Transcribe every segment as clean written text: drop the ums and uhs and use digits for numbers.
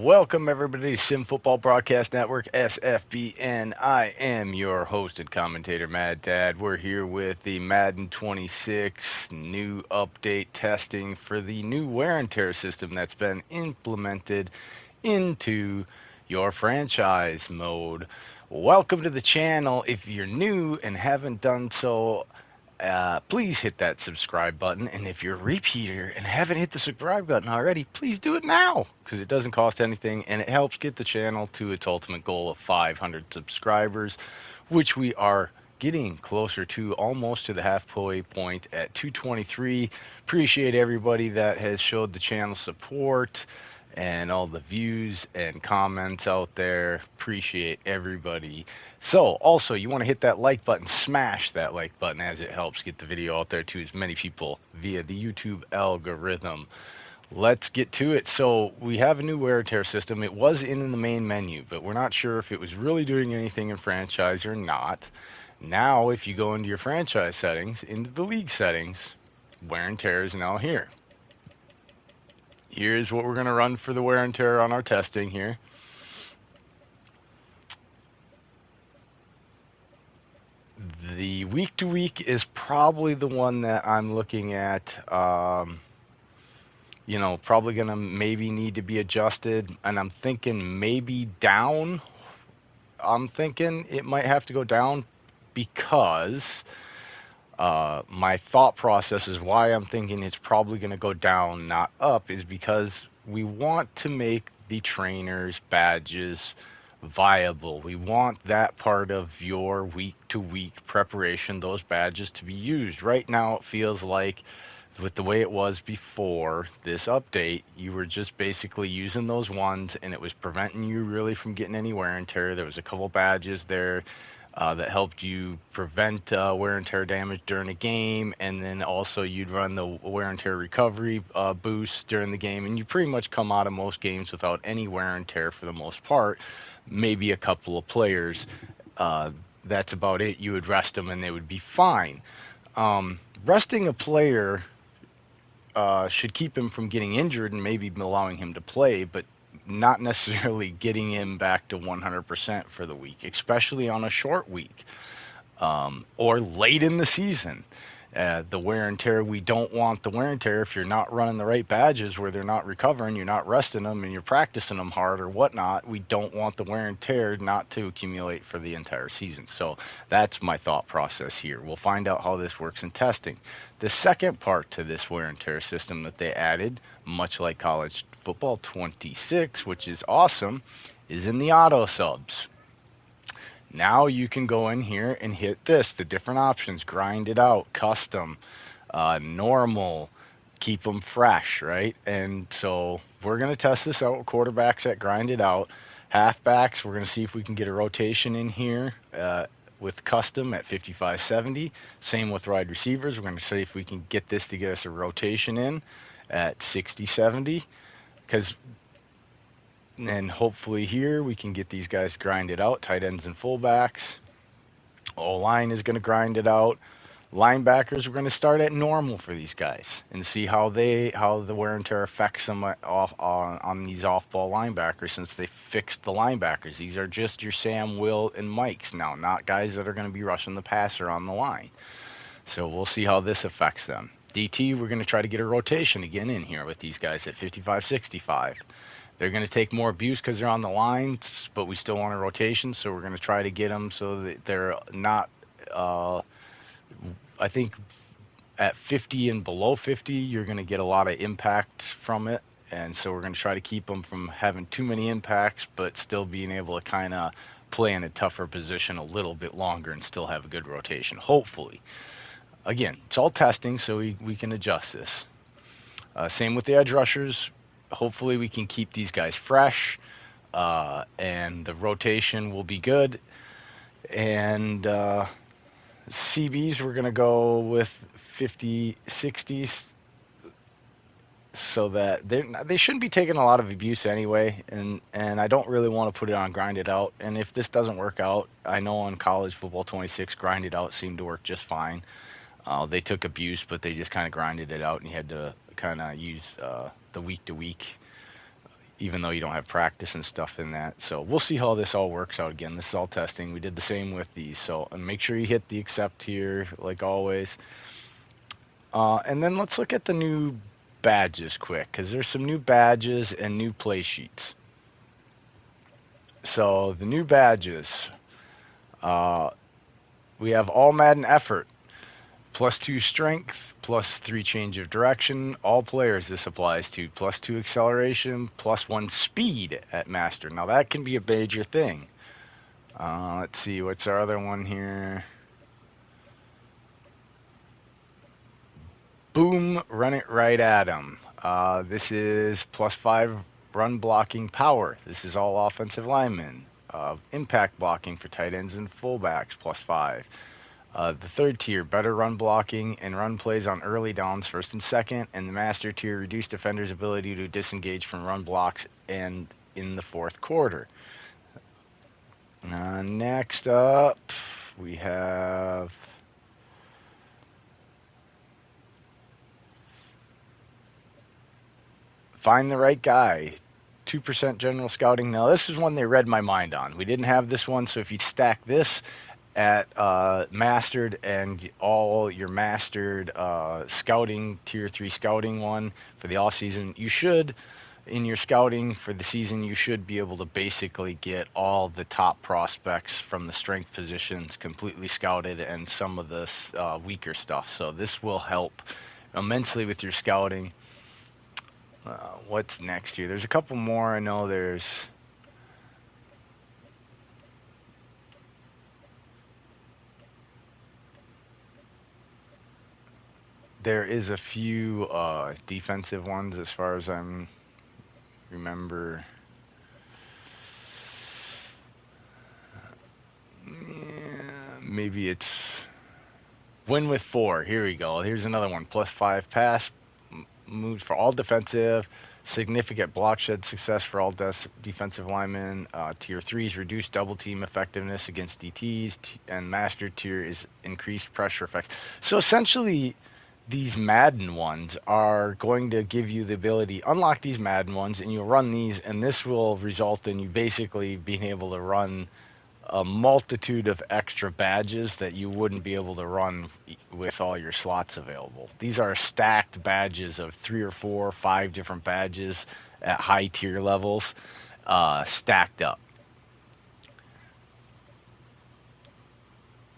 Welcome everybody to Sim Football Broadcast Network, SFBN. I am your host and commentator, Mad Dad. We're here with the Madden 26 new update testing for the new wear and tear system that's been implemented into your franchise mode. Welcome to the channel. If you're new and haven't done so, please hit that subscribe button. And if you're a repeater and haven't hit the subscribe button already, please do it now because it doesn't cost anything and it helps get the channel to its ultimate goal of 500 subscribers, which we are getting closer to, almost to the halfway point at 223. Appreciate everybody that has showed the channel support and all the views and comments out there. Appreciate everybody. So also, you want to hit that like button, smash that like button, as it helps get the video out there to as many people via the YouTube algorithm. Let's get to it. So we have a new wear and tear system. It was in the main menu, but we're not sure if it was really doing anything in franchise or not. Now, if you go into your franchise settings, into the league settings, wear and tear is now here. Here's what we're going to run for the wear and tear on our testing here. The week to week is probably the one that I'm looking at, probably going to maybe need to be adjusted. And I'm thinking maybe down. I'm thinking it might have to go down because my thought process is why I'm thinking it's probably going to go down, not up, is because we want to make the trainers' badges viable. We want that part of your week-to-week preparation, those badges, to be used. Right now, it feels like with the way it was before this update, you were just basically using those ones, and it was preventing you really from getting any wear and tear. There was a couple badges there that helped you prevent wear and tear damage during a game, and then also you'd run the wear and tear recovery boost during the game, and you pretty much come out of most games without any wear and tear for the most part. Maybe a couple of players, that's about it. You would rest them and they would be fine. Resting a player should keep him from getting injured and maybe allowing him to play, but not necessarily getting him back to 100% for the week, especially on a short week or late in the season. The wear and tear, we don't want the wear and tear if you're not running the right badges where they're not recovering, you're not resting them, and you're practicing them hard or whatnot. We don't want the wear and tear not to accumulate for the entire season. So that's my thought process here. We'll find out how this works in testing. The second part to this wear and tear system that they added, much like College Football 26, which is awesome, is in the auto subs. Now you can go in here and hit this, the different options, grind it out, custom, normal, keep them fresh, right? And so we're going to test this out with quarterbacks at grind it out. Halfbacks, we're going to see if we can get a rotation in here with custom at 55-70. Same with wide receivers. We're going to see if we can get this to get us a rotation in at 60-70. And hopefully here we can get these guys grinded out, tight ends and fullbacks. O-line is going to grind it out. Linebackers, we're going to start at normal for these guys and see how the wear and tear affects them on these off-ball linebackers, since they fixed the linebackers. These are just your Sam, Will, and Mikes now, not guys that are going to be rushing the passer on the line. So we'll see how this affects them. DT, we're going to try to get a rotation again in here with these guys at 55-65. They're going to take more abuse because they're on the lines, but we still want a rotation, so we're going to try to get them so that they're not, I think at 50 and below 50, you're going to get a lot of impact from it, and so we're going to try to keep them from having too many impacts, but still being able to kind of play in a tougher position a little bit longer and still have a good rotation, hopefully. Again, it's all testing, so we can adjust this. Same with the edge rushers. Hopefully we can keep these guys fresh, and the rotation will be good. And CBs, we're going to go with 50, 60s, so that they shouldn't be taking a lot of abuse anyway. And I don't really want to put it on grind it out. And if this doesn't work out, I know on College Football 26, grind it out seemed to work just fine. They took abuse, but they just kind of grinded it out, and you had to kind of use the week-to-week even though you don't have practice and stuff in that. So we'll see how this all works out again. This is all testing. We did the same with these. So make sure you hit the accept here, like always. And then let's look at the new badges quick, because there's some new badges and new play sheets. So the new badges, we have all Madden effort, +2 strength, +3 change of direction. All players this applies to. +2 acceleration, +1 speed at master. Now that can be a major thing. Let's see, what's our other one here? Boom, run it right at him. This is +5 run blocking power. This is all offensive linemen. Impact blocking for tight ends and fullbacks, +5. The third tier, better run blocking and run plays on early downs, first and second. And the master tier, reduce defenders' ability to disengage from run blocks and in the fourth quarter. Next up, we have find the right guy. 2% general scouting. Now, this is one they read my mind on. We didn't have this one, so if you stack this at mastered and all your mastered scouting, tier 3 scouting one for the off season, you should, in your scouting for the season, you should be able to basically get all the top prospects from the strength positions completely scouted and some of the weaker stuff. So this will help immensely with your scouting. What's next here? There's a couple more. I know there is a few defensive ones as far as I'm remember. Maybe it's win with 4. Here we go. Here's another one. +5 pass moved for all defensive. Significant block shed success for all defensive linemen. Tier 3 is reduced double team effectiveness against DTs, and master tier is increased pressure effects. So essentially, these Madden ones are going to give you the ability unlock these Madden ones, and you'll run these, and this will result in you basically being able to run a multitude of extra badges that you wouldn't be able to run with all your slots available. These are stacked badges of 3 or 4 or 5 different badges at high tier levels, stacked up.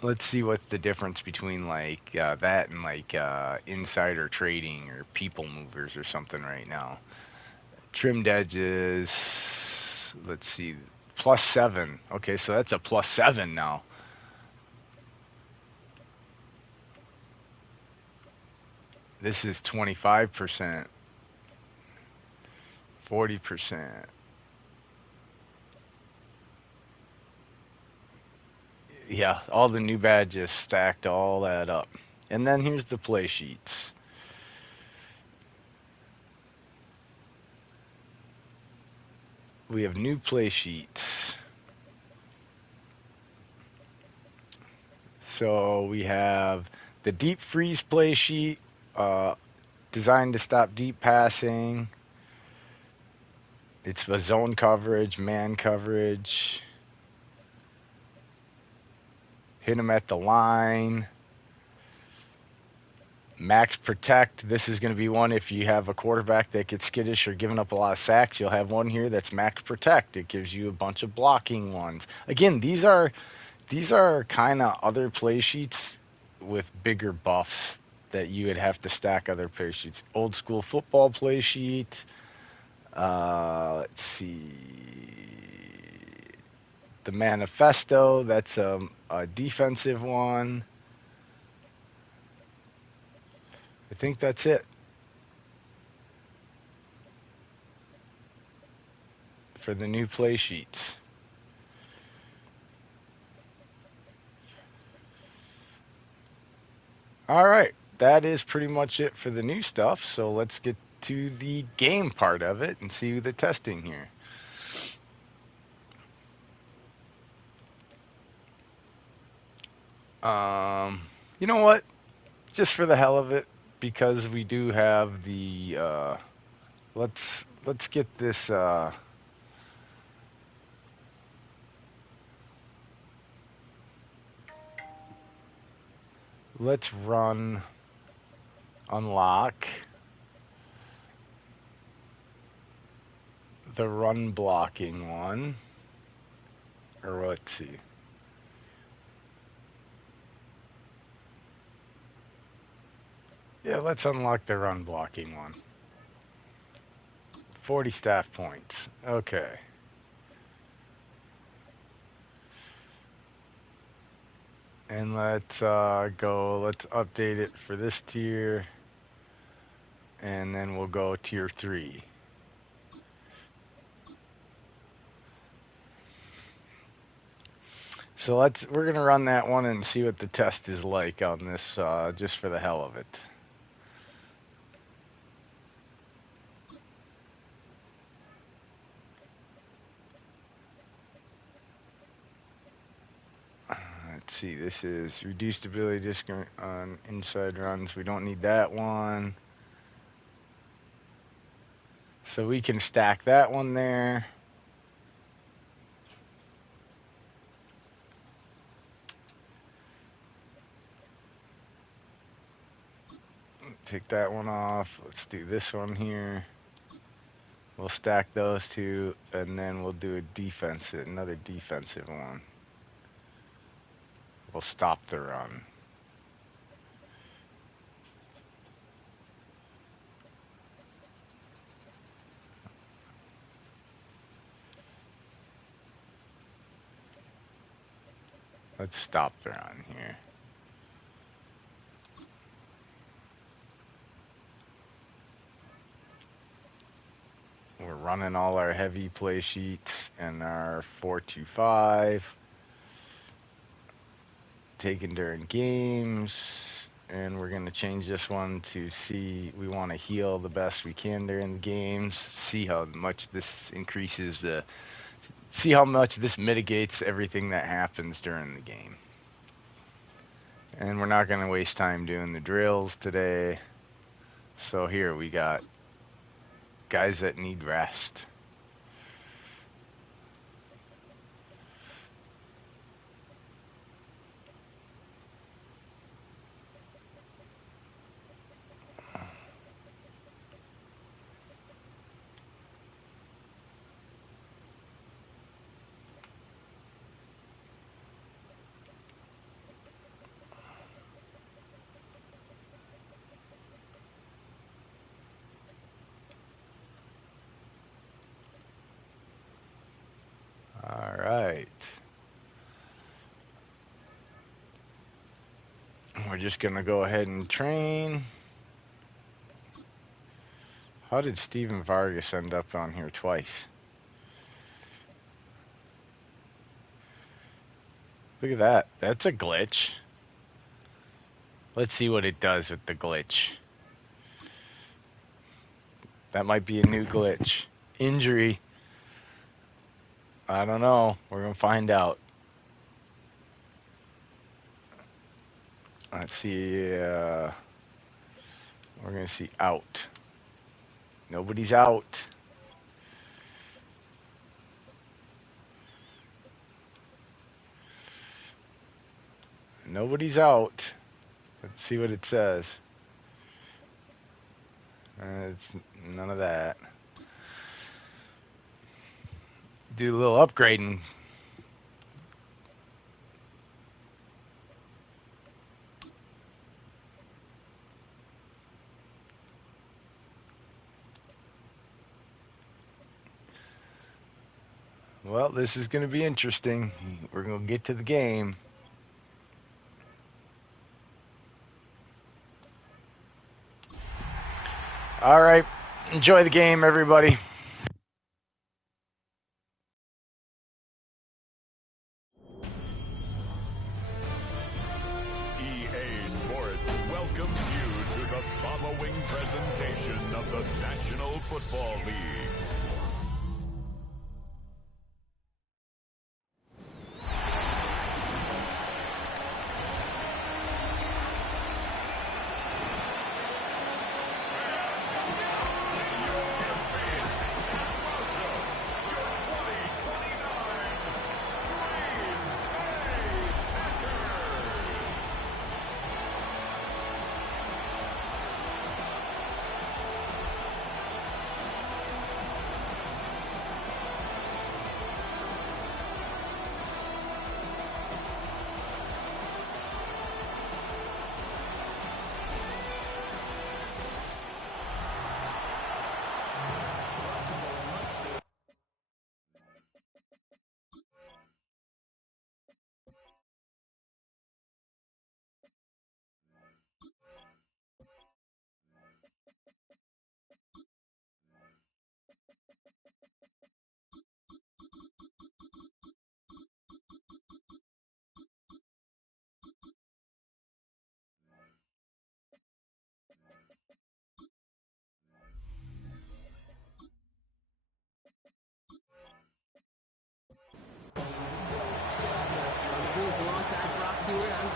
Let's see what's the difference between like that and like insider trading or people movers or something right now. Trimmed edges, let's see, +7. Okay, so that's a +7 now. This is 25%, 40%. Yeah, all the new badges stacked all that up. And then here's the play sheets. We have new play sheets. So we have the deep freeze play sheet, designed to stop deep passing. It's a zone coverage, man coverage. Hit him at the line. Max protect. This is going to be one if you have a quarterback that gets skittish or giving up a lot of sacks. You'll have one here that's max protect. It gives you a bunch of blocking ones. Again, these are kind of other play sheets with bigger buffs that you would have to stack other play sheets. Old school football play sheet. Let's see. The manifesto. That's a defensive one. I think that's it for the new play sheets. All right, that is pretty much it for the new stuff. So let's get to the game part of it and see the testing here. You know what? Just for the hell of it, because we do have the let's let's get this. Let's run unlock the run blocking one, or let's see. Yeah, let's unlock the run blocking one. 40 staff points. Okay. And let's let's update it for this tier. And then we'll go tier 3. So we're gonna run that one and see what the test is like on this, just for the hell of it. Let's see, this is reduced ability discount on inside runs. We don't need that one. So we can stack that one there. Take that one off. Let's do this one here. We'll stack those two, and then we'll do another defensive one. We'll stop the run. Let's stop the run here. We're running all our heavy play sheets and our 4-2-5. Taken during games. And we're going to change this one to see. We want to heal the best we can during the games. See how much this increases the. See how much this mitigates everything that happens during the game. And we're not going to waste time doing the drills today. So here we got guys that need rest. All right. We're just going to go ahead and train. How did Steven Vargas end up on here twice? Look at that. That's a glitch. Let's see what it does with the glitch. That might be a new glitch. Injury. I don't know. We're going to find out. Let's see. We're going to see out. Nobody's out. Nobody's out. Let's see what it says. It's none of that. Do a little upgrading. Well, this is going to be interesting. We're going to get to the game. All right. Enjoy the game, everybody. EA Sports welcomes you to the following presentation of the National Football League.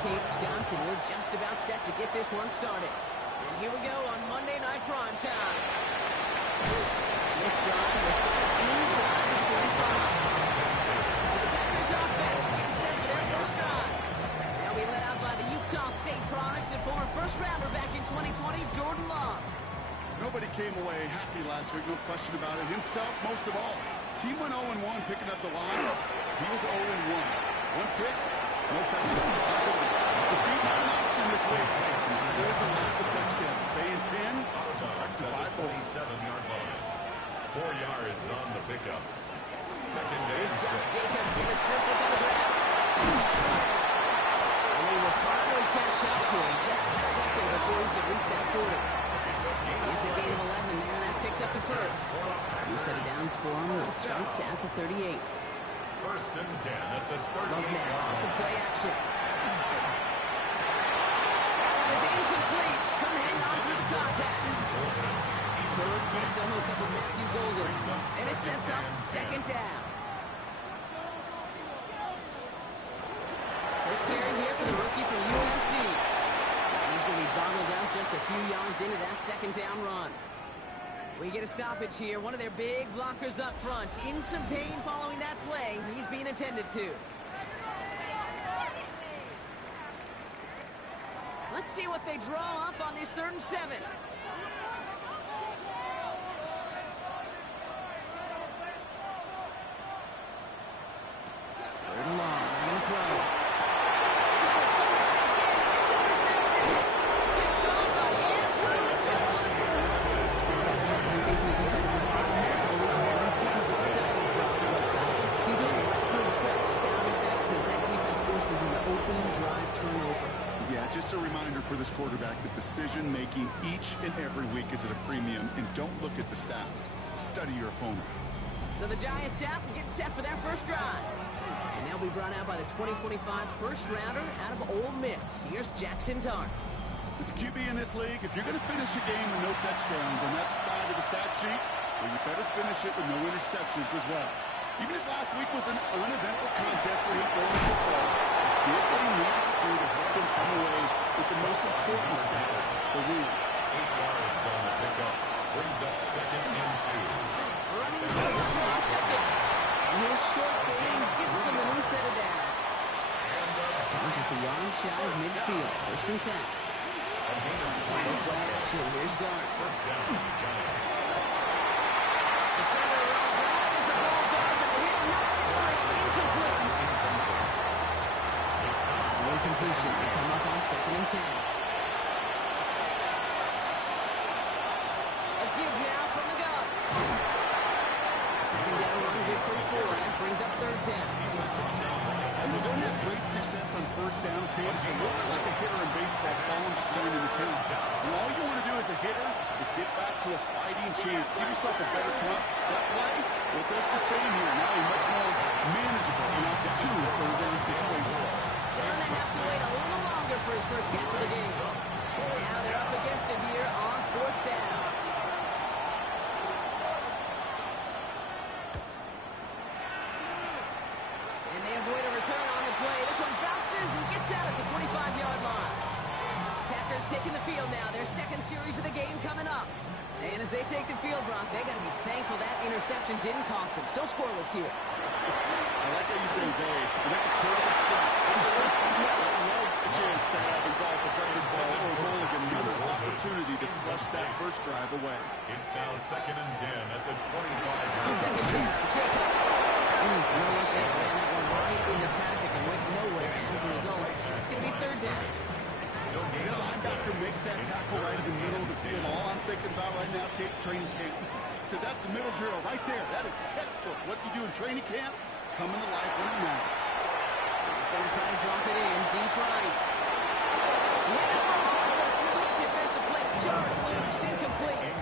Kate Scott, and we're just about set to get this one started. And here we go on Monday Night Prime Time. This drive was inside the 25. The Packers offense getting set for their first drive. They'll be led out by the Utah State product and former first-rounder back in 2020, Jordan Love. Nobody came away happy last week, no question about it. Himself, most of all. His team went 0-1, picking up the loss. He was 0-1. One pick, no touchdown. Defeat not an option this week. There's a lack of touchdowns. They intend up to 5 points. 27-yard line. 4 yards on the pickup. Second Here's and Josh 6. Jacobs getting his first look on the ground. And they will finally catch up to him just a second before he could reach that 40. It's a gain of 11 there, and that picks up the first. New set of downs for him. It starts at the 38. First and 10 at the 38. Love now off the play action. That one is incomplete. Couldn't hang on through the contact. Could make the hook up with Matthew Golden. And it sets up second down. First carry here for the rookie from UNC. And he's going to be bottled out just a few yards into that second down run. We get a stoppage here. One of their big blockers up front. In some pain following that play. He's being attended to. Let's see what they draw up on this 3rd and 7. Third and long. They're going to throw. Someone step in. It's intercepted. Picked off by Andrew Phillips. Facing the defense in the bottom half of the league. These guys are excited, but QB could scratch sound effects as that defense forces an opening drive turnover. Yeah, just a reminder for this quarterback that decision-making each and every week is at a premium, and don't look at the stats. Study your opponent. So the Giants out and getting set for their first drive. And they'll be brought out by the 2025 first-rounder out of Ole Miss. Here's Jackson Dart. As a QB in this league, if you're going to finish a game with no touchdowns on that side of the stat sheet, well, you better finish it with no interceptions as well. Even if last week was an uneventful contest for him throwing the football, he did what he needed to do to help him come away with the most important stat, the win. 8 yards on the pickup. Brings up second and 2. Running forward on second. And his short game gets them a new set of downs. And just a yard shy of midfield. First and 10. Play action. Here's Dart. First down, Giants. Defender runs right as the ball does, and the hit knocks it free. Incomplete. Incompletion. They come up on second and 10. A give now from the gun. Second down run, good for 4. That brings up third down. And we don't have great success on first down, Kate. It's a little bit like a hitter in baseball falling behind in the count. And all you want to do as a hitter is get back to a fighting chance. Give yourself a better count. That play, well, it does the same here. Now a much more manageable and off the 2 third down situation. Gonna have to wait a little longer for his first catch of the game. Now they're up against it here on 4th down. And they avoid a return on the play. This one bounces and gets out at the 25-yard line. Packers taking the field now. Their second series of the game coming up. And as they take the field, Brock, they got to be thankful that interception didn't cost them. Still scoreless here. I like how you say they. And that the quarterback loves a chance to have involved a breakfast ball or a mulligan. Another opportunity to flush that first drive away. It's now second and 10 at the 25-yard Second down, Jacobs. You know what? They ran that one right into traffic and went nowhere. And as a result, it's going to be third down. The linebacker makes that tackle right in the middle of the field. All I'm thinking about right now, Kate's training camp. Because that's the middle drill right there. That is textbook. What you do in training camp, coming to life when it matters. He's going to try to drop it in deep right. Complete defensive play. Charge loose, incomplete.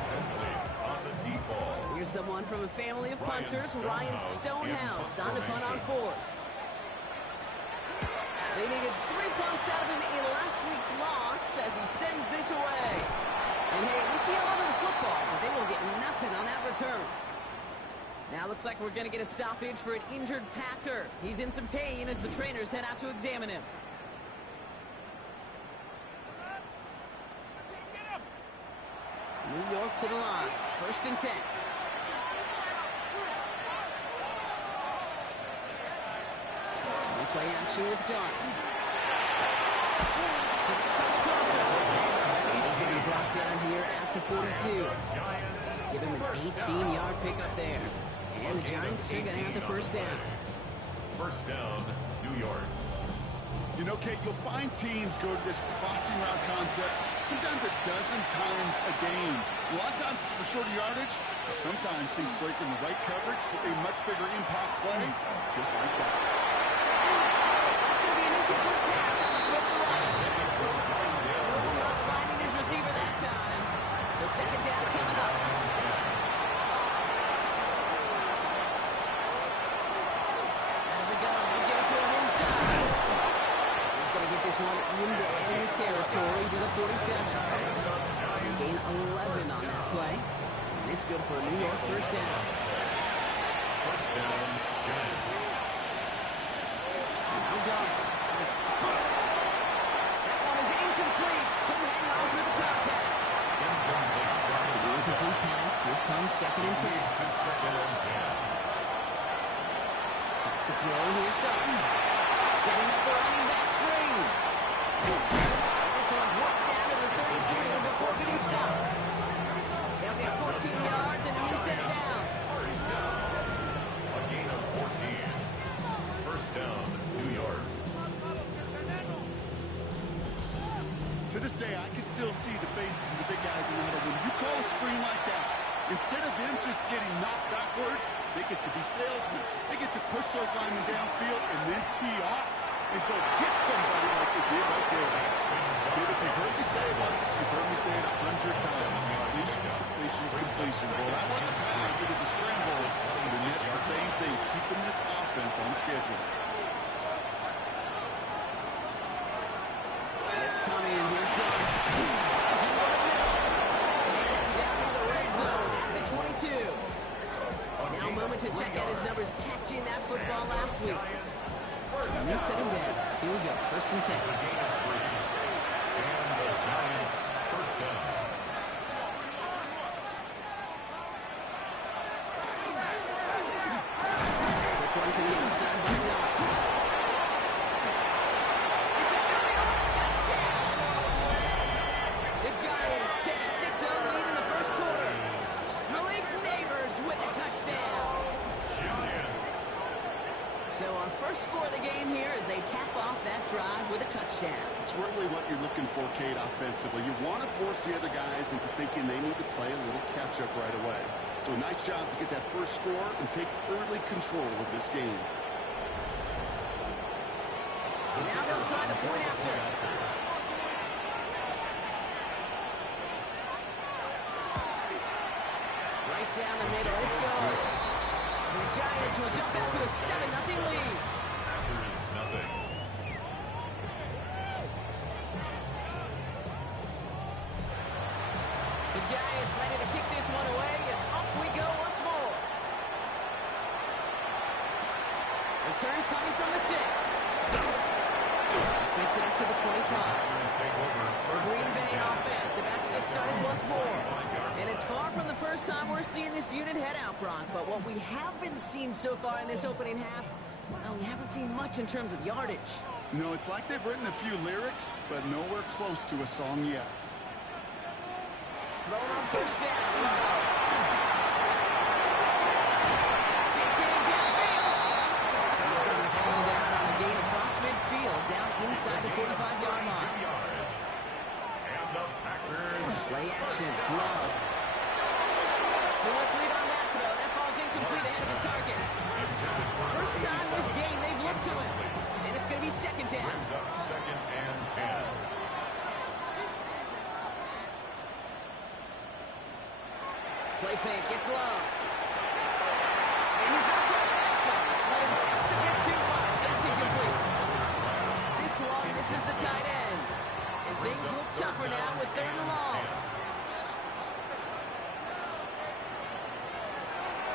on the deep ball. Here's someone from a family of punchers, Ryan Stonehouse, on the punt on 4th. They needed 3 punts out of him in last week's loss as he sends this away. And hey, we see a lot of the football, but they will get nothing on that return. Now looks like we're going to get a stoppage for an injured Packer. He's in some pain as the trainers head out to examine him. New York to the line. 1st and 10. Play action with Darts. Connects on the crossover. And he's going to be brought down here at the 42. Give him an 18-yard pickup there. And the Giants are going to have the 1st down. 1st down, New York. You know, Kate, you'll find teams go to this crossing route concept sometimes a dozen times a game. A lot of times it's for shorter yardage, but sometimes teams break in the right coverage for a much bigger impact play, just like that. That's going to be an incomplete pass on the quick right. No luck finding his receiver that time. So 2nd down coming up. Out of the gun, they'll give it to him inside. He's going to get this one into enemy territory to the 47. Gain 11 on that play. And it's good for a New York 1st down. 1st down, Giants. Now Darts. That one is incomplete. Couldn't hang on through the contact. The incomplete pass. Here comes 2nd and 10. To 2nd and 10. Back to throw. Here's Darts. Setting up the running back screen. This one's walked down to the 33 before getting stopped. They'll get 14 yards and a new set of downs. 1st down. A gain of 14. 1st down, New York. To this day, I can still see the faces of the big guys in the huddle. When you call a screen like that, instead of them just getting knocked backwards, they get to be salesmen. They get to push those linemen downfield and then tee off and go hit somebody like they did right there. Dude, if you've heard me say it once, you've heard me say it 100 times. Completions, completions, completions. Well, that wasn't a pass. It was a scramble. And that's the same thing, keeping this offense on schedule. It's coming. Here's Darts. Down to the red zone at the 22. Now a moment to check out his numbers catching that football last week. New set of downs. Here we go. 1st and 10. A gain of 3. And the Giants 1st down. Quick one to the inside by Darts. It's a New York touchdown! The Giants take a 6-0 lead in the 1st quarter. Malik Neighbors with a touchdown. So our 1st score of the game here as they cap off that drive with a touchdown. It's really what you're looking for, Kate, offensively. You want to force the other guys into thinking they need to play a little catch-up right away. So a nice job to get that 1st score and take early control of this game. And now they'll try the point after. Right down the middle. Let's go. And the Giants will jump out to a 7-0 lead. Packers nothing. The Giants ready to kick this one away, and off we go once more. Return coming from the 6. This makes it up to the 25. The Green Bay offense about to get started once more. And it's far from the first time we're seeing this unit head out, Brock. But what we haven't seen so far in this opening half, well, we haven't seen much in terms of yardage. No, it's like they've written a few lyrics, but nowhere close to a song yet. Thrown on 1st down. Midfield down inside the 45-yard line. 2 yards. And the Packers. Play action. Love. Too much lead on that throw. That falls incomplete ahead of his target. First time this game they've looked to him. And it's going to be 2nd down. Brings up 2nd and 10. Play fake. Gets low. And he's not quite that close. Let him just a bit too much. That's incomplete. This one misses the tight end. And things look tougher now with 3rd and long.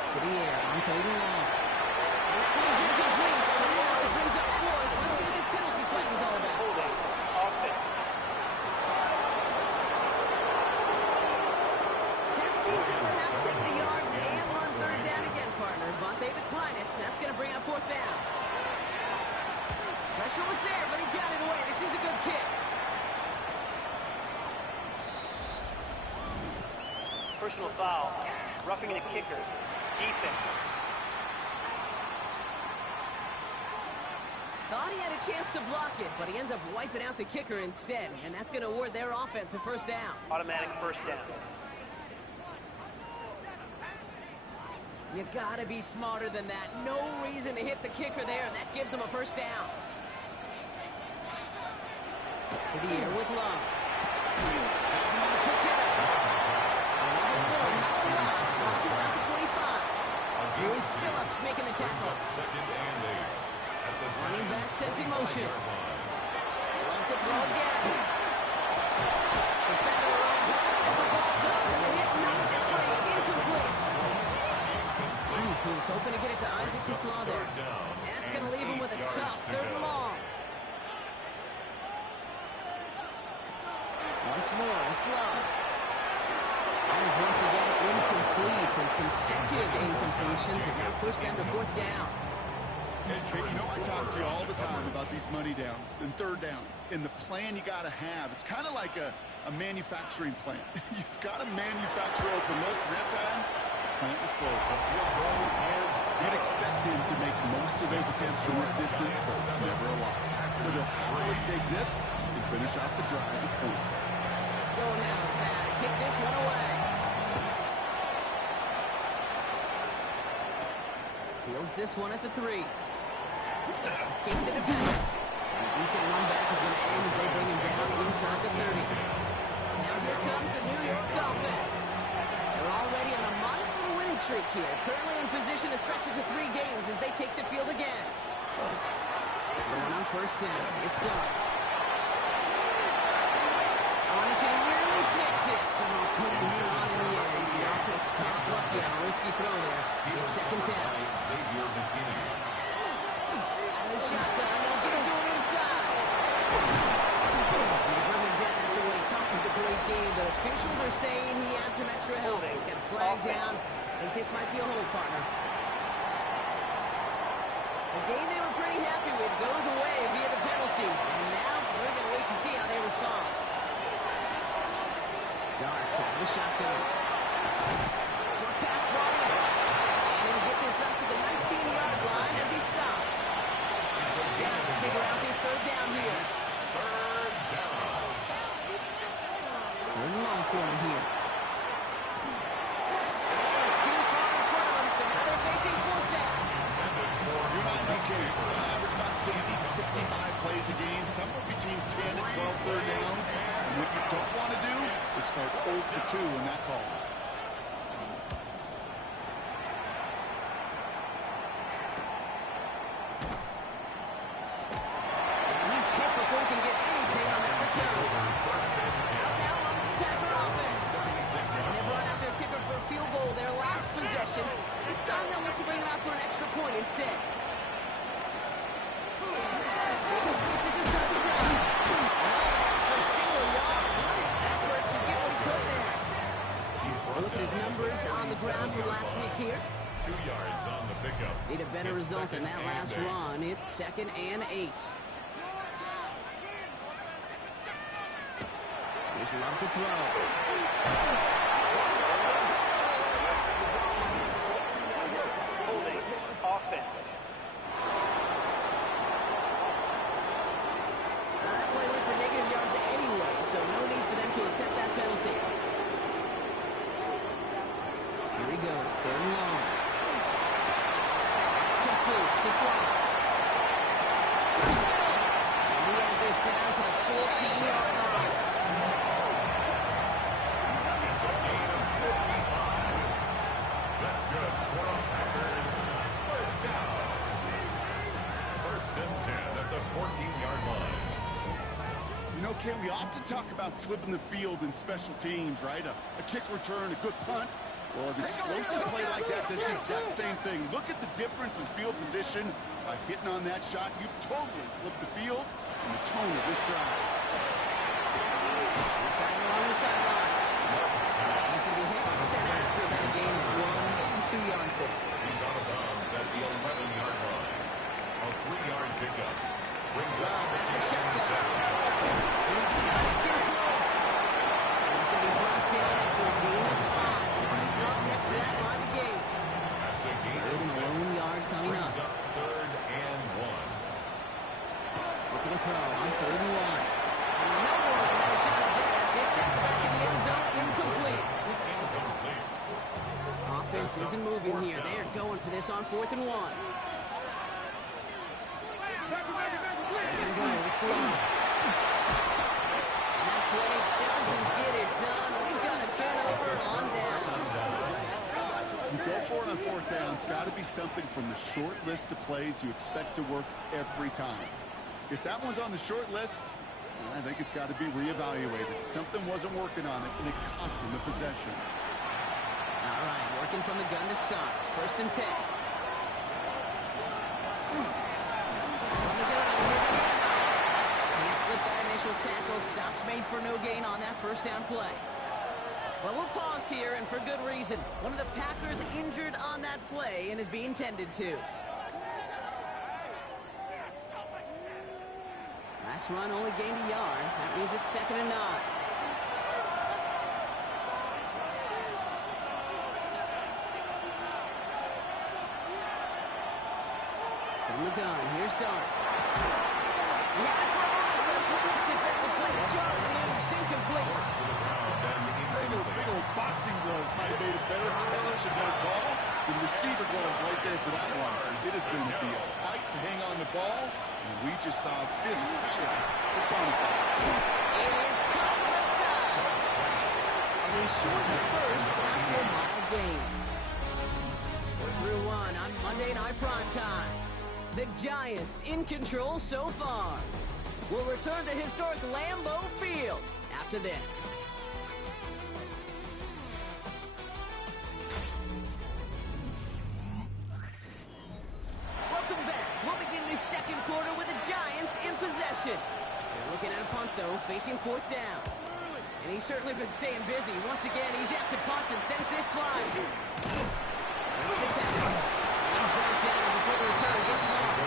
To the air on 3rd and long. And that one's incomplete. So now it brings up 4th. Let's see what this penalty flag was all about. Holding. Offense. fourth down. Pressure was there, but he got it away. This is a good kick. Personal foul. Roughing the kicker. Defense. Thought he had a chance to block it, but he ends up wiping out the kicker instead, and that's going to award their offense a first down. Automatic first down. You gotta be smarter than that. No reason to hit the kicker there, and that gives him a first down. To the air with Love. That's another quick hitter. Brought to about the 25. Drew Phillips making the tackle. Second and 8. Running back sets in motion. Loves to throw again. Defender runs right as the ball does, and the hit knocks it free. Incomplete. He was hoping to get it to Isaac Tisla there. That's going to leave him with a tough third and long. Once more, it's Love. That is once again incomplete, and consecutive incompletions have now pushed them to fourth down. Hey, you know I talk to you all the time about these money downs and third downs and the plan you got to have. It's kind of like a manufacturing plant. You've got to manufacture open looks, and that time, the plant was closed. You'd expect him to make most of those attempts from this distance, but it's never a lot. So they'll probably take this and finish off the drive with points. Stonehouse now to kick this one away. Fields this one at the 3. Escapes the defender. A decent run back is going to end as they bring him down inside the 30. Now here comes the New York offense. They're already on a modest little winning streak here. Currently in position to stretch it to 3 games as they take the field again. Going on first down. It's Dobbs. On it to nearly picked it. Somehow couldn't hang on in the end. The offense caught lucky on a risky throw there. It's second down. Out of the shotgun. They'll get it to him inside. They bring him down after what he thought was a great game, but officials are saying he had some extra help. Got a flag down. I think this might be a hold, partner. A game they were pretty happy with goes away via the penalty. And now we're going to wait to see how they respond. Darts out of the shotgun. Short pass ball in. And he'll get this up to the 19-yard line as he stopped. Got to figure out this third down here. Third down. Third and long for him here. It's too far in front of him, so now they're facing fourth down. You're not okay. It's on average about 60 to 65 plays a game, somewhere between 10 and 12 third downs. And what you don't want to do is start 0 for 2 in that call. He's hit before he can get anything on that return. Out now runs the Packer offense. And they brought out their kicker for a field goal their last possession. This time they'll look to bring him out for an extra point instead. Jacobs gets it to start the drive. For a single yard. What an effort to get what he could there. Look at his numbers on the ground from last week here. 2 yards on the pickup. Need a better result than that last run. It's second and 8. Here's Love to throw. Holding. Offense. Now that play went for negative yards anyway, so no need for them to accept that penalty. Here he goes, third and long. It's complete to Swallow. And he has this down to the 14-yard line. It's a gain of 55. That's good for the Packers. First down. First and 10 at the 14-yard line. You know, Ken, we often talk about flipping the field in special teams, right? A kick return, a good punt. Well, an explosive play like that does the exact same thing. Look at the difference in field position. By hitting on that shot, you've totally flipped the field and the tone of this drive. He's got him along the sideline. He's going to be hit on center after about a gain of 1 and 2 yards there. He's out of bounds at the 11-yard line. the shotgun. He's got it in close. He's going to be brought down after a gain of 5. Right up next to that line of gain. That's a gain Third of and a 6. lone yard coming Brings up. up 3rd and 1. Looking to throw on 3rd and 1. No one had a shot at that. It's at the back of the end zone, incomplete. Offense isn't moving here. They are going for this on 4th and 1. They're going to go. It's long. And that play doesn't get it done. We've got a turnover on down. You go for it on 4th down. It's got to be something from the short list of plays you expect to work every time. If that one's on the short list, I think it's got to be reevaluated. Something wasn't working on it, and it cost them the possession. All right, working from the gun to start. 1st and 10. Can't slip that initial tackle. Stops made for no gain on that 1st down play. Well, we'll pause here, and for good reason. One of the Packers injured on that play and is being tended to. Last run only gained a yard. That means it's 2nd and 9. From the gun, here's Dart. Defensive play, Charlie moves, incomplete. Those big old boxing gloves might have made it better. Keller should have a call. The receiver gloves right there for that one. It is going to be a fight to hang on the ball, and we just saw physicality personified. It is caught left side. And he's short at first after a mile gain. We're through one on Monday Night Primetime. The Giants in control so far. We'll return to historic Lambeau Field after this. Welcome back. We'll begin this 2nd quarter with the Giants in possession. They're looking at a punt, though, facing 4th down. And he's certainly been staying busy. Once again, he's out to punt and sends this flying. Makes the tackle. He's brought down before the return gets long.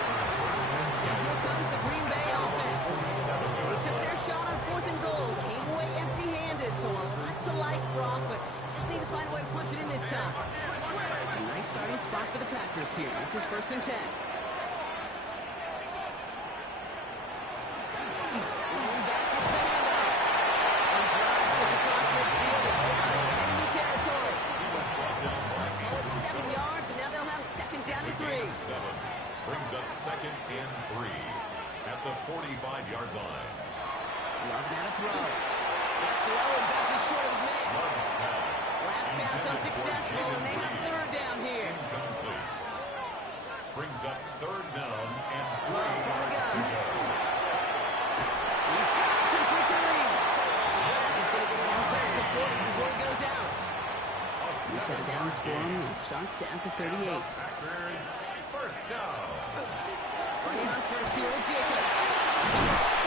And here comes the Green Bay offense. They took their shot on 4th and goal. Came away empty-handed, so a lot to like, Brock, but just need to find a way to punch it in this time. A nice starting spot for the Packers here. This is 1st and 10. Going back, gets the handoff. And drives this across midfield and down into enemy territory. Oh, it's 7 yards, and now they'll have 2nd down and 3. Brings up 2nd and 3 at the 45-yard line. Love now to throw. That's low and bounces short of his man. Last pass unsuccessful, and they have 3rd down here. Incomplete. Brings up 3rd down and 3 Love from the gun. yards to go. He's got it, complete to Reed. He's going to get it out past the 40 before he goes out. New set of downs for him. He starts at the 38. Packers, 1st down. Running on first here with Jacobs.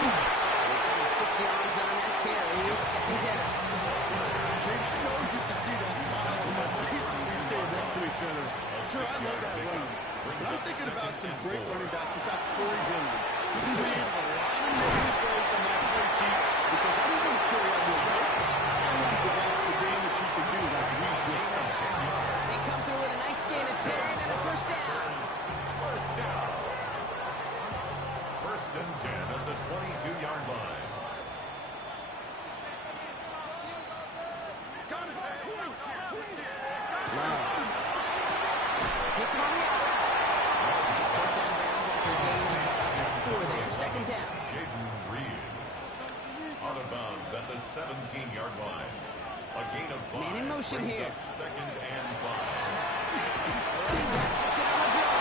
He's got 6 yards on that carry. It's 2nd down. I know you can see that smile on my face as we stand next to each other. Sure, I love that run. But I'm thinking about some great running backs. We've got Corey Dillon. He created a lot of negative plays on that play sheet because I don't want to carry on your way. I want to develop the damage he can do like we just saw. They come through with a nice gain of 10 and a 1st down. 1st down. 1st and 10 at the 22-yard line. Hits him on the outside. It's 1st down bounds after a gain of 4 there. 2nd down. Jaden Reed. Out of bounds at the 17-yard line. A gain of 5. Man in motion brings here. Up 2nd and 5. Gets it on the draw.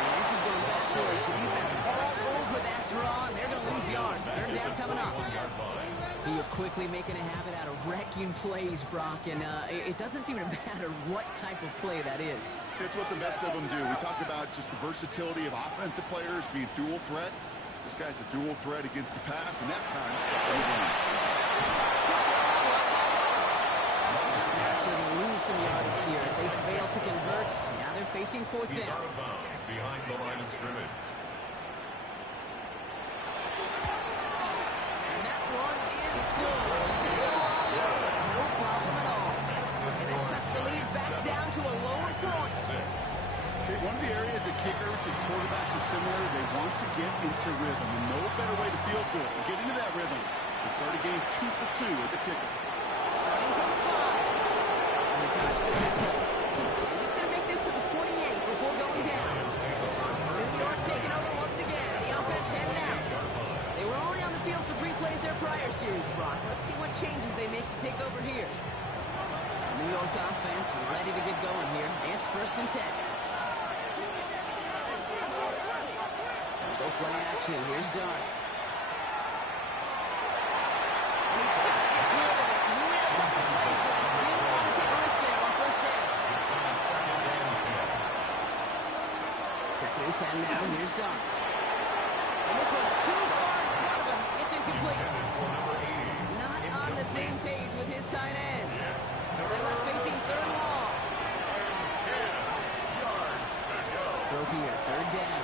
And this is going backwards. The defense all over that draw, and they're going to lose yards. 3rd down coming up. 1-yard line. He is quickly making a habit out of wrecking plays, Brock, and it doesn't seem to matter what type of play that is. It's what the best of them do. We talked about just the versatility of offensive players being dual threats. This guy's a dual threat against the pass, and that time stopped the run. Actually, they lose some yardage here as they fail to convert. Now they're facing 4th He's down. out of bounds behind the line of scrimmage. And that one is good. A little longer, but no problem at all. And that cuts the lead back down to a lower point. Okay, one of the areas that kickers and quarterbacks are similar, they want to get into rhythm. And no better way to feel good and get into that rhythm and start a game 2 for 2 as a kicker. Starting from the 5. And he dodged the tackle. And he's going to make this to the 28 before going down. New York taking over once again. The offense headed out. They were only on the field for 3 plays their prior series, Brock. Let's see what changes they make to take over here. New York offense ready to get going here. It's 1st and 10. Go play action. Here's Dart. And he just gets rid of it. You had a couple plays left. Didn't want to take a risk there on 1st down. 2nd and 10 now. Here's Dart. And this one too far in front of him. It's incomplete. Not on the same page with his tight end. So they're left facing 3rd and long. Throw here. 3rd down.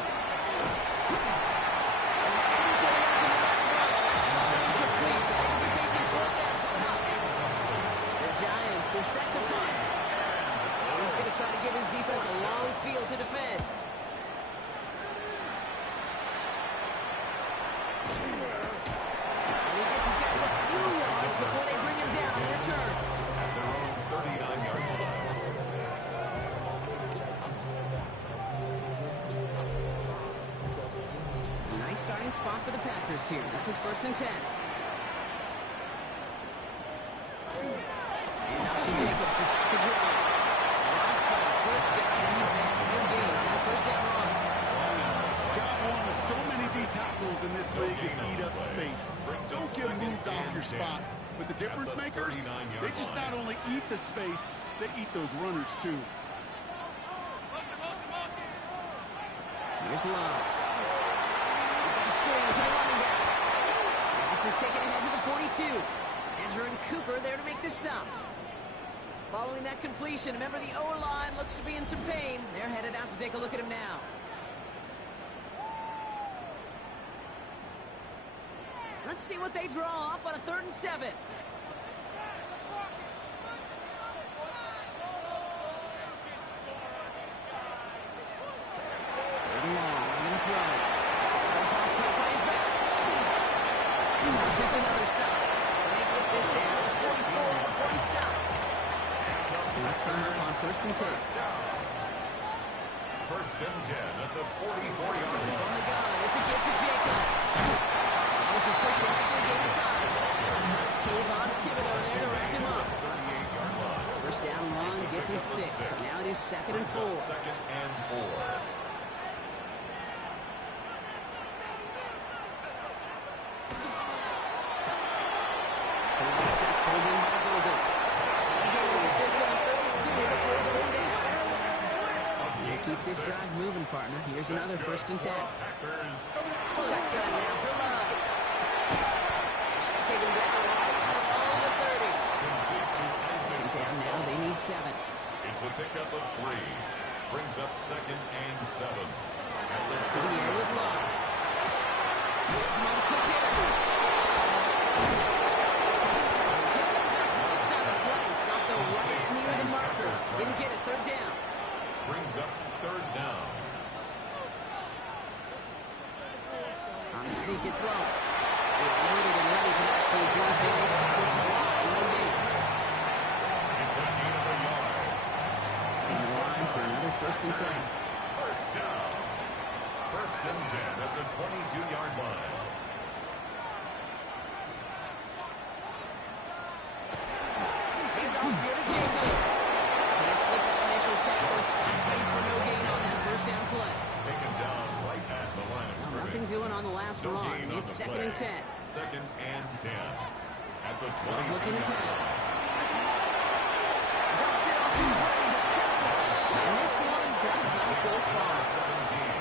They're set to punt. And he's going to try to give his defense a long field to defend. And he gets his guys a few yards before they bring him down on the return. Their own 39-yard line. Nice starting spot for the Packers here. This is 1st and 10. Jacobs is the drive. First down, no gain on that 1st down run. Job one of so many D tackles in this league is eat up space. Don't get moved off your spot. But the difference makers, they just not only eat the space, they eat those runners too. Here's Love. Screen to the running back. This is taken ahead to the 42. Andrew and Cooper there to make the stop. Following that completion, remember the O-line looks to be in some pain. They're headed out to take a look at him now. Let's see what they draw up on a 3rd and 7. 3rd and long, I'm going to throw it. Plays back. Just another stop. And they get this down to 44 before he stops. Not coming up on 1st and 10. 1st and 10 at the 44-yard line. On the gun, it's a give to Jacobs. And this is pushed back to the game 5. It's Kayvon Thibodeau there to wrap him up. 38-yard line. 1st down run gets him 6. So now it is 2nd and 4. 2nd and 4. That's pulled in by Golden. He's able to get this to the 32 before going down. You keep this drive moving, partner. Here's another 1st and 10. Packers. Shotgun now for Love. Take him down right along the 30. Second down now, they need 7. It's a pickup of 3. Brings up 2nd and 7. To the air with Love. It's another quick hitter. Picks up about 6 on the play. Stopped though right near the marker. Didn't get it. 3rd down. Brings up 3rd down. On the sneak, it's Love. They're loaded and ready for that. So he's going to finish. No gain. It's a gain of a yard. On the line for another 1st and 10. 1st down. 1st and 10 at the 22-yard line. Hand off here to Jacobs. Can't slip that initial tackle. Stops made for no gain on that 1st down play. Taken down right at the line of scrimmage. Nothing doing on the last No run. gain on It's the 2nd play. and 10. 2nd and 10 at the Love looking to 22-yard pass. line. Dumps it off to his running back. And this one does not go far. 17.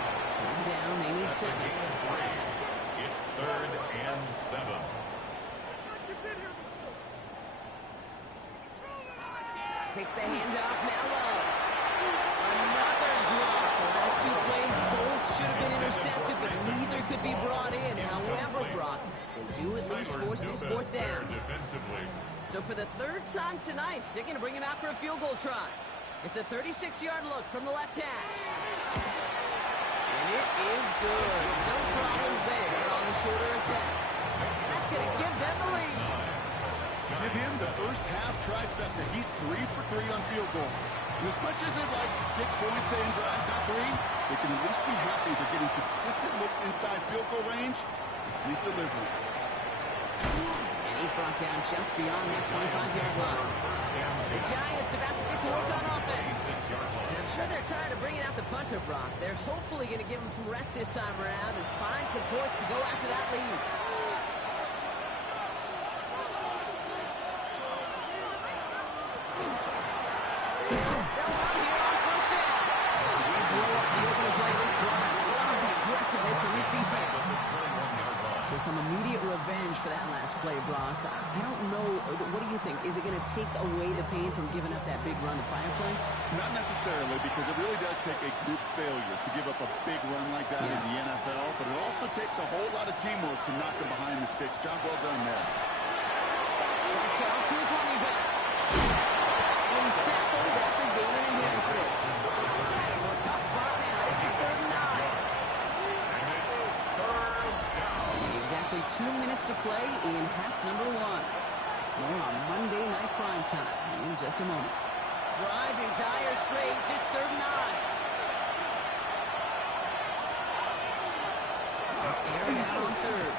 Third down, they need 7. It's 3rd and 7. Takes the handoff, now Love. Another drop. The last 2 plays both should have been intercepted, but neither could be brought in. However, Brock, they do at least force this fourth down. Defensively. So for the third time tonight, they're going to bring him out for a field goal try. It's a 36-yard look from the left hash. And it is good. No problems there on the shorter attempt. And that's going to give them the lead. Give him the first half trifecta. He's 3 for 3 on field goals. And as much as they'd like 6 points to end drives, not 3, they can at least be happy they're getting consistent looks inside field goal range. He's delivering. And he's brought down just beyond that 25-yard line. The Giants about to get to work on offense. And I'm sure they're tired of bringing out the punter, Brock. They're hopefully going to give him some rest this time around and find some points to go after that lead. They'll run here on first down. They blow up the opening play this drive. Love the aggressiveness from this defense. So some immediate revenge for that last play, Brock. I don't know. What do you think? Is it going to take away the pain from giving up that big run the prior play? Not necessarily, because it really does take a group failure to give up a big run like that in the NFL, but it also takes a whole lot of teamwork to knock him behind the sticks. Job well done there. Off to his running back. And he's tackled after gaining a handful. So a tough spot now. This is 3rd and 9. Exactly 2 minutes to play in half number 1. More on Monday Night Prime Time in just a moment. Driving tire straights, it's 3rd and 9. Aaron out on 3rd.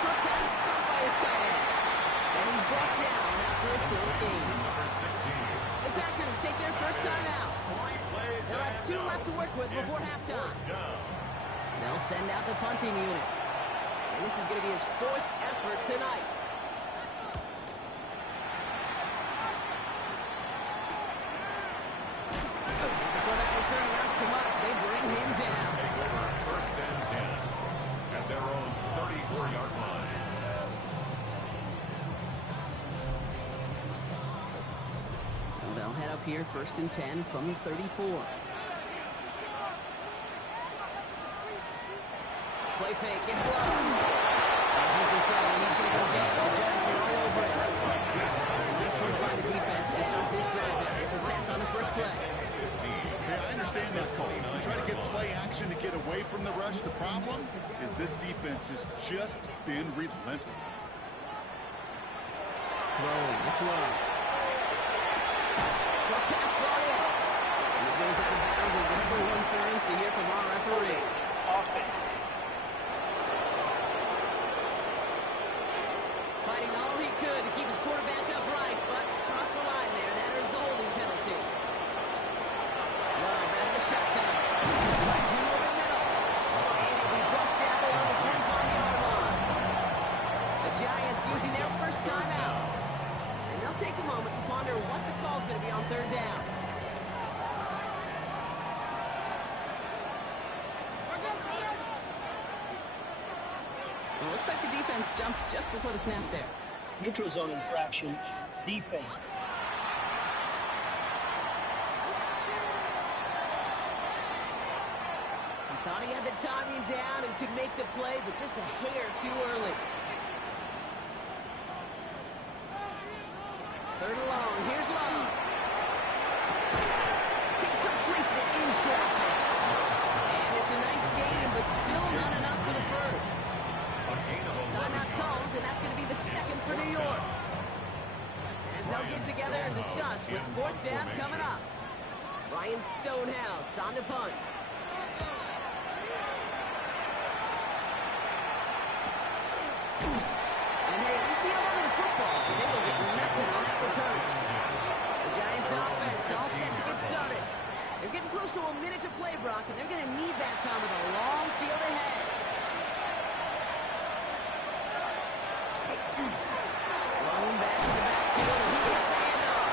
Took pass caught by his tight end. And he's brought down after a short gain. The Packers take their first time out. They'll have 2 left to work with before halftime. They'll send out the punting unit. And this is going to be his 4th effort tonight. Before that return amounts to much, they bring him down. Take over 1st and 10 at their own 34-yard line. So they'll head up here 1st and 10 from the 34. Play fake, it's low. He's in trouble, and he's going to go down. The Giants are all over it. Nice work by the defense to start this drive. It's a sack on the first play. Hey, I understand that call. You try to get play action to get away from the rush. The problem is this defense has just been relentless. Throwing, it's low. Short pass brought in. And it goes out of bounds as everyone turns to hear from our referee. Offense. Fighting all he could to keep his quarterback upright, but across the line there, that is the holding penalty. Love out of the shotgun. Drives him over the middle. And he'll be brought down around the 25-yard line. The Giants using their first time out. And they'll take a moment to ponder what the call's going to be on 3rd down. Well, looks like the defense jumps just before the snap there. Neutral zone infraction, defense. He thought he had the timing down and could make the play, but just a hair too early. 3rd and long, here's Long. He completes it in traffic. And it's a nice gain, but still not enough for the first. Timeout calls, and that's going to be the 2nd for New York. As they'll get together and discuss with 4th down coming up. Ryan Stonehouse on the punt. And hey, we see a lot of the football, but they will get nothing on that return. The Giants offense all set to get started. They're getting close to a minute to play, Brock, and they're going to need that time with a long field ahead. Thrown back to the backfield, and he gets the handoff.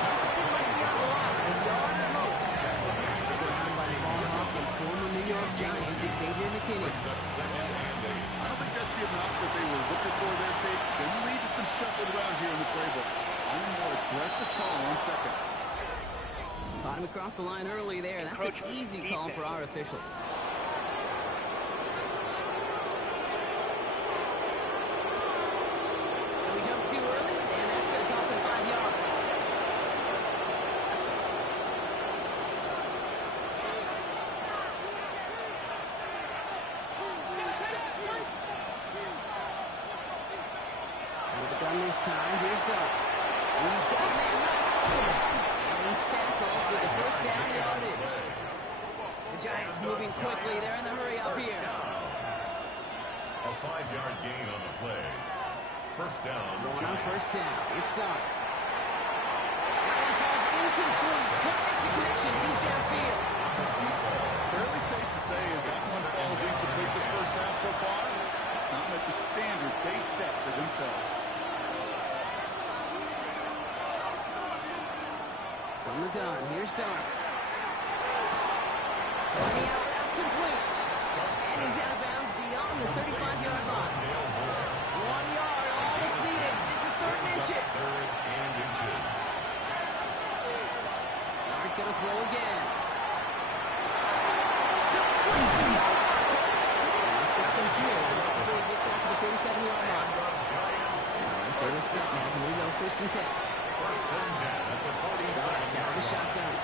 This is pretty much beyond the line, a yard or most. That's the good run by the ball hawk and former New York Giants, Xavier McKinney. I don't think that's the amount that they were looking for there, Kate. They will lead to some shuffle around here in the playbook. A more aggressive call on 2nd. Caught him across the line early there. That's an easy call for our officials. this time. Here's Dart. He's got a man knocked. And he's tackled with the first down yardage. The Giants moving quickly. They're in the hurry up here. A 5-yard gain on the play. First down. Going on first down. It's Dart. That one falls incomplete. Couldn't make the connection deep downfield. Fairly safe to say as that one falls incomplete this first half so far. It's not met the standard they set for themselves. From the gun, here's Dart. Running out route complete. And he's out of bounds beyond the 35-yard line. 1 yard, all that's needed. This is third and inches. Third and inches. Dart gonna throw again. Before he gets out to the 47-yard line. They look set now. Here we go, first and 10. First and 10 at the 47. Out of the shotgun.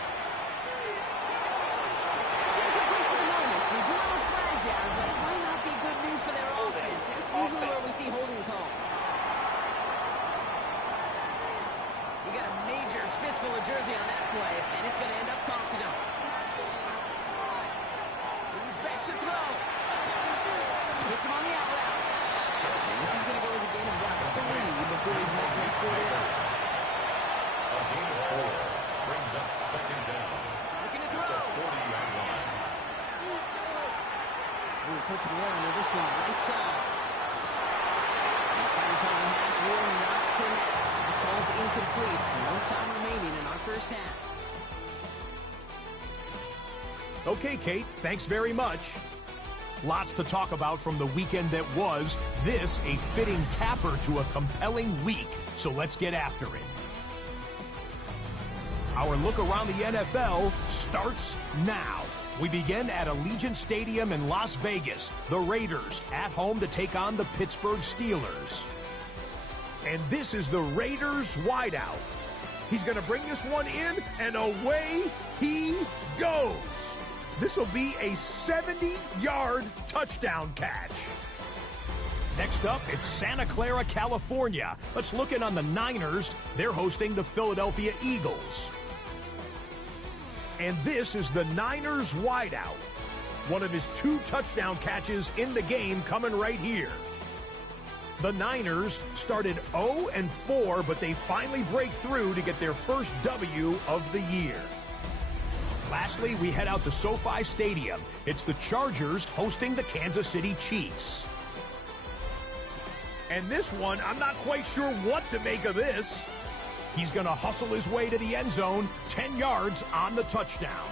It's incomplete for the moment. We do have a flag down, but it might not be good news for their offense. That's usually where we see holding calls. You got a major fistful of jersey on that play, and it's going to end up costing him. He's back to throw. Hits him on the out route. And this is going to go as a gain of about 3 before he's met and scored out. A gain of 4 brings up second down. Looking to At throw. the 40-yard line. Ooh, puts him there under this one, right side. This fires on the half, will not connect. The ball's incomplete. No time remaining in our first half. Okay, Kate, thanks very much. Lots to talk about from the weekend that was. This a fitting capper to a compelling week. So let's get after it. Our look around the NFL starts now. We begin at Allegiant Stadium in Las Vegas. The Raiders at home to take on the Pittsburgh Steelers. And this is the Raiders wideout. He's going to bring this one in, and away he goes. This will be a 70-yard touchdown catch. Next up, it's Santa Clara, California. Let's look in on the Niners. They're hosting the Philadelphia Eagles. And this is the Niners wideout. One of his 2 touchdown catches in the game coming right here. The Niners started 0-4, but they finally break through to get their first W of the year. Lastly, we head out to SoFi Stadium. It's the Chargers hosting the Kansas City Chiefs. And this one, I'm not quite sure what to make of this. He's going to hustle his way to the end zone, 10 yards on the touchdown.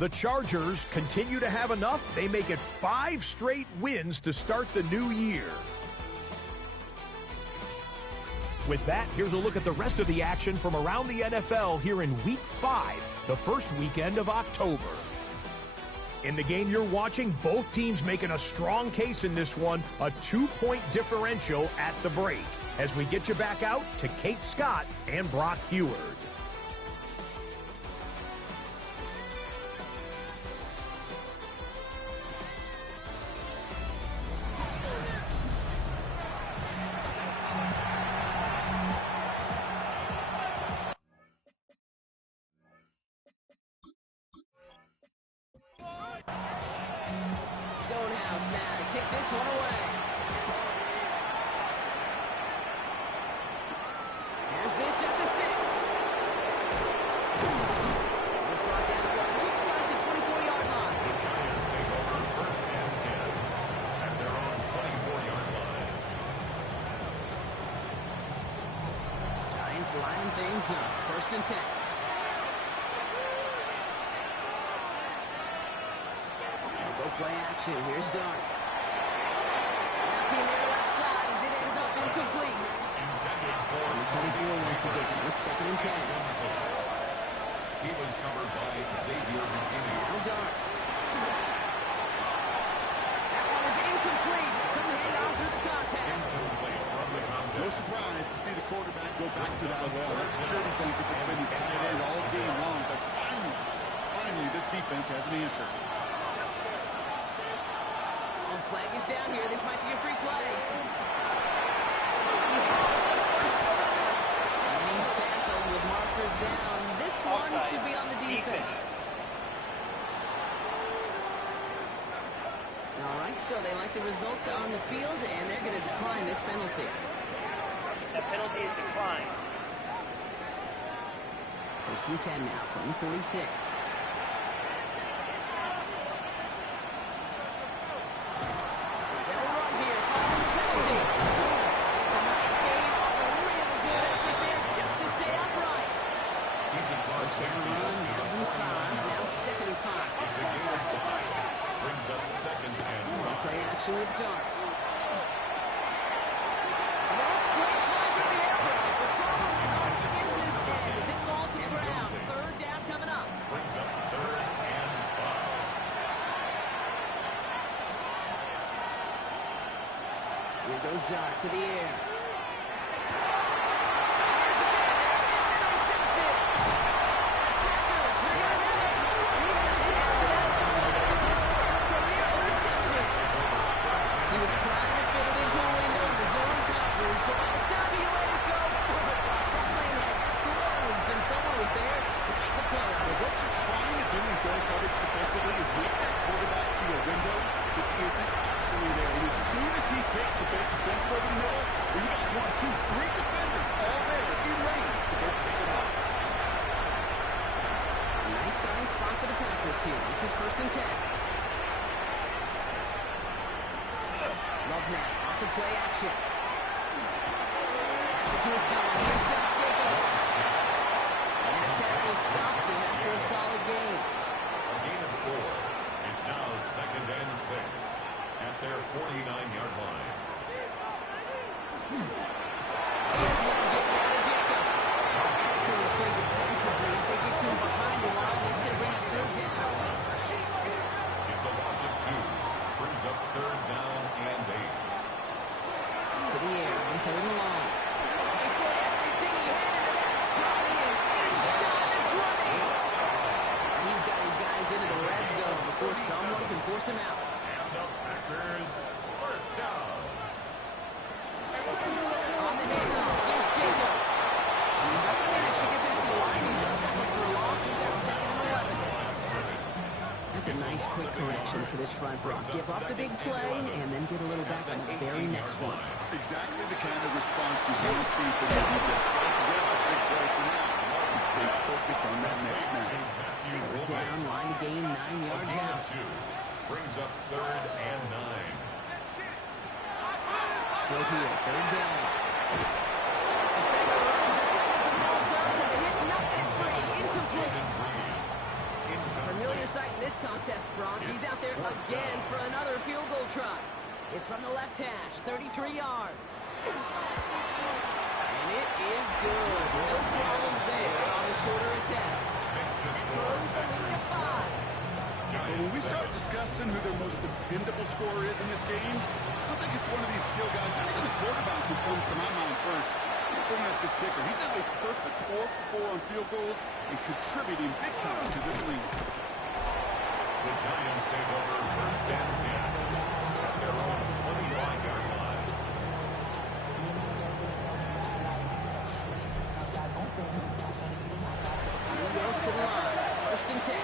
The Chargers continue to have enough. They make it 5 straight wins to start the new year. With that, here's a look at the rest of the action from around the NFL here in Week 5, the first weekend of October. In the game you're watching, both teams making a strong case in this one, a 2-point differential at the break. As we get you back out to Kate Scott and Brock Heward. Stonehouse now to kick this one away. Has this at the 6. This brought down to what looks like the 24-yard line. The Giants take over first and 10 at their own 24-yard line. Giants lining things up. First and 10. They'll go play action. Here's Dart. Up in their left side as it ends up incomplete. Intended for On the 24 once again. It's second and 10. He was covered by Xavier McKinney. Now Dart. That one is incomplete. Couldn't hang on through the contact. Incomplete from the contest. No surprise to see the quarterback go back to that well. That security blanket that's been his tight end all game long. But finally, this defense has an answer. Oh, flag is down here. This might be a free play. He has He's tackled with markers down. This one Offside. should be on the defense. All right, so they like the results on the field, and they're going to decline this penalty. That penalty is declined. First and 10 now from the 46. They'll run here, following the penalty. It's a nice gain off a really good effort there just to stay upright. First down run, now's in 5, now second and 5. It's a gain of 5. Brings up second and 5. Play action with darts. That's great fly through the air, but the problem's on the business end as it falls to the ground. Third down coming up. Brings up third and 5. Here goes Dart to the air. This is first and 10. Love now, off the play action. Pass it to his back. Here's Josh Jacobs. And that tackle stops him after a solid gain. A gain of 4. It's now second and 6 at their 49-yard line. Excellent play defensively as they get to him behind the line. It's going to bring up third down. It's a loss of 2. Brings up third down and 8. To the air on third and long. He put everything he had into that. Got in inside the 20. He's got his guys into the red zone before someone can force him out. And the Packers first down. On the handoff, here's Jacob. He's not going to actually get into the line. He was tackled for a loss. We've got second and 11. That's a nice quick correction for this front block. Give up the big play and then get a little back on the very next one. Exactly the kind of response you want to see from the defense. Forget about the big play for now and stay focused on that next snap. Third down, line to gain 9 yards out. 2. Brings up third and 9. Throw here, third down. Defender runs right as the ball does, and the hit knocks it free. Incomplete. A familiar sight in this contest, Brock. He's out there again for another field goal try. It's from the left hash, 33 yards. And it is good. No problems there on the shorter attack. And it grows the lead to 5. But when we start discussing who their most dependable scorer is in this game, I don't think it's one of these skill guys, not even the quarterback, who comes to my mind first. I'm bringing up this kicker. He's now a perfect 4 for 4 on field goals and contributing big time to this league. The Giants take over first and 10 at their own 25-yard line. New York to the line, first and 10.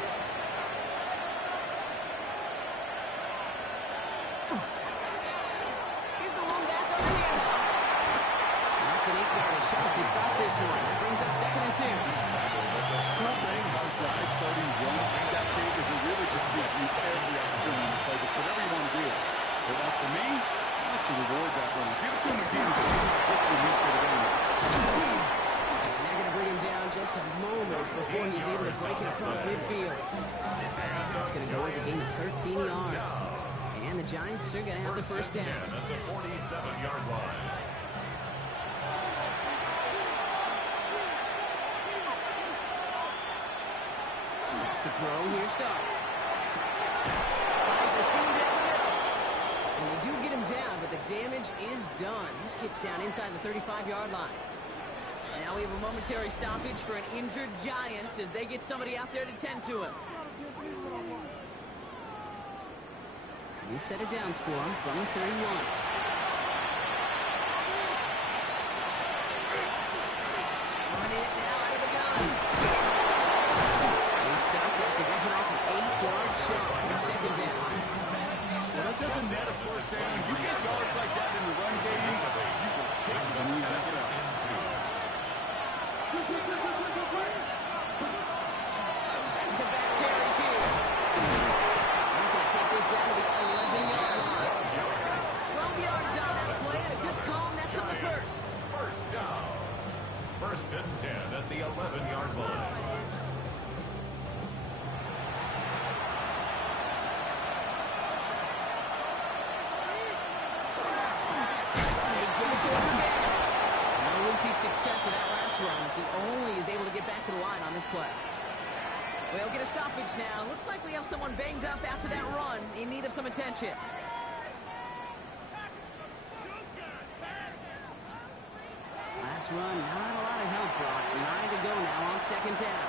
Here's the one back on the handoff. That's an 8-yard shot to stop this one. That brings up second and 2. One thing about drive starting one in that game is it really just gives you every opportunity to play with whatever you want to do. But as for me, I like to reward that run. Give it to him again and see how quickly he set it ends. And they're going to bring him down just a moment before he's able to break it across midfield. That's going to go as a gain of 13 yards. And the Giants are going to have the first down. 10 at the 47-yard line. To throw, here starts. Finds a seam down the middle. And they do get him down, but the damage is done. He just gets down inside the 35-yard line. And now we have a momentary stoppage for an injured Giant as they get somebody out there to tend to him. New set of downs for him from the 31. it doesn't net a first down, you get yards like that in the run game, you will take it in the NFL. Back-to-back carries here. He's going to take this down to the 11-yard line. 12 yards on that play, and a good call, and that's on the first. First down. First and 10 at the 11-yard line. Success of that last run as he only is able to get back to the line on this play. We'll get a stoppage now. Looks like we have someone banged up after that run in need of some attention. Last run, not a lot of help, Brock. 9 to go now on second down.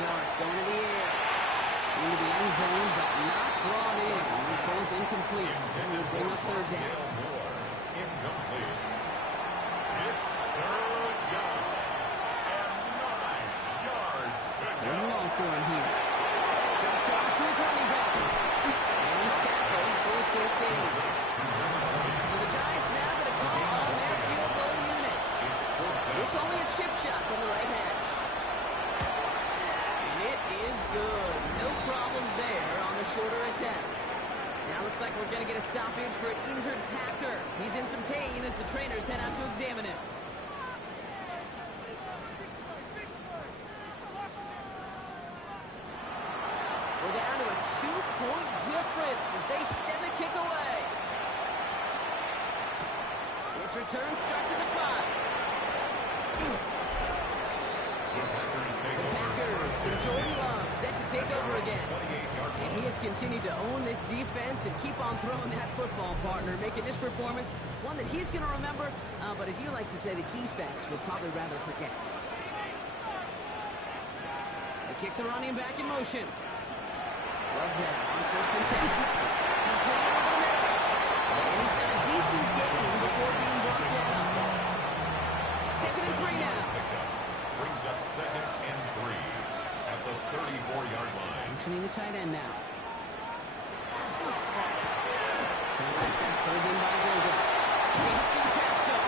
Darts going to the air. Into the end zone, but not brought in. It falls incomplete. And will bring up third down. Incomplete. It's third down. And 9 yards to go. Going long for him here. Dump off to his running back. And he's tackled for a fourth down. So the Giants now going to call on their field goal unit. This only a chip shot from the right hand. It is good. No problems there on the shorter attempt. Now looks like we're going to get a stoppage for an injured Packer. He's in some pain as the trainers head out to examine him. We're down to a 2-point difference as they send the kick away. This return starts at the 5. Jordan Love set to take over again. And he has continued to own this defense and keep on throwing that football, partner, making this performance one that he's going to remember, but as you like to say, the defense will probably rather forget. They kick the running back in motion. Love that on first and 10. Completed over the middle. And he's got a decent gain before being brought down. 2nd and 3 now. Brings up 2nd and 3 at the 34-yard line. Motioning the tight end now. That's pulled in by Goga. Dancing past him.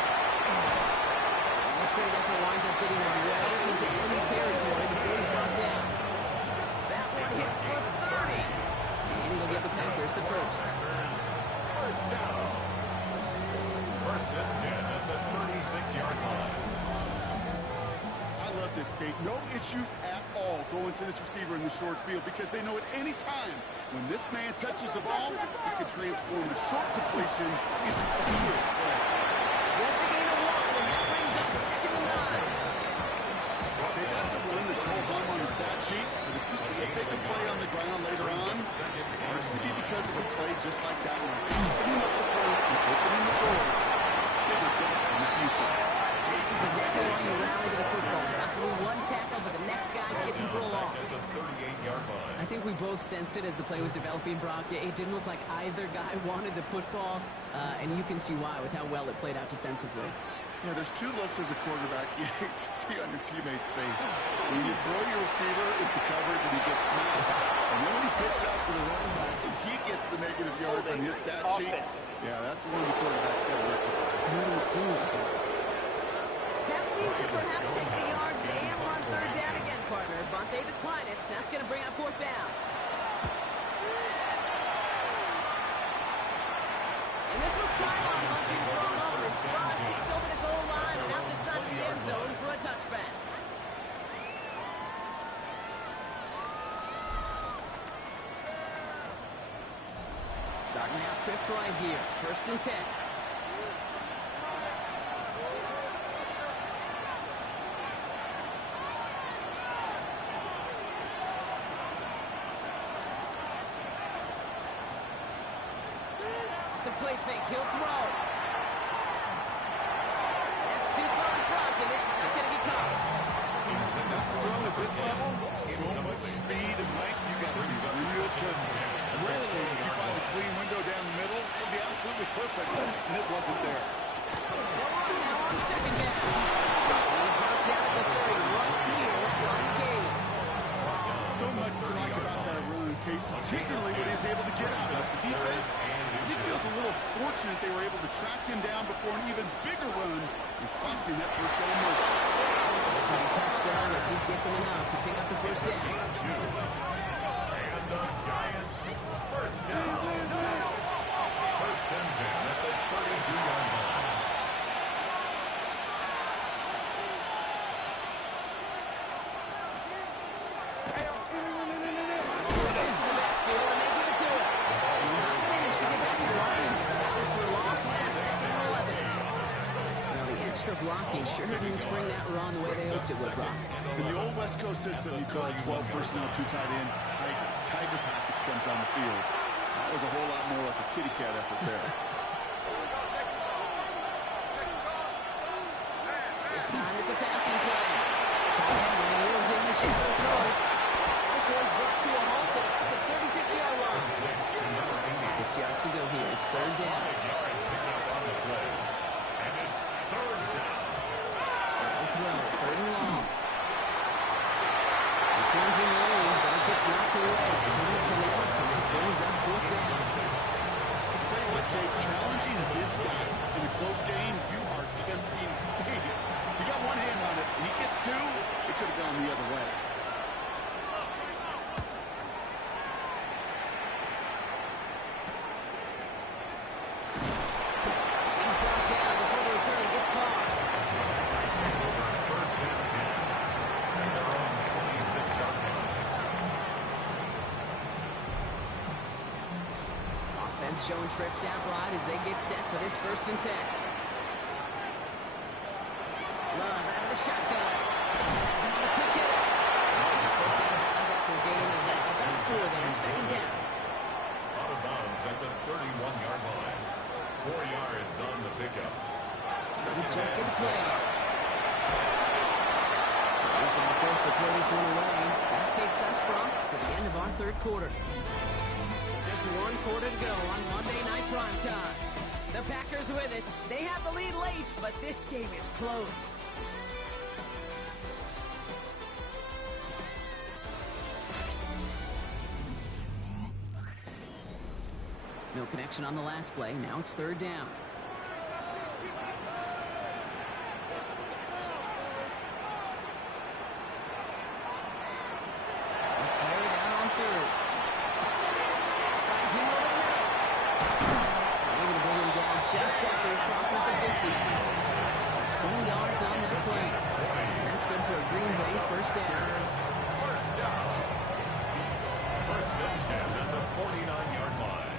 And this great effort winds up getting him well into enemy territory before he's brought down. That one hits for 30. And it'll give the Packers the first. First down. First and 10 at the 36-yard line. I love this, Kate. No issues at all going to this receiver in the short field because they know at any time when this man touches the ball, he can transform a short completion into a short play. Just a gain of 1, and that brings up 2nd and 9. They got some room that's hold on the stat sheet, but if you see a big play on the ground later on, it's going to be because of a play just like that one. Opening up the front and opening the door. Bigger gap in the future. This is exactly why you rally to the football. After one tackle, but the next guy gets him for a loss. I think we both sensed it as the play was developing, Brock. It didn't look like either guy wanted the football, and you can see why with how well it played out defensively. Yeah, there's two looks as a quarterback you hate to see on your teammate's face. When you throw your receiver into coverage and he gets smacked, and then when he pitched out to the running back and he gets the negative yards on his stat sheet, yeah, that's one the quarterback's got to rectify. What do we do? Tempting to perhaps take the yards and run third down again, partner, but they decline it. That's going to bring up fourth down. And this was Pylon hunting for a moment. Spot hits over the goal line and out the side of the end zone for a touchback. Starting out trips right here. 1st and 10. The play fake, he'll throw. That's too far in front, and it's not going to be caught. That's a throw at this level. So much speed and length, you got to be real careful. Rarely, if you find a clean window down the middle, it would be absolutely perfect, and it wasn't there. They'll run now on 2nd down. He's brought down at the 30, right near that line of game. so much to like about that run, Kate, particularly when he was able to get out of it. The defense, he feels a little fortunate they were able to track him down before an even bigger run and crossing that first down mark. It's not a touchdown as he gets him enough to pick up the first down. And the Giants first down. First and 10 at the 32-yard line. Blocking sure didn't spring that run the way they hoped it would, Brock. In the old West Coast system, you call 12 personnel, 2 tight ends, Tiger. Tiger package comes on the field. That was a whole lot more like a kitty cat effort there. This time it's a passing play. Tight end reels in the shallow throw. This one's brought to a halt at the 36-yard line. 6 yards to go here. It's third down. Third and long. This one's in range, but it gets knocked away. Connects, and it brings up fourth down. I'll tell you what, Jake, challenging this guy in a close game, you are tempting fate. He got one hand on it, and he gets two. It could have gone the other way. He's brought down before the return gets far. Offense showing trips out wide as they get set for this first and 10. Love out of the shotgun. Has him on a quick hit. He's forced out of bounds after a gain of about 4 there. Second down. Out of bounds at the 31-yard line. 4 yards on the pickup. He just gets playoff. He's going to force to throw this one away. That takes us, Brock, to the end of our third quarter. Just 1 quarter to go on Monday Night Primetime. The Packers with it. They have the lead late, but this game is close. No connection on the last play. Now it's third down. Aired out on third. Finds him over the middle. Able to bring him down just after he crosses the 50. So 20 yards on that play. And that's good for a Green Bay first down. First down. First and 10 at the 49-yard line.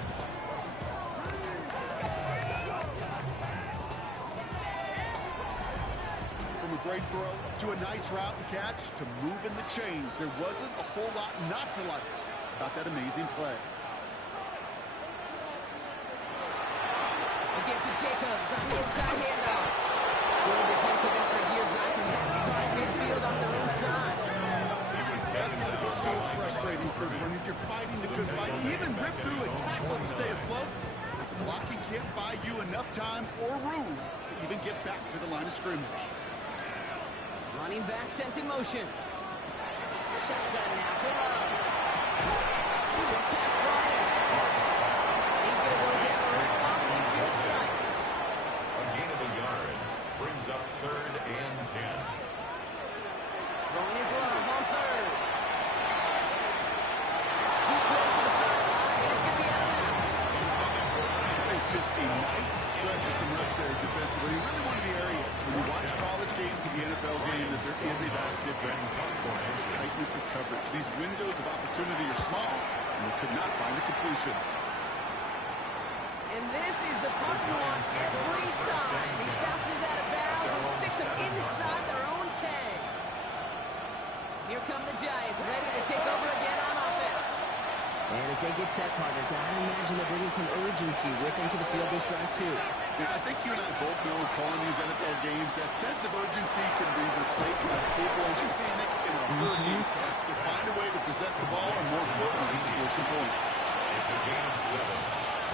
From a great throw to a nice route and catch to moving the chains, there wasn't a whole lot not to like about that amazing play. They get to Jacobs on the inside handoff. Good defensive effort here, drives him back across midfield on their own side. That's got to be so frustrating for when you're fighting the good fight. You even rip through a tackle to stay afloat. Blocking can't buy you enough time or room to even get back to the line of scrimmage. Running back sends in motion. Shotgun now for Love. Check pass Bryant. He's going to go down right along the midfield stripe. A gain of a yard brings up third and 10. Throwing his Love on third. That's too close to the sideline, and it's going to be out of bounds. It's just a nice stretch of some reps there defensively. Really one of the areas when you watch college games to the NFL game that there is a vast difference. It's the tightness of coverage. These windows of opportunity are small, and they could not find a completion. And this is the punt he wants every time. He bounces out of bounds and sticks him inside their own 10. Here come the Giants, ready to take over again on offense. And as they get set, partner, gotta imagine they're bringing some urgency with them to the field this drive, too. Yeah, I think you and I both know in calling these NFL games, that sense of urgency can be replaced by full-blown panic in a hurry. So find a way to possess the ball and, more importantly, score some points. It's a gain of 7.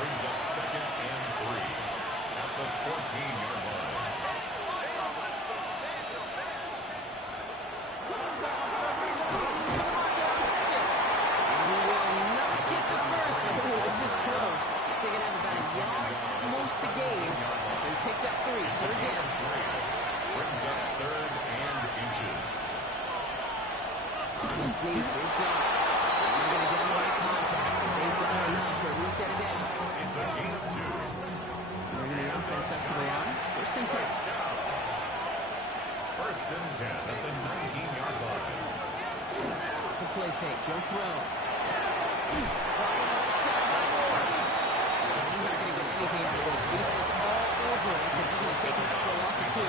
Brings up second and 3 at the 14-yard line. Here's Dodd. They're going to down by contact as they've done enough for a new set of downs. It's a gain of 2. Bringing the offense up to the line. First and 10. First and 10 at the 19-yard line. The play fake. He'll throw. Right side by Ward. And he's not going to get anything out of this. The defense all over it. He's going to take him out for a loss of 2.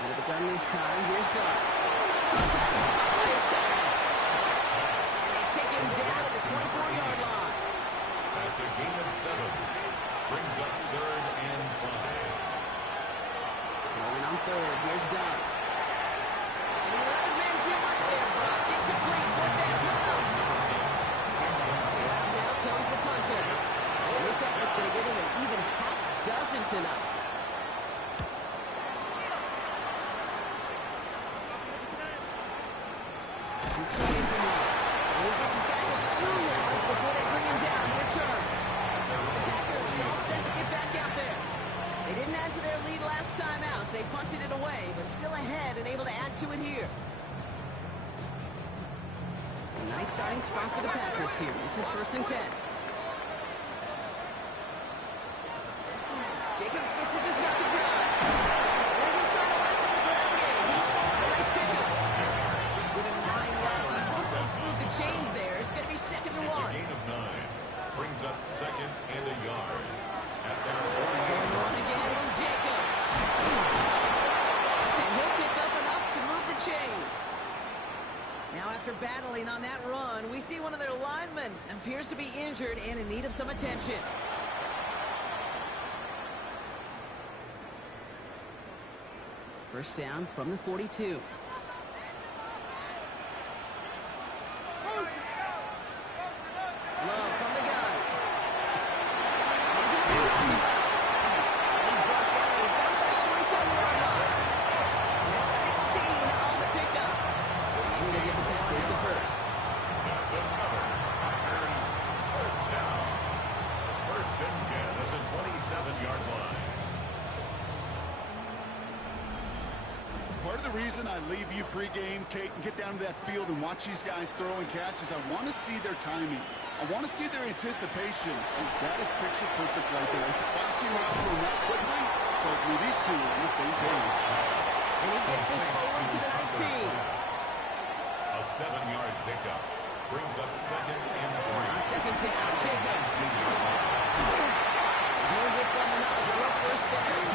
Out of the gun this time. Here's Dodd. And they take him down at the 24-yard line. That's a gain of 7. Brings up 3rd and 5. Going on 3rd. Here's Dodd. And he let his man too much there, Brock. Incomplete. Put that down. So out now comes the punter. And this effort's going to give him an even half dozen tonight. Returning from there. And he gets his guys a few yards before they bring him down. Return. The Packers all set to get back out there. They didn't add to their lead last time out, so they punted it away, but still ahead and able to add to it here. A nice starting spot for the Packers here. This is first and 10. Jacobs gets it to start the drive. There's a sideline from the ground game. He's followed a nice pickup. Give him 9 yards. He almost moved the chains there. It's going to be 2nd and 1. It's a gain of 9. Brings up 2nd and a yard. At their Going on again with Jacobs. And he'll pick up enough to move the chains. Now after battling on that run, we see one of their linemen appears to be injured and in need of some attention. First down from the 42. Love from the gun. He's brought down at about that 27-yard line. That's 16 on the pickup. He's going to give the Packers the first. That's another Packers first down. First and 10 at the 27-yard line. Part of the reason I leave you pregame, Kate, and get down to that field and watch these guys throw and catch is I want to see their timing. I want to see their anticipation. And that is picture perfect right there. Passing around from that quickly tells me these two are on the same page. And he gets this forward to the 19. A 7-yard pickup. Brings up 2nd and 3. On second down, Jacobs. He'll get them another first down.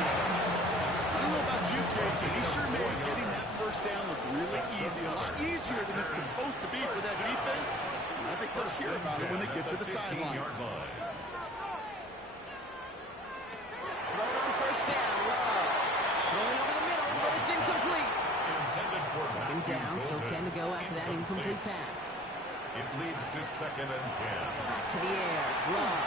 I don't know about you, Kate, but he sure made getting that first down look really easy. A lot easier than it's supposed to be for that defense. And I think they'll hear about it when they get to the sidelines. Throwing on first down, Love. Throwing over the middle, but it's incomplete. Second down, still 10 to go after that incomplete pass. It leads to 2nd and 10. Back to the air, Love.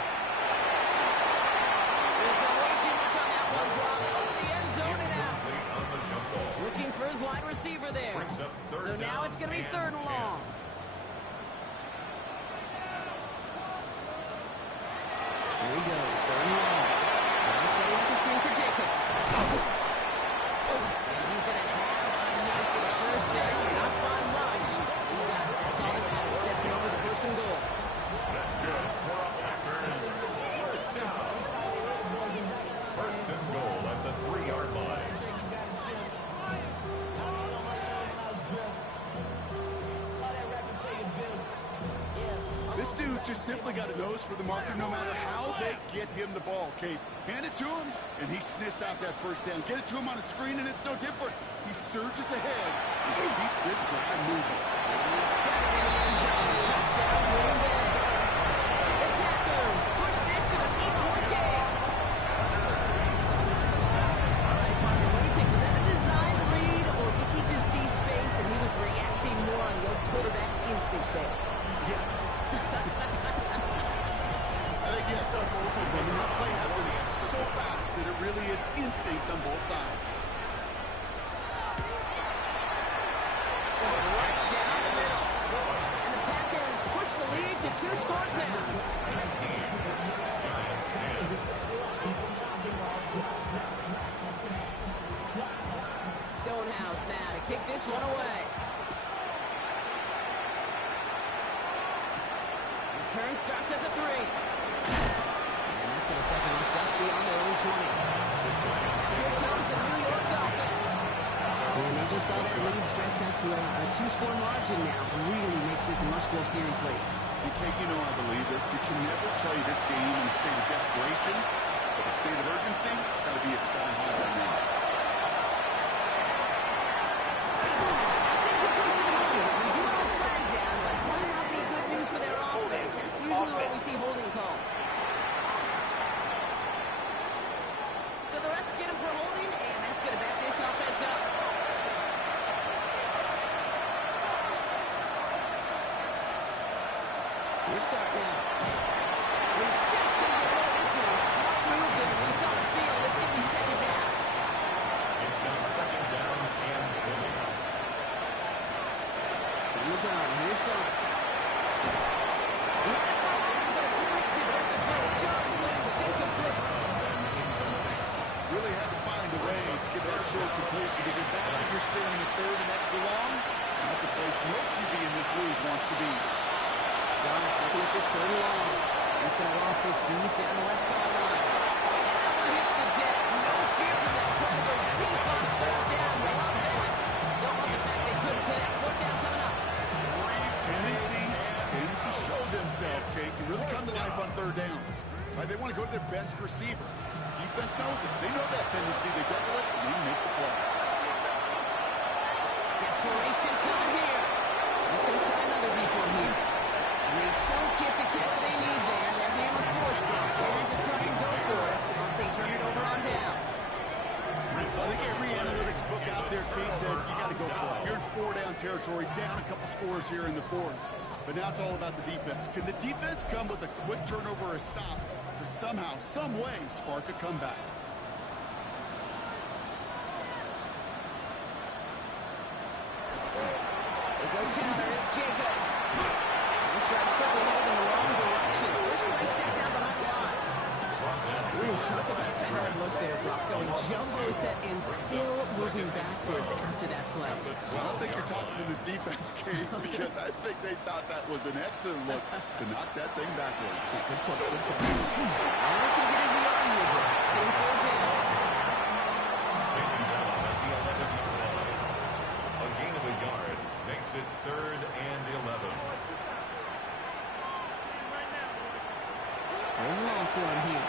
There's been way too much on that one, Brock. Over the end zone and out. On the jump ball. Looking for his wide receiver there. Brings up third So now down it's going to be and 3rd and 10. long. Here he goes, 3rd and long. Now setting up the screen for Jacobs. And he's going to have enough for the first down. Not by much. He got it. That's all that matters. Sets him up with the 1st and goal. That's good for a Packers first down. 1st and goal at the 3-yard line. This dude just simply got a nose for the marker no matter how they get him the ball, Kate. Hand it to him, and he sniffs out that first down. Get it to him on a screen, and it's no different. He surges ahead and keeps this drive moving. He's got it in the end zone. Touchdown, Green Bay. The Packers push this to an 8-point game. All right, Parker, what do you think? Was that a design read, or did he just see space and he was reacting more on the old quarterback instinct there? Yes. I think yes on both of them. And that play happens so fast that it really is instincts on both sides. Right down the middle. And the Packers push the lead to 2 scores now. Giants 10. pass now to kick this one away. Return starts at the 3. And that's going to set them up just beyond their own 20. Here comes the New York offense. And they just saw that lead stretch out to a 2-score margin now. Really makes this a must-score series late. And Kate, you know I believe this. You can never play this game in a state of desperation, but the state of urgency got to be a sky high right now. That's incomplete for the moment. We do have a flag down, but it might not be good news for their offense. That's usually what we see holding call. So the refs get him for holding, and that's going to back this offense up. We're starting now. He's just going to get rid of this one. Smart move there. We saw the field. It's going to be second down. It's now second down and 20. Here we go. Here starts. Great defensive play. Johnny Lewis incomplete. Really had to find a way to get that short completion because now you're staring at third and extra long. That's a place no QB in this league wants to be. Dogs looking at this third and long. He's going to loft this deep down the left sideline. And that one hits the deck. No fear from that try to go deep on third down. They love that. Don't love the fact they couldn't connect. Fourth down coming up. Tendencies tend to show themselves, Kate. Can really come to life on third downs. Right? They want to go to their best receiver. Defense knows it. They know that tendency. They double it, and they make the play. Desperation time here. He's going to try another deep one here. And they don't get the catch they need there. Their man was forced back. They had to try and go for it. They turn it over on downs. I think every analytics book out there, Kate, said you got to go for it. You're in 4-down territory, down a couple scores here in the fourth. But now it's all about the defense. Can the defense come with a quick turnover or a stop to somehow, some way, spark a comeback? They go counter. It's Jacobs. This drive's quickly headed in the wrong direction. First play set down behind the line. Ooh, talk about a bad look there, Brock. Going jumbo set and still moving backwards after that play. Well, I don't think you're talking to this defense, Kate, because I think they thought that was an excellent look to knock that thing backwards. Good point, good point. All they can get is a yard here, Brock. It's going to be 4th down. Taken down at the 11th line. A gain of a yard makes it 3rd and 11. Very long for him here.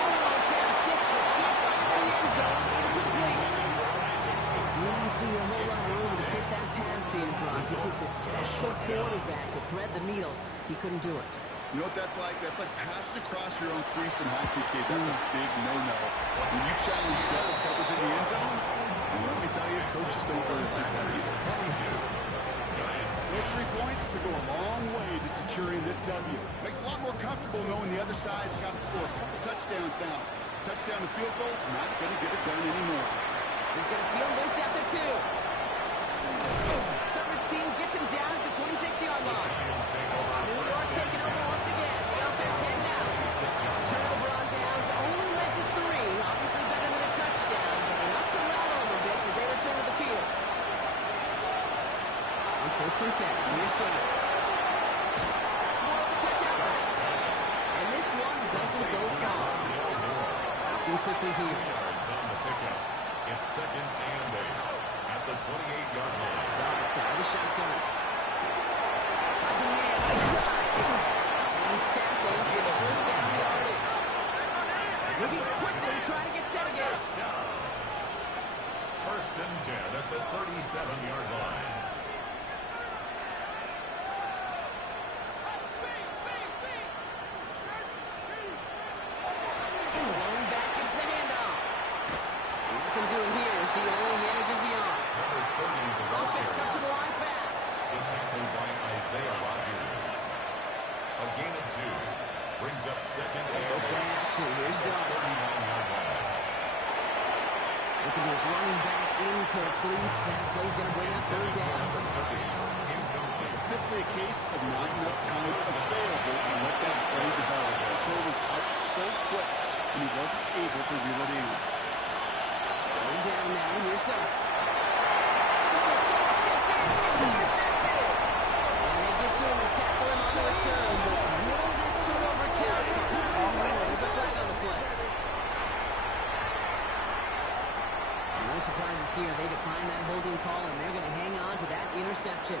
Almost had 6, but can't find the end zone. Incomplete. Didn't see a whole lot of room to fit that pass in, Brock. It takes a special quarterback to thread the needle. He couldn't do it. You know what that's like? That's like passing across your own crease in hockey, Kate. That's a big no-no. When you challenge double coverage in the end zone, and let me tell you, coaches don't really like that either. Those 3 points could go a long way to securing this W. Makes it a lot more comfortable knowing the other side's got to score a couple touchdowns now. Touchdown to field goals, not going to get it done anymore. He's going to field this at the 2. Coverage team gets him down at the 26-yard line. New York taking over once again. The offense heading out. Turnover on downs only led to 3. Obviously better than a touchdown, but enough to rattle them a bit as they return to the field. On 1st and 10, here starts. That's more of a catch out right. And this one doesn't go far. Looking quickly here. Yards on the pickup. It's 2nd and 8 at the 28-yard line. Darts out of the shotgun. And he's tackled for the 1st down yardage. Moving quickly, trying to get set again. 1st and 10 at the 37-yard line. Going back, gets the handoff. Nothing doing here as he only manages the arm. Number 30, the Offense up to the line fast. Good tackle by Isaiah Rodgers. A gain of 2 brings up 2nd and Play action. Here's Darts. 39-yard line. Looking to his running back incomplete. Play's going to bring up 3rd down. It's simply a case of not enough time available to let that play develop. The throw was out so quick, and he wasn't able to reel it in. Third down now. Here's Starks. Oh, someone stepped in. It's intercepted. And they get to him and tackle him on the return. But will this turnover count? Oh, no, there's a flag on the play. No surprises here. They decline that holding call, and they're going to hang on to that interception.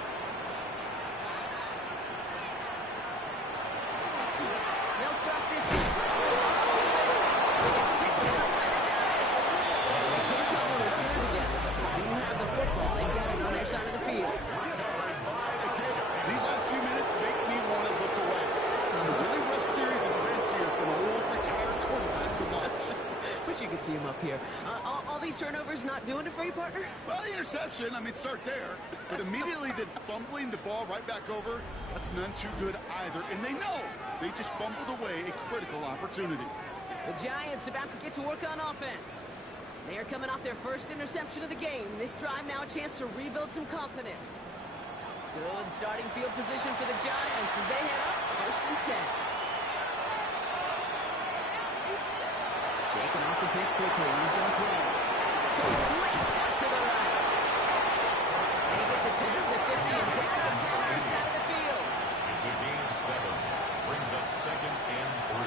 They'll start this. It's picked up by the Giants. They can't call a return together, but they do have the football. They've got it on their side of the field. These last few minutes make me want to look away. A really rough series of events here for an old retired quarterback to watch. Wish you could see him up here. All these turnovers not doing it for you, partner? Well, the interception, start there. But immediately then fumbling the ball right back over, that's none too good either. And they know they just fumbled away a critical opportunity. The Giants about to get to work on offense. They are coming off their first interception of the game. This drive now a chance to rebuild some confidence. Good starting field position for the Giants as they head up first and 10. Shaking off the pick quickly. He's going to throw. Complete out to the right. And he gets it past the 50 and down to the other side of the field. It's a gain of 7. Brings up 2nd and 3.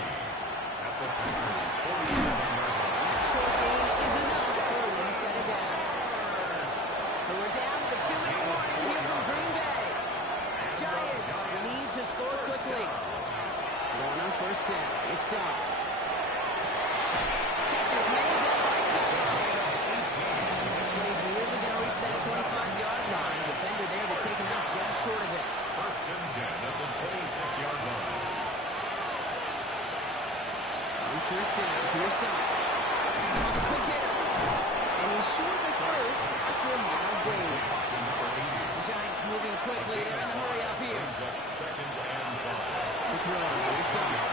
At the Packers 47-yard line. That short gain is enough for a reset it down. So we're down to the 2-minute warning here from Green Bay. Giants need to score quickly. Going on first down. It's Starks. Catches made down the right side. This play's nearly going to reach that 25-yard line. Defender there to take him out just short of it. 1st and 10 at the 26-yard line. On first down, here's Starks. He's on the quick hitter. And he's short of the first after a mild gain. The Giants moving quickly. They're in the hurry up here. Brings up 2nd and 5. To throw. Here's Starks.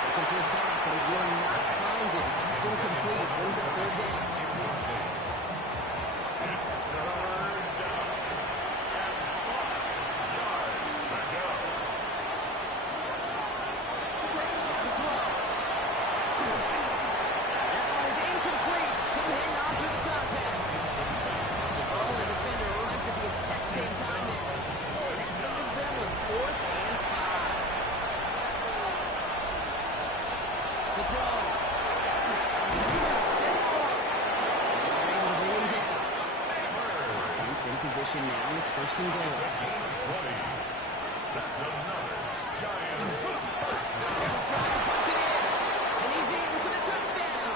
Looking for his back, but he will not find it. It's incomplete. Brings up third down. It's 3rd down. And 5 yards to go. Now to throw. That one is incomplete. Couldn't hang on through the contact. Oh, the defender arrived at the exact same time there. And that leaves them with 4th and 5. To throw. Set more. And they're able to bring him down. Offense in position now. It's 1st and goal. It's a gain of 20. That's another Giants first down. Trying to punch it in. And he's in for the touchdown.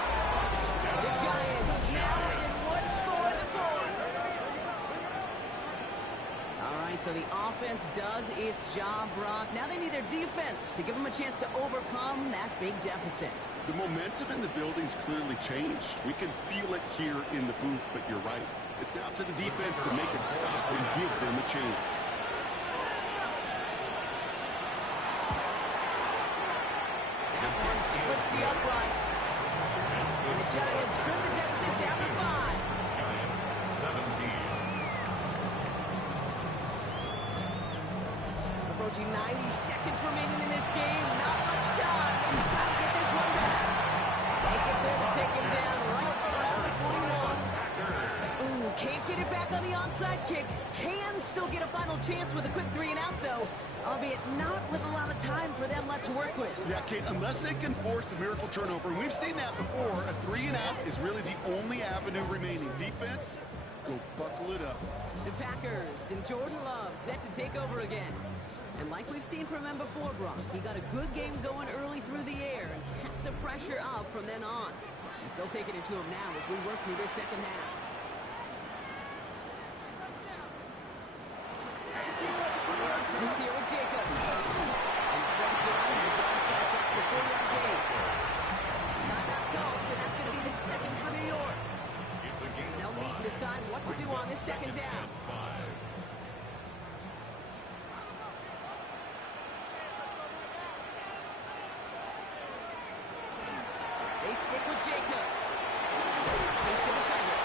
The Giants now within one score in the 4th. All right, so the offense does its job, Brock. Now they need their defense to give them a chance to overcome that big deficit. The momentum in the building's clearly changed. We can feel it here in the booth, but you're right. It's now up to the defense to make a stop and give them a chance. That one splits the uprights. And the Giants trim the deficit down to 5. Giants 17. Approaching 90 seconds remaining in this game. Not much time. They've got to get this one back. They get there to take him down right around the 41. Ooh, can't get it back on the onside kick. Can still get a final chance with a quick 3-and-out, though. Albeit not with a lot of time for them left to work with. Yeah, Kate, unless they can force a miracle turnover, and we've seen that before, a 3-and-out is really the only avenue remaining. Defense, go buckle it up. The Packers and Jordan Love set to take over again. And like we've seen from him before, Brock, he got a good game going early through the air and kept the pressure up from then on. He's still taking it to him now as we work through this second half. This here with Jacobs. He's brought down as the Giants pass after a 4-yard gain. Timeout comes, and that's going to be the second for New York. It's a gain of They'll meet and 5. decide what to do on this second down. 5. They stick with Jacobs. Escapes the defender.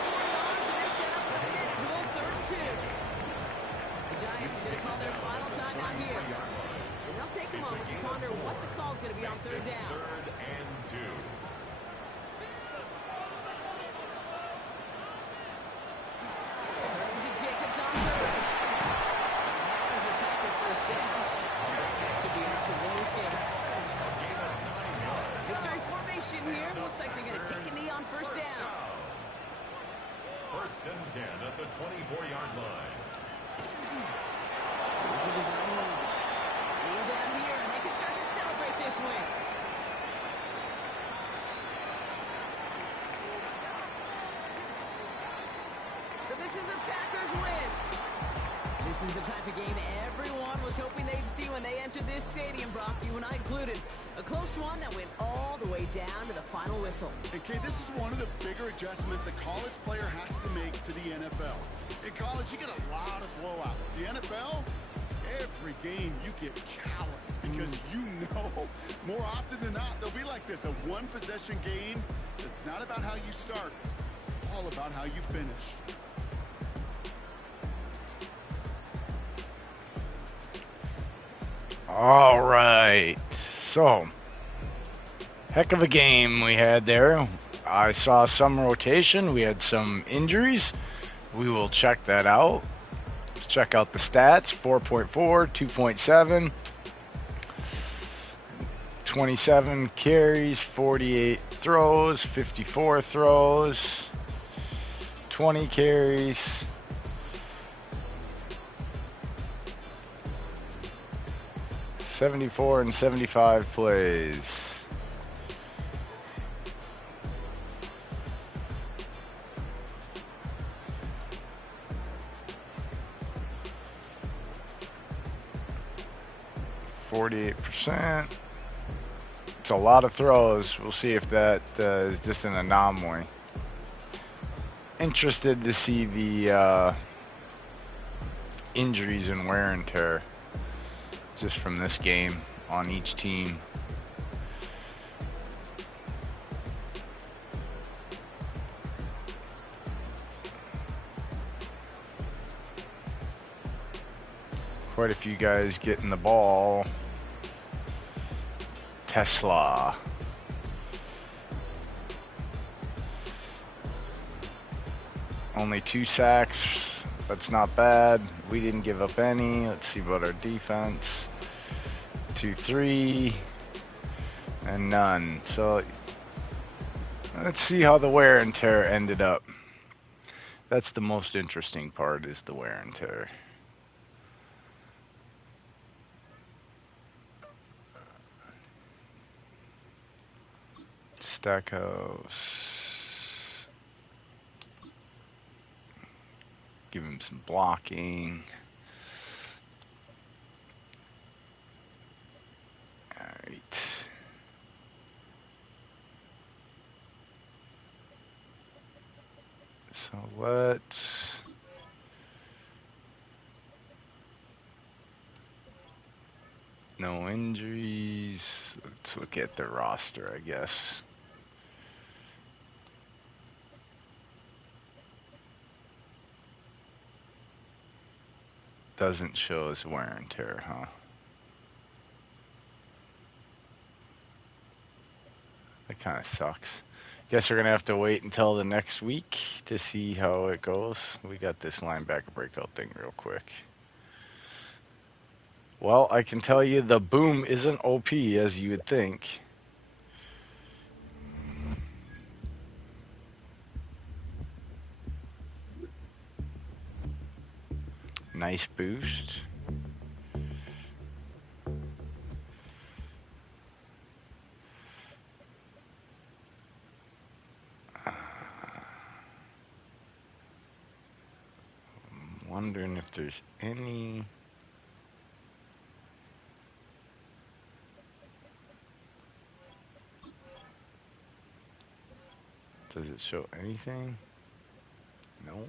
4 yards, and they're set up for a manageable 3rd and 2. The Giants are going to call their final time out here. And they'll take a moment to ponder what the call is going to be on 3rd down. 3rd and 2. action here. Looks like they're going to take a knee on first down. First and 10 at the 24-yard line. Into the zone. Kneel down here, and they can start to celebrate this win. So this is a Packers win. This is the type of game everyone was hoping they'd see when they entered this stadium, Brock, you and I included. A close one that went all the way down to the final whistle. And Kay, this is one of the bigger adjustments a college player has to make to the NFL. In college, you get a lot of blowouts. The NFL, every game you get calloused because you know more often than not they'll be like this, a one-possession game. It's not about how you start. It's all about how you finish. All right. So, heck of a game we had there. I saw some rotation. We had some injuries. We will check that out. Check out the stats. 4.4, 2.7, 27 carries, 48 throws, 54 throws, 20 carries, 74 and 75 plays. %. It's a lot of throws. We'll see if that is just an anomaly. Interested to see the injuries and wear and tear just from this game on each team. Quite a few guys getting the ball. Tesla. Only 2 sacks. That's not bad. We didn't give up any. Let's see about our defense. 2, 3, and none. So let's see how the wear and tear ended up. That's the most interesting part, is the wear and tear. Stackhouse. Give him some blocking. Alright. So let's no injuries. Let's look at the roster, I guess. Doesn't show us wear and tear, huh? That kind of sucks. Guess we're going to have to wait until the next week to see how it goes. We got this linebacker breakout thing real quick. Well, I can tell you the boom isn't OP as you would think. Nice boost. I'm wondering if there's any... Does it show anything? Nope.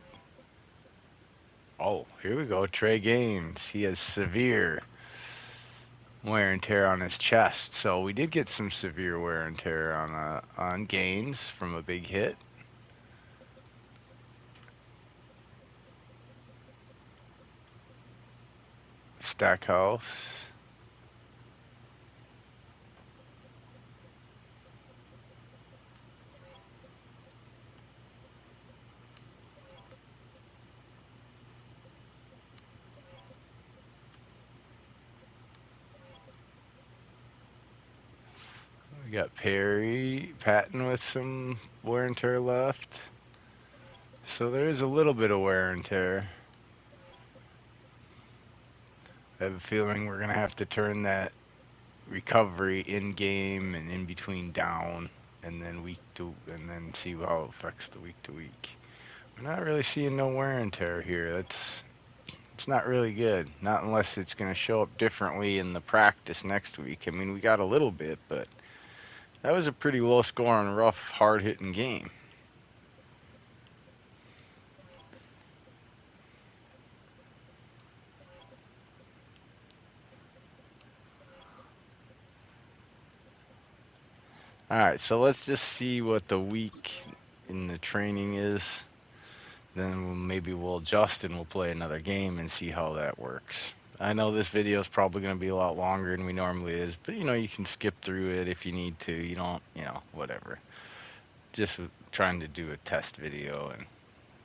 Oh, here we go. Trey Gaines. He has severe wear and tear on his chest. So we did get some severe wear and tear on Gaines from a big hit. Stackhouse. We got Perry, Patton with some wear and tear left. So there is a little bit of wear and tear. I have a feeling we're going to have to turn that recovery in game and in between down, and then and then see how it affects the week to week. We're not really seeing no wear and tear here. It's not really good. Not unless it's going to show up differently in the practice next week. I mean, we got a little bit, but that was a pretty low scoring, rough, hard hitting game. All right, so let's just see what the week in the training is. Then maybe we'll adjust and we'll play another game and see how that works. I know this video is probably going to be a lot longer than we normally is, but you can skip through it if you need to. You don't, whatever. Just trying to do a test video and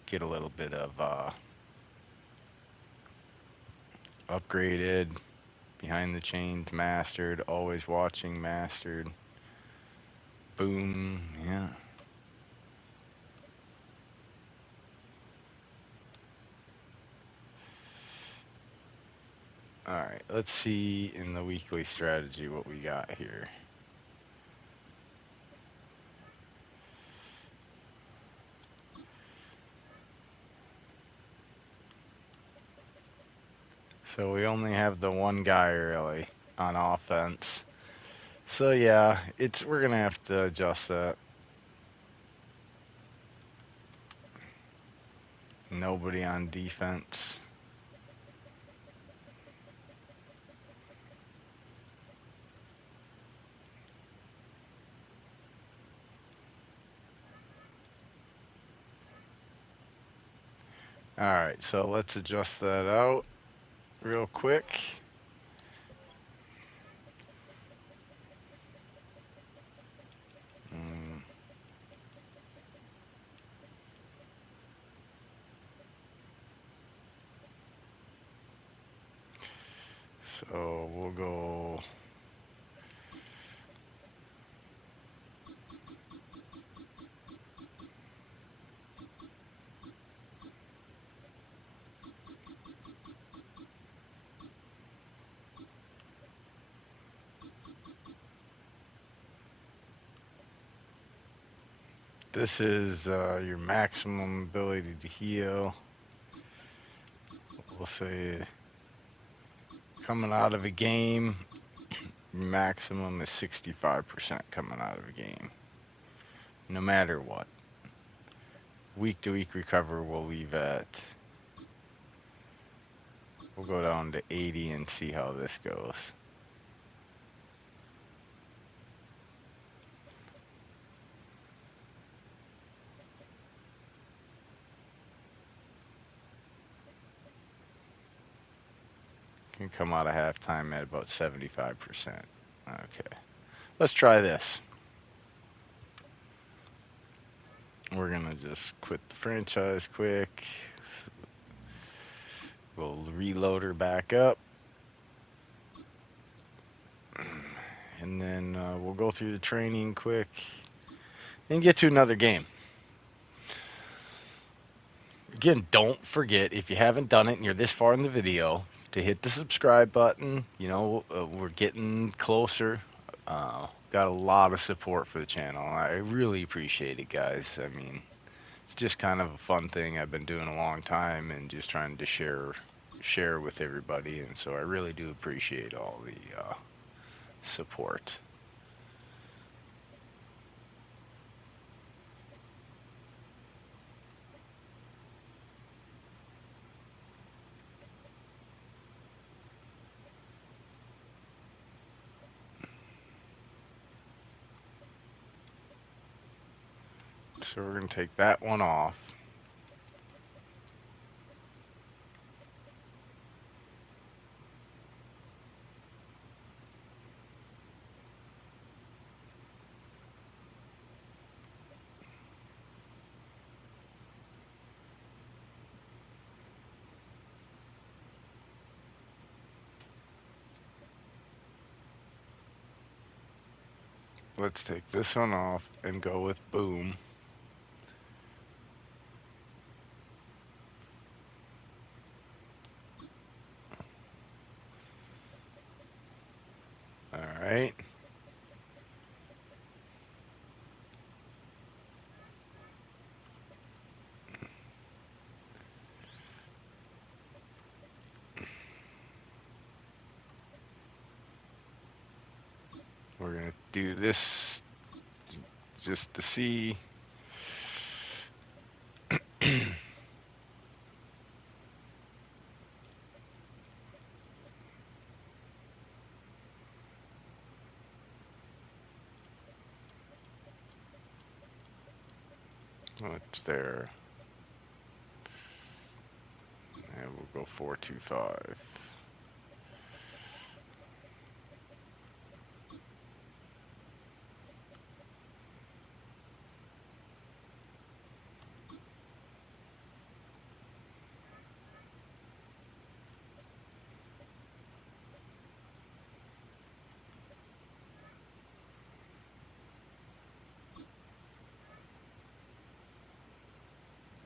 get a little bit of upgraded, behind the chains, mastered, always watching, mastered. Boom, yeah. Alright, let's see in the weekly strategy what we got here. So we only have the one guy really on offense. So yeah, we're gonna have to adjust that. Nobody on defense. Alright, so let's adjust that out real quick. So we'll go. This is your maximum ability to heal. We'll say coming out of a game, maximum is 65% coming out of a game, no matter what. Week to week recover we'll leave at, we'll go down to 80 and see how this goes. Can come out of halftime at about 75%. Okay, let's try this. We're gonna just quit the franchise quick. We'll reload her back up. And then we'll go through the training quick and get to another game. Again, don't forget, if you haven't done it and you're this far in the video, to hit the subscribe button. We're getting closer. Got a lot of support for the channel. I really appreciate it, guys. I mean, it's just kind of a fun thing I've been doing a long time and just trying to share with everybody. And so I really do appreciate all the support. So we're going to take that one off. Let's take this one off and go with boom. All right. We're going to do this just to see. What's there? And we'll go 4-2-5.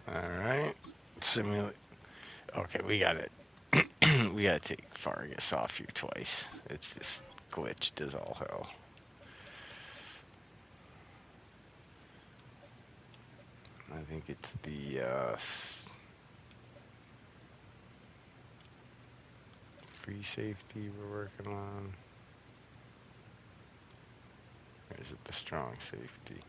All right. Simulate. Okay, we got it. We gotta take Fargus off here twice. It's just glitched as all hell. I think it's the free safety we're working on. Or is it the strong safety?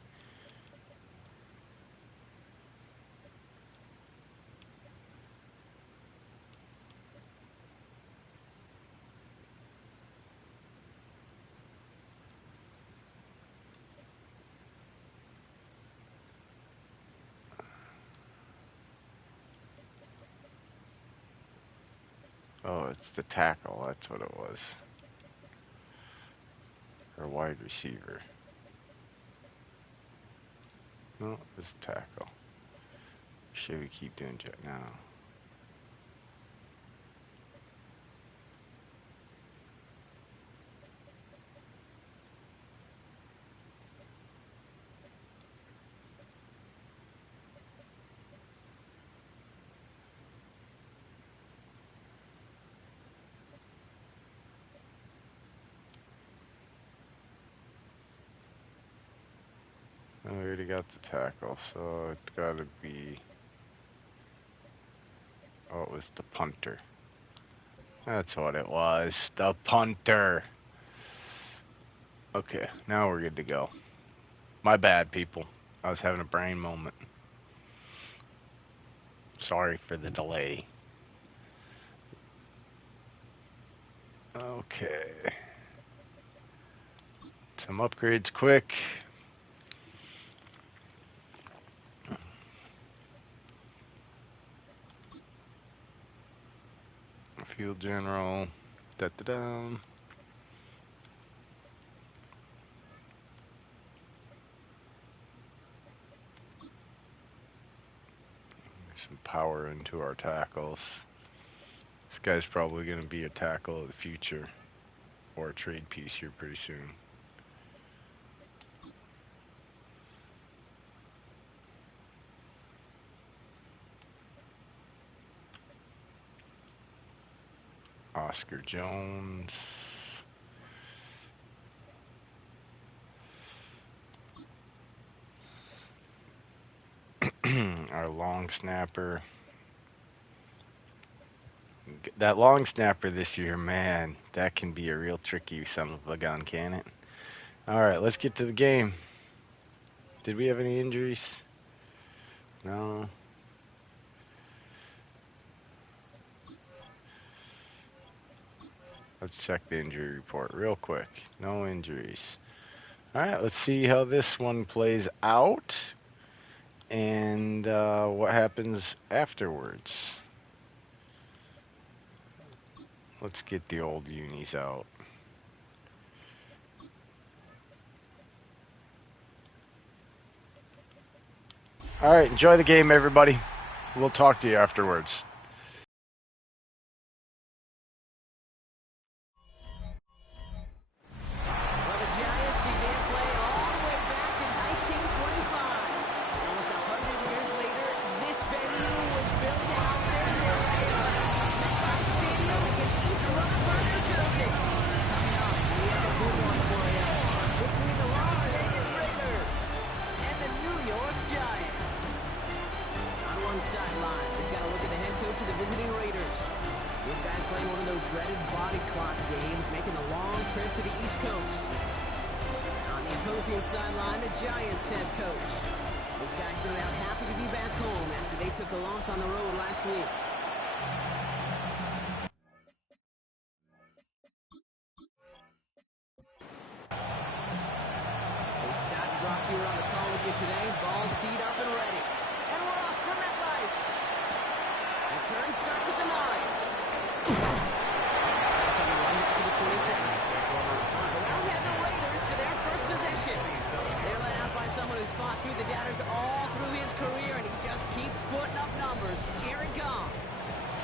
Oh, it's the tackle. That's what it was. Or wide receiver. No, it's tackle. Should we keep doing jet now? Oh, we already got the tackle, so it's gotta be. Oh, it was the punter. That's what it was. The punter. Okay, now we're good to go. My bad, people. I was having a brain moment. Sorry for the delay. Okay. Some upgrades quick. Field general. Da-da-da. Some power into our tackles. This guy's probably going to be a tackle of the future. Or a trade piece here pretty soon. Oscar Jones. Our long snapper. That long snapper this year, man, that can be a real tricky son of a gun, can it? All right, let's get to the game. Did we have any injuries? No. Let's check the injury report real quick. No injuries. All right, let's see how this one plays out and what happens afterwards. Let's get the old unis out. All right, enjoy the game, everybody. We'll talk to you afterwards. Well, the Giants began play all playing one of those dreaded body clock games, making the long trip to the East Coast. On the opposing sideline, the Giants head coach. These guys no doubt happy to be back home after they took a loss on the road last week. Scott and Brock here on the call with you today. Ball teed up and ready. And we're off for MetLife. The turn starts at the 9. Stopped on the 1 back to the 27. Now we have the Raiders for their first possession. They're led out by someone who's fought through the doubters all through his career, and he just keeps putting up numbers. Jared Goff.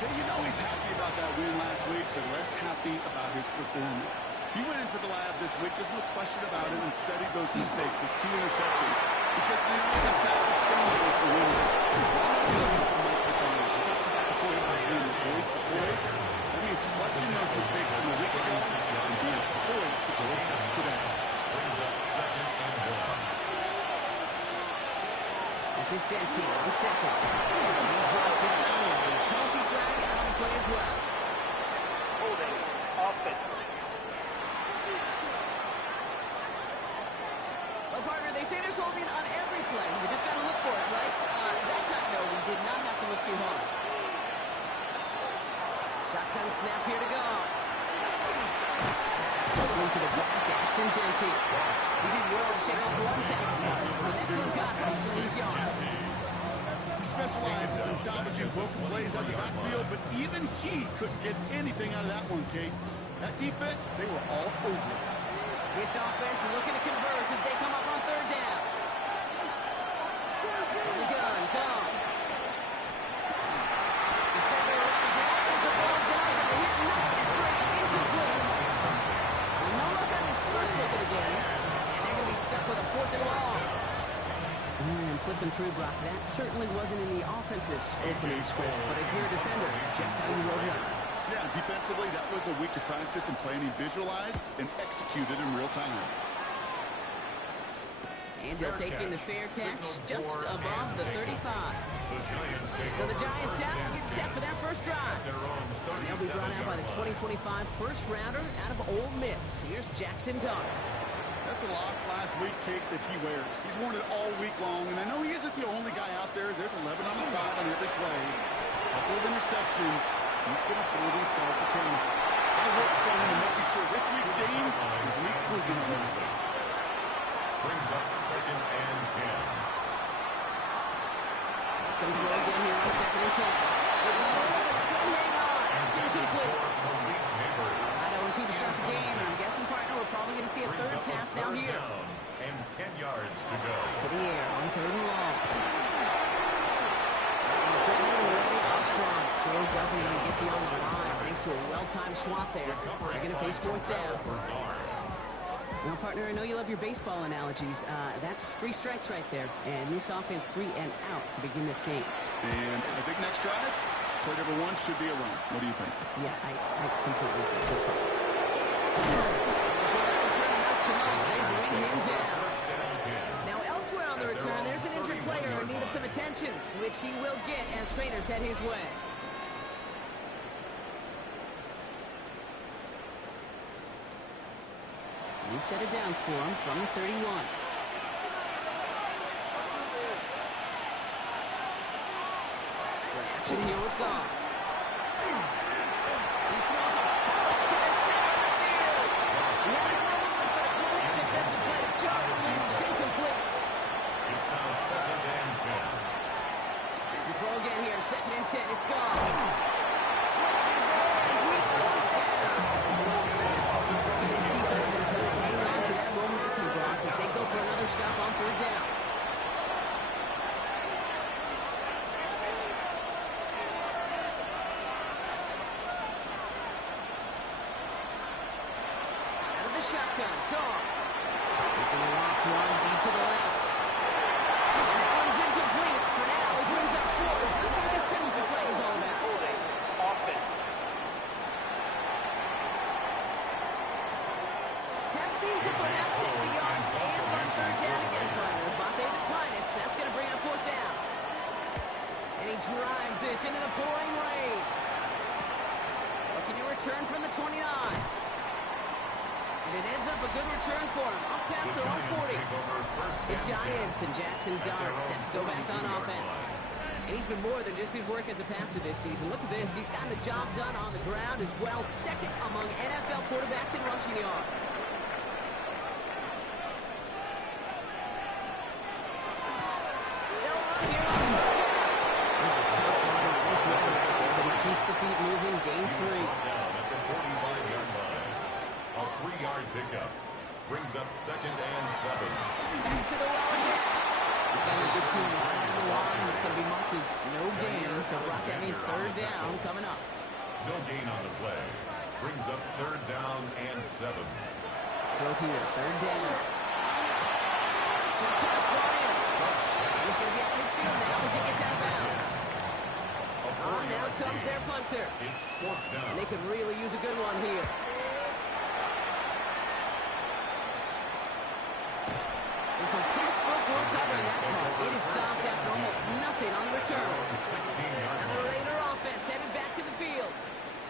You know he's happy about that win last week, but less happy about his performance. He went into the lab this week, there's no question about it, and studied those mistakes, those 2 interceptions, because the interception's not sustainable for winning. He talks about the quarterback's name, the voice. That means flushing those mistakes from the week ago and being poised to go attack today. Brings up 2nd and 1. This is Gentile on 2nd. He's brought down, and a penalty flag out on the play as well. Holding. Offense. Well, partner, they say there's holding on every play. We just got to look for it, right? That time, though, we did not have to look too hard. Shotgun snap here to go. That's going to the back action, Gentile. He did well to shake off one tackle. The next one got him. He's going to lose yards. He specializes in salvaging broken plays out the backfield, but even he couldn't get anything out of that one, Kate. That defense, they were all over it. This offense looking to convert as they come up on 3rd down. From the gun, Goff. Defender runs right as the ball does, and the hit knocks it free, incomplete. No luck on his first look at the game, and they're going to be stuck with a 4th and long. And flipping through, Brock, that certainly wasn't in the offense's opening script, but if you're a defender, just how you wrote it up. Yeah, defensively, that was a week of practice and planning visualized and executed in real time. And they'll take in the fair catch just above the 35. So the Giants out and get set for their first drive. And they'll be brought out by the 2025 first rounder out of Ole Miss. Here's Jackson Dart. That's a loss last week, Kate, that he wears. He's worn it all week long, and I know he isn't the only guy out there. There's 11 on the side on every play. A couple of interceptions. He's going to hold himself accountable. Our work's going into making sure this week's game is an improvement on that. Brings up 2nd and 10. It's going to throw again here on 2nd and 10. It was low, but hang on. That's incomplete. I know into the start of the game, and I'm guessing, partner, we're probably going to see a 3rd pass now here. And 10 yards to go. To the air on 3rd and long. He's been way up front. Still doesn't even get beyond the line. Thanks to a well-timed swat there. They're going to face 4th down. Now, partner, I know you love your baseball analogies. That's 3 strikes right there. And this offense 3 and out to begin this game. And I think next drive, play number 1 should be a run. What do you think? Yeah, I completely agree. They bring him down. Now, elsewhere on the return, there's an injured player in need of some attention, which he will get as trainers head his way. New set of downs for him from the 31. Action here with Goff. He throws a bullet to the center of the field. He had it for a moment, but a great defensive play to Charlie Lynch, incomplete. It's now 2nd and 10. To throw again here, 2nd and 10. It's Goff. Blitz is there, and he goes down. This defense is going to try to hang on to that momentum, Brock, as they go for another stop on 3rd down. Out of the shotgun, Goff. He's going to loft one deep to the left. And that one's incomplete. For now, he brings up 4th. That's what this penalty play is all about. Holding. Offense. Tempting to perhaps take the yards and run 3rd down again, partner, but they decline it, so that's going to bring up 4th down. And he drives this into the pouring rain. Looking to return from the 29. And it ends up a good return for him. Up past their own 40. The Giants and Jackson Dart set to go back on offense. And he's been more than just his work as a passer this season. Look at this. He's gotten the job done on the ground as well. Second among NFL quarterbacks in rushing yards. They'll run here on first down. This is tough running in this weather out there, but he keeps the feet moving, gains 3. At the 45-yard line. A 3-yard pickup. Brings up 2nd and 7. Back to the well again. Defender gets to him right on the line. It's going to be marked as no gain. So, Brock, that means 3rd down coming up. No gain on the play. Brings up 3rd down and 7. Throw here, 3rd down. Short pass brought in. And he's going to be at midfield now as he gets out of bounds. On now comes their punter. It's 4th down. And they could really use a good one here. And some textbook work covering that punt. It is stopped after almost nothing on the return. And the Raider offense headed back to the field.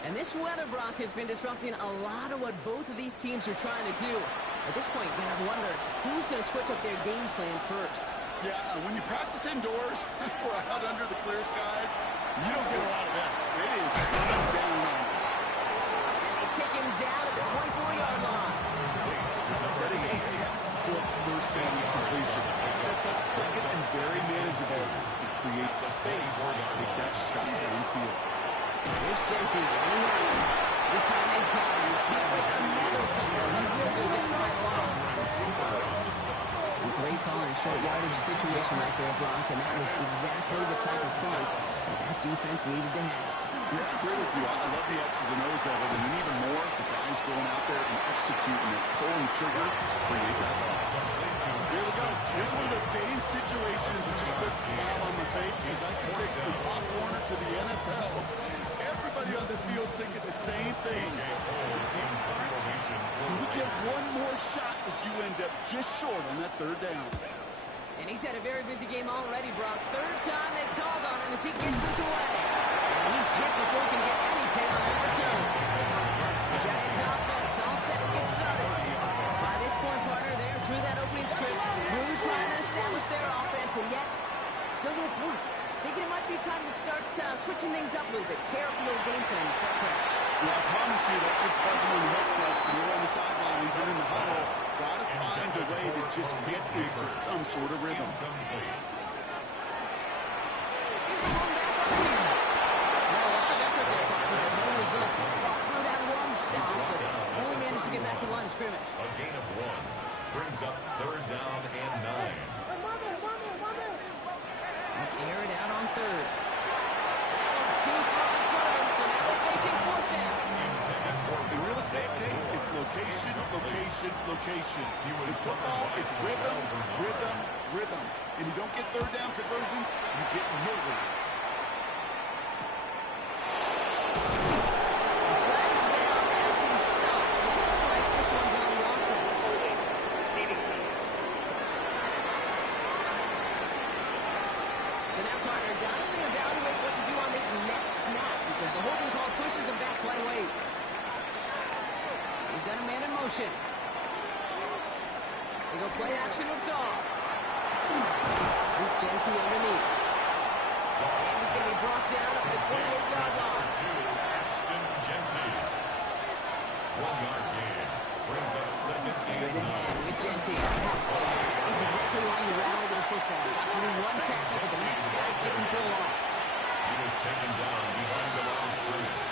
And this weather, Brock, has been disrupting a lot of what both of these teams are trying to do. At this point, you have to wonder who's going to switch up their game plan first. Yeah, when you practice indoors or out under the clear skies, you don't get a lot of this. It is coming down on you. And they take him down at the 24-yard line. That is a textbook first down completion. It sets up second and very manageable. It creates space to take that shot downfield. Here's Jensen running right. This time they caught him. You can't risk another tumble. He will go down right long. Great call in a short yardage situation right there, Brock, and that was exactly the type of front that defense needed to have. Yeah, I agree with you. I love the X's and O's of it, and even more, the guys going out there and executing it, pulling trigger to create that loss. Here we go. Here's one of those game situations that just puts a smile on my face, because I can think from Pop Warner to the NFL, everybody on the field thinking the same thing. Can we get one more shot as you end up just short on that 3rd down? And he's had a very busy game already, Brock. 3rd time they've called on him as he gives this away. And he's hit before he can get anything on that return. The Giants offense all set to get started. By this point, partner, they're through that opening script. Through trying to establish their offense, and yet still no points. Thinking it might be time to start switching things up a little bit. Tear up the old game plan and start fresh. Well, I promise you that's what's buzzing on the headsets, and you're on the sidelines and in the huddle. Gotta find a way to just get into some sort of rhythm. Here's the one back on him. Now, a lot of effort there, partner, but no results. He fought through that run stop, but only managed to get back to the line of scrimmage. A gain of 1. Brings up 3rd down and 9. Air it out on 3rd. That one's too far in front of him, so now they're facing 4th down. In real estate, Kate, it's location, location, location. In football, it's rhythm, rhythm, rhythm. And you don't get 3rd down conversions, you get no rhythm. The flag's down as he stops. Looks like this one's on the offense. Receiving team. So now, partner, got to reevaluate what to do on this next snap because the holding call pushes him back quite a ways. He's got a man in motion. They go play action with Goff. It's Gentry underneath. And he's going to be brought down up the 28-yard line. 1-yard gain. Brings up 2nd and 9. With Gentry. That is exactly why you rally to the football. You got to do one tackle, but the next guy gets him for a loss. He was taken down behind the line of scrimmage.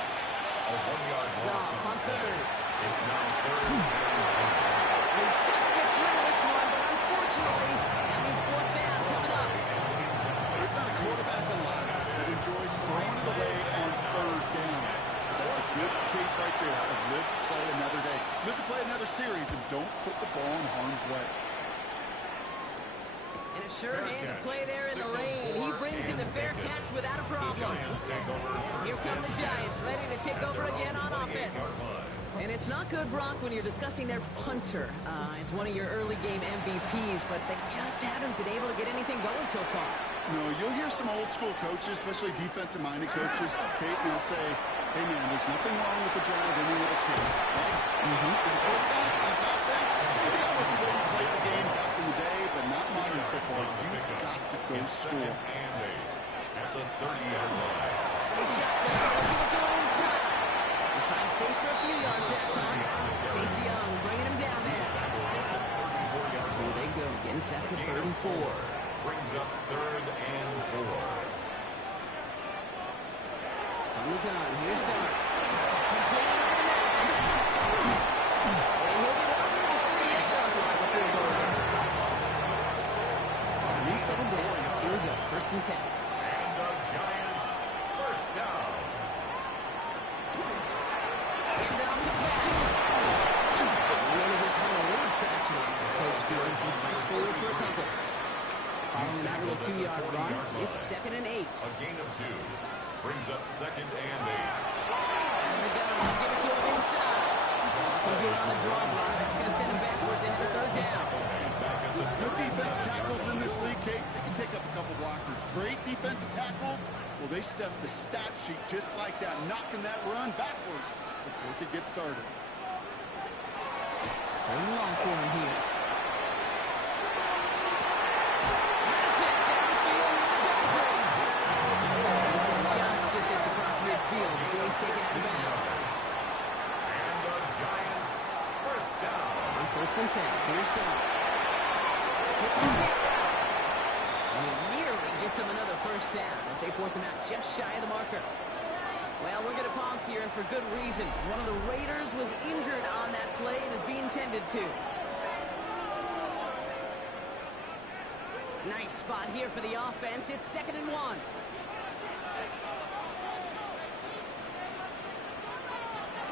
A 1-yard loss Goff on 3rd. It's now 3rd and 10. He just gets rid of this one, but unfortunately, that means 4th down coming up. There's not a quarterback alive that enjoys throwing it away on 3rd down. That's a good case right there of live to play another day. Live to play another series and don't put the ball in harm's way. And a sure-handed play there in the rain. He brings in the fair catch without a problem. Here come the Giants, ready to take over again on offense. And it's not good, Brock, when you're discussing their punter as one of your early game MVPs, but they just haven't been able to get anything going so far. No, you'll hear some old school coaches, especially defensive-minded coaches, Kate, and they'll say, hey, man, there's nothing wrong with the drive ending with a kick. Right? Is it quarterback? Is it offense? Maybe that was the way you played the game back in the day, but not modern football. You've got to go score. At the 30-yard line. Nice shot there. Give it to him inside. He finds space for a few yards that time. Chase Young bringing him down there. Here they go. Getting set for 3rd and 4. Brings up 3rd and 4. On the gun. Here's Dart. Completed over the net. And he'll get up to the 38-yard line before going. So new set of downs. Here we go. 1st and 10. And the Giants, first down. And out to back. Really just had a little traction on that Soaps field as he fights forward for a couple. Following that little 2-yard run, it's 2nd and 8. A gain of 2. Brings up 2nd and 8. And the gun, give it to him inside. Comes in on the draw block. That's going to send him backwards into 3rd down. Good defense tackles in this league, Kate. They can take up a couple blockers. Great defensive tackles. Well, they stuff the stat sheet just like that, knocking that run backwards before it could get started. Going long for him here. That's it. Downfield near the boundary. He's going to just get this across midfield before he's taken out of bounds. And the Giants, first down. On 1st and 10. Here's Dart. Hits the kick. And he nearly gets him another 1st down as they force him out just shy of the marker. Well, we're going to pause here, and for good reason. One of the Raiders was injured on that play and is being tended to. Nice spot here for the offense. It's 2nd and 1.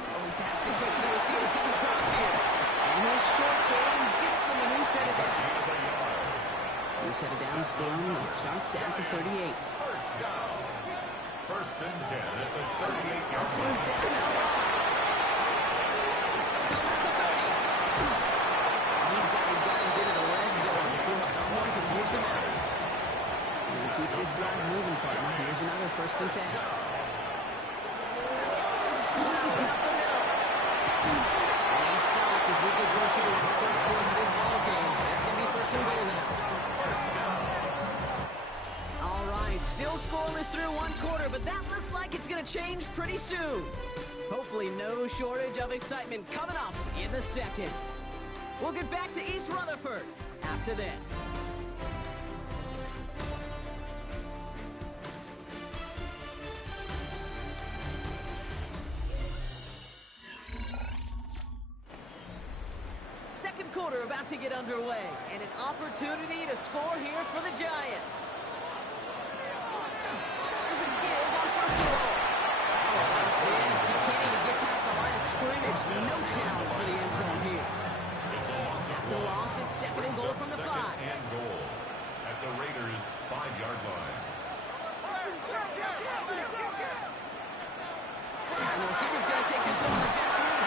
Oh, he taps it quick to the receiver. Comes across here. And his short game gets them a new set of downs. New set of downs for him. The Sharks at the 38. First down. 1st and 10 at the 38-yard line. First down now. Still coming at the 30. These guys got us into the red zone before someone can force him out. And keep this drive moving, partner. Here's another 1st and 10. And he's stopped as we get closer to the first points of this ball game. It's going to be 1st and goal now. All right, still scoreless through 1 quarter, but that looks like it's going to change pretty soon. Hopefully no shortage of excitement coming up in the 2nd. We'll get back to East Rutherford after this. Second quarter about to get underway, and an opportunity to score here for the Giants. There's a give on 1st and goal. Yes, he can't even get past the line of scrimmage. No challenge for the end zone here. After the loss, it's 2nd and goal from the 5. 2nd and goal at the Raiders' 5-yard line. And the receiver's going to take this one on the Jets lead.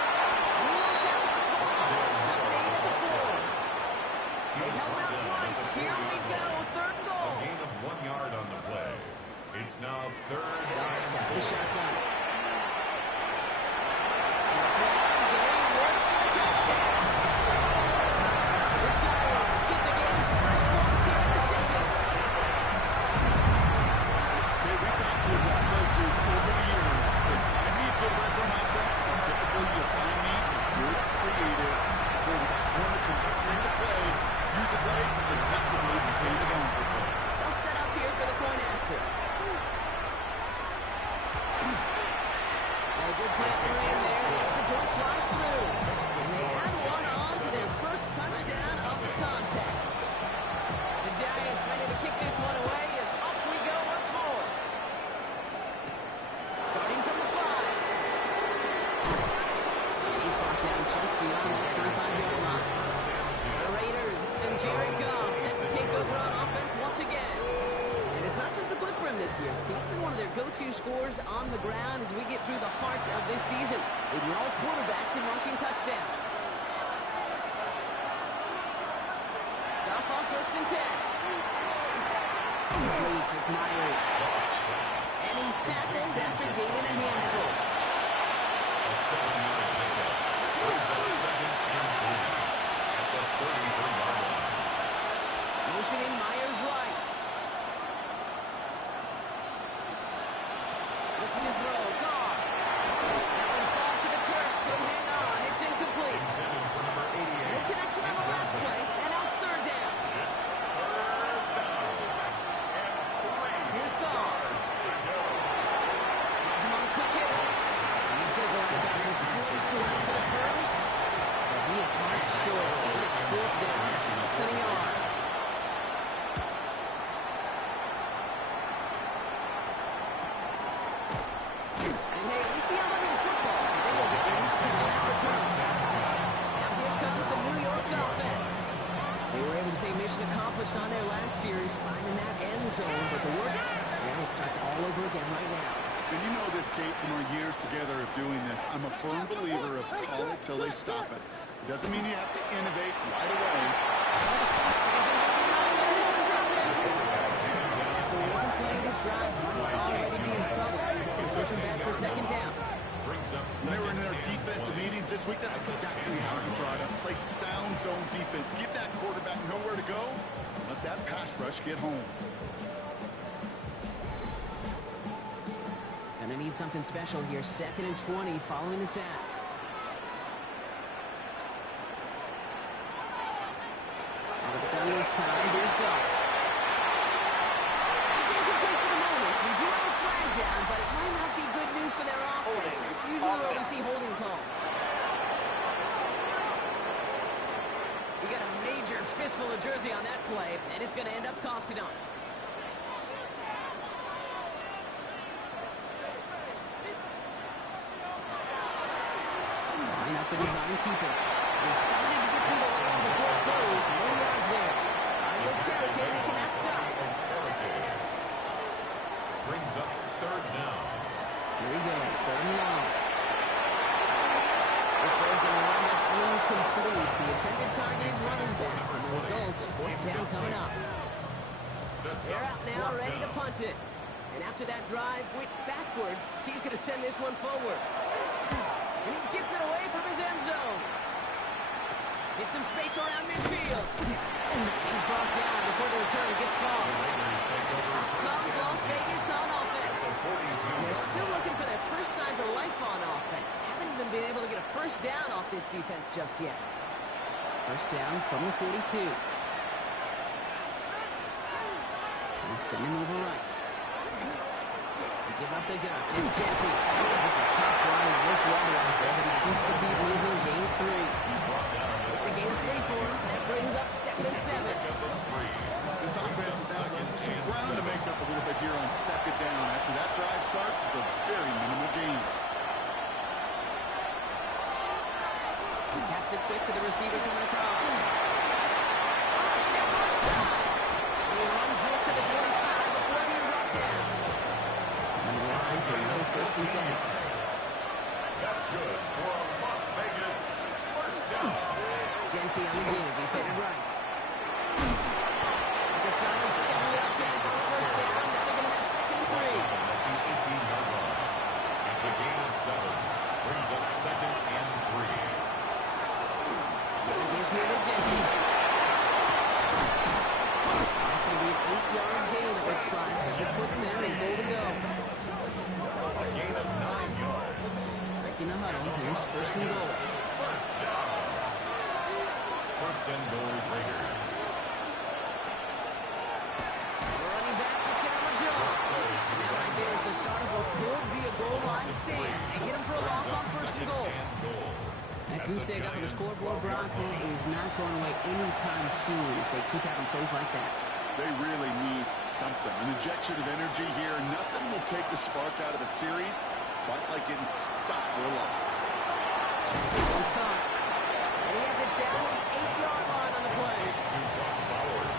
No challenge for the goal line. Stop made at the 4. They held out twice. Here we go. 3rd and goal. A gain of 1 yard on the play. It's now 3rd Giants and out of the goal. shotgun. Game works for the touchdown. The Giants get the game's first points here in the 2nd. Okay, we talked to enough coaches over the years. If I need good red zone offense, and typically you find me good creative for the corner can extend the play, use his legs as effective as he can his arms. They'll set up here for the point after. A good plant in there. The extra point flies through. And they add one on to their first touchdown of the contest. The Giants ready to kick this one away, and off we go once more. Starting from the 5. And he's brought down just beyond that 25-yard line. The Raiders and Jared Goff set to take over on offense once again. And it's not just a blip for him this year. He's been one of their go-to scorers on the ground as we get through the heart of this season, leading all quarterbacks in rushing touchdowns. Goff on 1st and 10. Incomplete. It's Myers. And he's tackled after gaining a handful. A 7-yard pickup. Brings up 2nd and 3 at the 33-yard line. Motioning Myers right. Looking to throw. Gone. That one falls to the turf. Couldn't hang on. It's incomplete. Intended for number 88. No connection on the last play. And now it's third down. It's first down. And 3 Here's Gone. yards to go. He's him on a quick hit. And he's going to go out of bounds with close to line for the first. But he is marked short. So it is fourth down. Less than a yard. And hey, we see how much of the football. They will get used to that return. Now here comes the New York offense. They were able to say mission accomplished on their last series, finding that end zone. But the work, well, it starts all over again right now. And you know this, Kate, from our years together of doing this. I'm a firm believer of call it till they stop it. It doesn't mean you have to innovate right away. After one play of this drive, might already be in trouble. It's going to push him back for second down. Brings up When they were in second our and defensive 20. meetings this week, that's exactly how you draw it up. Play sound zone defense. Give that quarterback nowhere to go. Let that pass rush get home. Gonna need something special here. 2nd and 20 following the sack. Out of the gun this time. Here's Dart. It's incomplete for the moment. We do have a flag down, but it might not be good news for their offense. It's usually where we see holding calls. You got a major fistful of jersey on that play, and it's going to end up costing them. Line up the design keeper. They started to get through the lane before it closed. 3 yards there. Mario Carriquet making that stop. Brings up 3rd down. Here he goes, 3rd and long. This throw is going to wind up incomplete. The intended target is running back, and the results, 4th down coming up. Sets They're up out now, 4th ready to down. punt it. And after that drive went backwards, he's going to send this one forward. And he gets it away from his end zone. Gets some space around midfield. He's brought down before the return gets far. Raiders take over Out comes Las Vegas on offense. And they're still looking for their first signs of life on offense. Haven't even been able to get a first down off this defense just yet. First down from the 42. And send him over right. They give up their guts. It's Genty. This is tough running. This weather out there, but he keeps the beat moving. Gains 3. It's a gain of 3 for him. That brings up 2nd and 7. This offense is now looking for some ground to make up a little bit here on 2nd down. After that drive starts with a very minimal gain. He taps it quick to the receiver coming across. And he runs this to the 25 before being brought down. And the line for another 1st and 10. That's good for a Las Vegas first down. Genty on the give. He's headed right. It's a solid 7-yard gain for a first down. Now they're going to have 2nd and 3. At the 18-yard line. It's a gain of 7. Brings up 2nd and 3. Gives here to Genty. That's going to be an 8-yard gain, it looks like, as he puts them in goal to go. A gain of 9 yards. Breaking the huddle. Here's 1st and goal. First down. 1st and goal, Raiders. Running back gets it on the draw. And that right there is the start of what could be a goal line stand. They hit him for a loss on 1st and goal. That goose egg up on the scoreboard, Brock, is not going away anytime soon if they keep having plays like that. They really need something. An injection of energy here. Nothing will take the spark out of the series quite like getting stuck for a loss. One's caught. And he has it down at the 8-yard line on the play.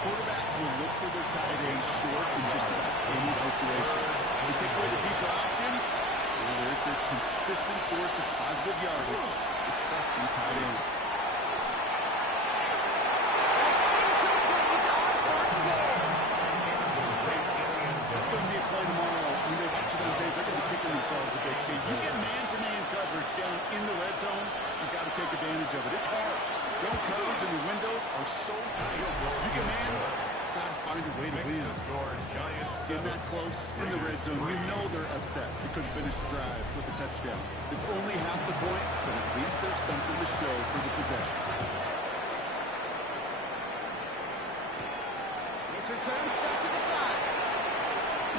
Quarterbacks will look for their tight end short in just about any situation. They take away the deeper options, and there's their consistent source of positive yardage. The trusty tight end. And it's incomplete on 4th and goal. It's hard. Zone coverage and the windows are so tight. You get man, gotta find a way to win. Getting that close in the red zone, you know they're upset. They couldn't finish the drive with a touchdown. It's only half the points, but at least there's something to show for the possession. This return starts at the 5.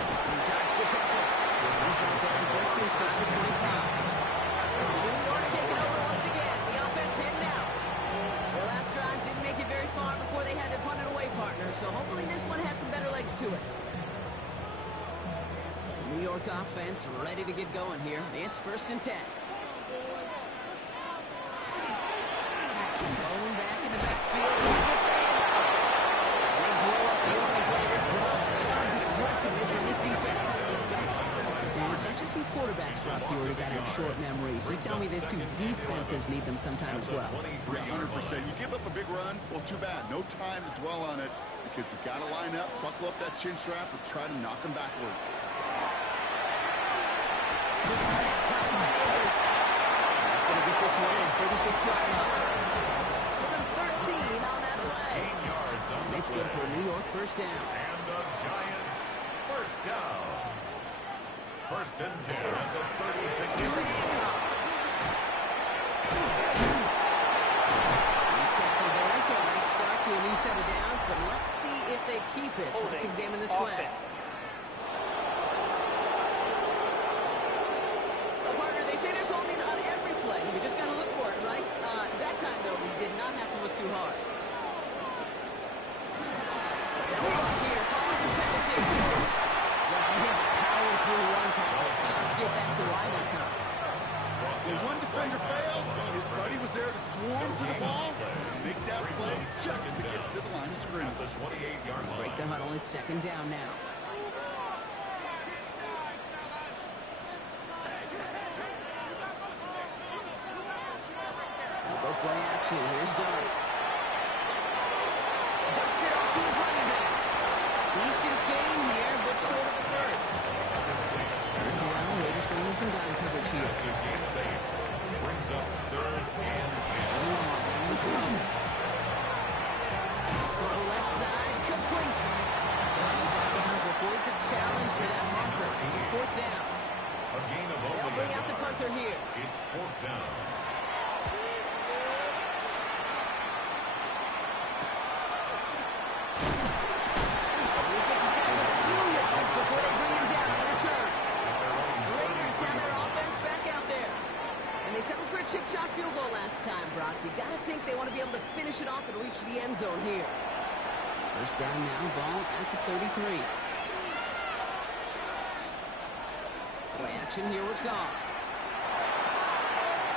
He dodged the tackle. He's been down just inside the 25. New York taking over once again. The offense heading out. Their last drive didn't make it very far before they had to punt it away, partner. So hopefully this one has some better legs to it. The New York offense ready to get going here. It's 1st and 10. Going back in the backfield. They blow up the opening play this drive. The aggressiveness from this defense. And it's not just some quarterbacks, Rob, you already got to have short memories. You tell me these two defenses need them sometime as well. 100%. You give up a big run, well, too bad. No time to dwell on it because you got to line up, buckle up that chin strap, and try to knock them backwards. Good snap, caught by Ayers. He's going to get this one in 36-yard line. Put him 13 on that play. And it's good for a New York first down. And the Giants first down. 1st and 10 at the 36-yard line. Nice tackle there, so a nice start to a new set of downs, but let's see if they keep it. So let's examine this flag. Well, partner, they say there's holding on every play. You just got to look for it, right? That time, though, we did not have to look too hard. Here, following this penalty. Well, he had to power through one tackle just to get back to the line that time. When one defender failed, his buddy was there to swarm to the ball and make that play just as it gets to the line of scrimmage. The 28-yard line. Break the huddle. It's 2nd down now. Go play action. Here's Dubs. Dumps it off to his running back. Decent gain here, but short of the first. Third down. Raiders going to some down coverage here. Brings up 3rd and 10. Throw left side, complete. He's out of bounds before he could challenge for that marker. It's 4th down. A gain of They'll only bring out the punter here. It's 4th down. He gets his guys a few yards before they bring him down on the return. The Raiders have their offense back out there. And they settled for a chip shot field goal last time, Brock. You got to think they want to be able to finish it off and reach the end zone here. First down now, ball at the 33. Play action here with Goff.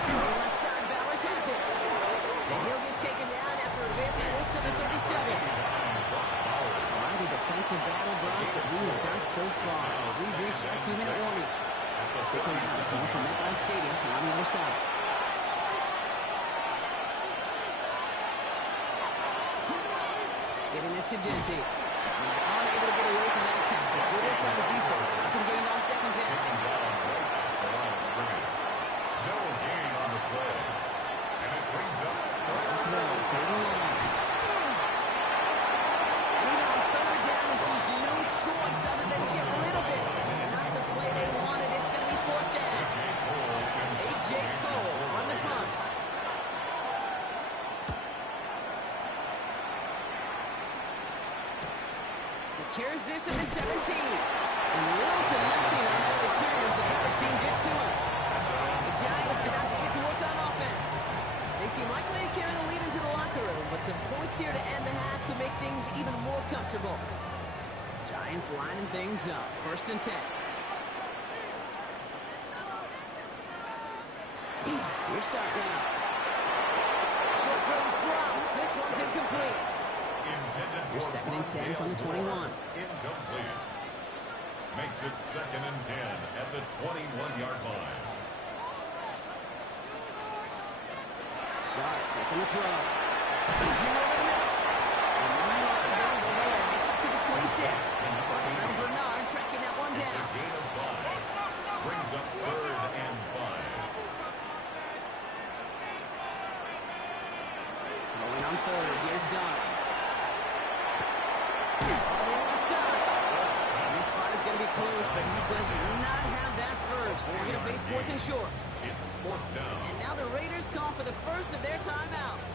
Left side, Bowers has it. And he'll get taken down after advancing this to the 37. Quite a defensive battle, Brock, that we have got so far. We've reached our 2-minute warning. Stick around. It's more from MetLife Stadium on the other side. Giving this to Jency. He's unable to get away from that tackle. Good work by the defense. Up and gained on 2nd down. No gain on the play. And it brings up Throw, 30 yards. And even on 3rd down, he sees no choice other than to get rid of this. Not the play they wanted. It's going to be 4th down. A.J. Cole on the punt. Secures this at the 17. And little to nothing on that return as the coverage team gets to him. The Giants about to get to work on offense. They seem likely to carry the lead into the locker room, but some points here to end the half could make things even more comfortable. Giants lining things up. 1st and 10. Your start now. Short throws drops. This one's incomplete. Your 2nd and 10 from the 21. Incomplete. Makes it 2nd and 10 at the 21-yard line. Darts making the throw. Easy over the middle. And right on available there. Gets it to the 26. And Bernard tracking that one down. A gain of 5. Brings up 3rd and 5. on third. Here's Dart. On the left side. And this spot is going to be close, but he does not have that first. They're going to face fourth and short. It's fourth down. And now the Raiders call for the first of their timeouts.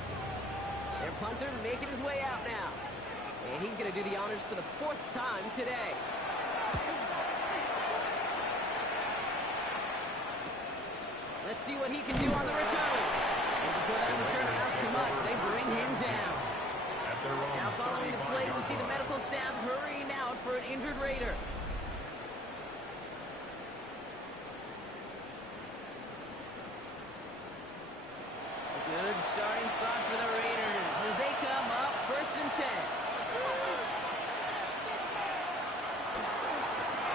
Their punter making his way out now. And he's going to do the honors for the fourth time today. Let's see what he can do on the return. And before that return amounts to much, they bring him down. Now following the play, we see the medical staff hurrying out for an injured Raider. Good starting spot for the Raiders as they come up first and 10.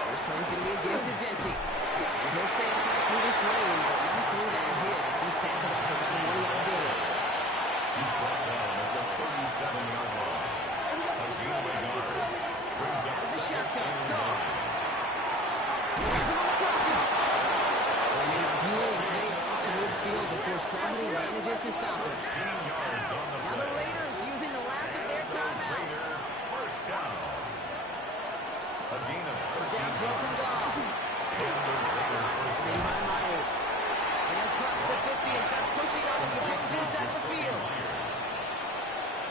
First play is going to be against Genty. He'll stay upright through this rain, but not through that hit as he's tackled up for about a 1-yard gain. He's brought down at the 37-yard line. A gainaway guard brings up The second shotgun, and go. 9. He's on the crossing. And then really great off to midfield before somebody manages to stop him. 15 yards on the Now play. the Raiders using the last of their timeouts. Raider, first down. A gain of First 13 down throw from yards. Goff. And the Raider first Staying down. by Myers. And across the 50 and start pushing on the opposing side of the field.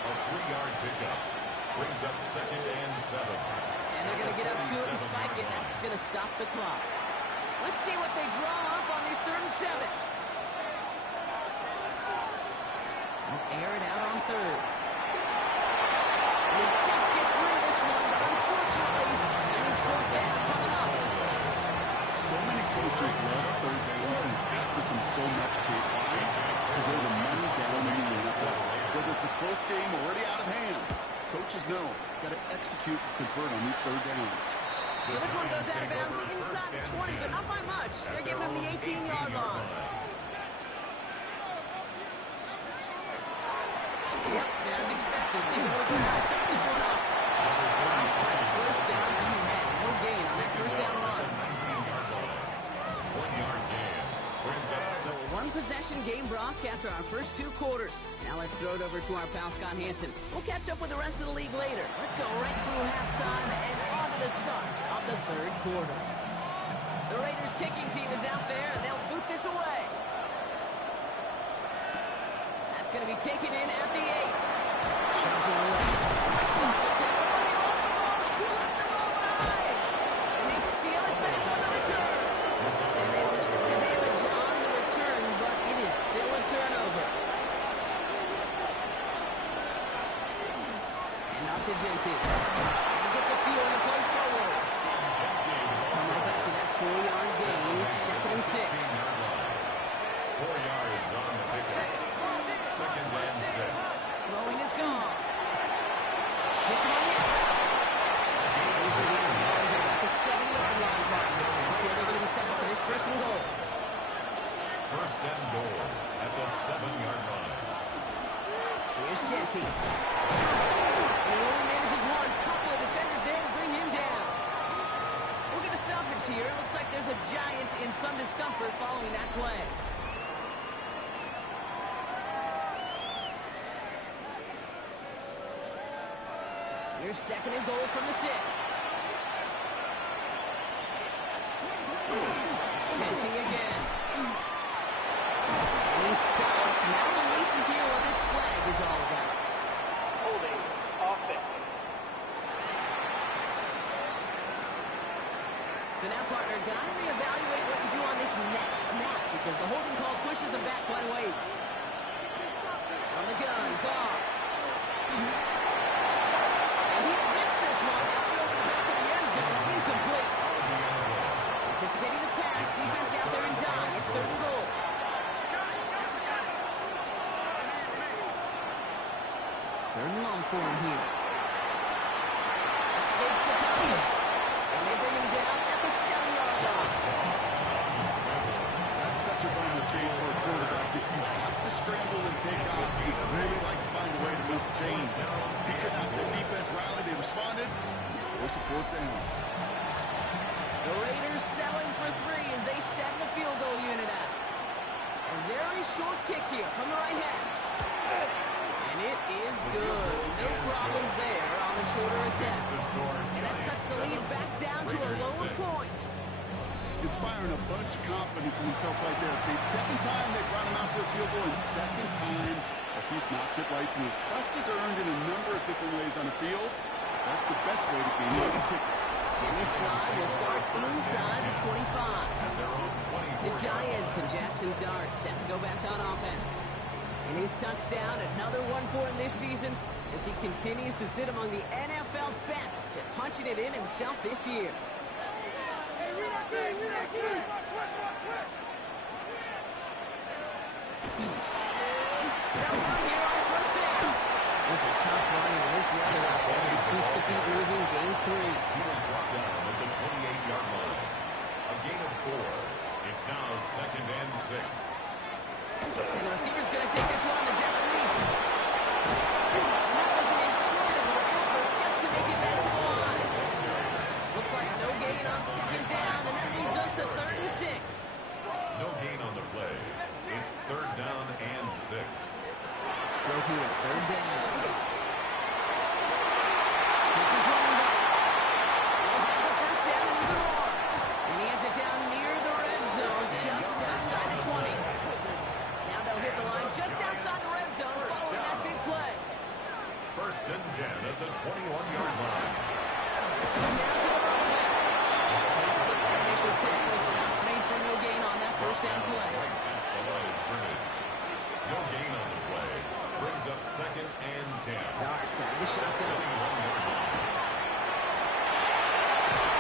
A 3-yard pickup brings up second and 7. And they're going to get up to it and spike it. That's going to stop the clock. Let's see what they draw up on this 3rd and 7. They'll air it out on third. And he just gets rid of this one, but unfortunately, that means fourth down coming up. So many coaches love third downs and practice them so much, Kate. Why? Because they're the money down in the NFL. Whether it's a close game or already out of hand, coaches know got to execute and convert on these third downs. So this one goes out of bounds inside the 20, but not by much. They're giving him the 18-yard line. Yep, as expected. They go to start this one up. First down, he had no gain on that first down run. 19-yard line. 1-yard gain brings up So a one-possession game, Brock, after our first 2 quarters. Now let's throw it over to our pal Scott Hansen. We'll catch up with the rest of the league later. Let's go right through halftime and on to the start of the 3rd quarter. The Raiders kicking team is out there, and they'll boot this away. That's going to be taken in at the 8. Shoves one away. Everybody lost the ball. She left the ball behind. And they steal it back on the return. And they look at the damage on the return, but it is still a turnover. And off to Genty. And he gets a few on the plays forward. Come up after that 4-yard gain. It's 2nd and 6. 4 yards on the pickup. 2nd and 6. Throwing is gone. Hits him on the outside. He's going to be out of bounds at about the 7-yard line, partner. That's where they're going to be set up for this 1st and goal. 1st and goal at the 7-yard line. Here's Genty. And he only manages one. Couple of defenders there to bring him down. We'll get a stoppage here. Looks like there's a Giant in some discomfort following that play. Here's 2nd and goal from the 6. Genty again. And he stops. Now we'll wait to hear what this flag is all about. Holding offense. So now, partner, gotta reevaluate what to do on this next snap because the holding call pushes him back quite a ways. On the gun, Goff. And he rips this one out over the back of the end zone, incomplete. Anticipating the pass, defense out there and dying. It's 3rd and goal. 3rd and long for him here. Escapes the pocket. And they bring him down at the 7-yard line. That's such a bummer, Kate, for a quarterback. If you have to scramble and take off, you'd really like to find a way to move the chains. He could not. The defense rallied. They responded. Force a 4th down. The Raiders settling for 3 as they set the field goal unit out. A very short kick here from the right hand. And And it is good. No problems there on the shorter attempt. And that cuts the lead back down to a lower point. Inspiring a bunch of confidence in himself right there, Pete. Second time they brought him out for a field goal, and second time he's knocked it right through. Trust is earned in a number of different ways on the field. That's the best way to be as a kicker. And this drive will start inside the 25. The Giants and Jackson Dart set to go back on offense. And his touchdown, another one for him this season, as he continues to sit among the NFL's best at punching it in himself this year. This is tough running in this weather out there, but he keeps the feet moving, gains 3. He was brought down at the 28-yard line. A gain of 4. It's now 2nd and 6. And the receiver's going to take this one on the Jets lead. And that was an incredible effort just to make it back to the line. Looks like no gain on 2nd down, and that leads us to 3rd and 6. No gain on the play. It's 3rd down and 6. Go here, 3rd down. It's his running back. He'll have the first down and either or. And he has it down near the red zone, just outside the 20. Now they'll hit the line just outside the red zone following that big play. 1st and 10 at the 21-yard line. Now to the running back. That's the initial tackle. Stops made for no gain on that first down play. Right at the line of scrimmage. No gain on the play. Brings up 2nd and 10. Darts out of the shotgun. 21-yard line.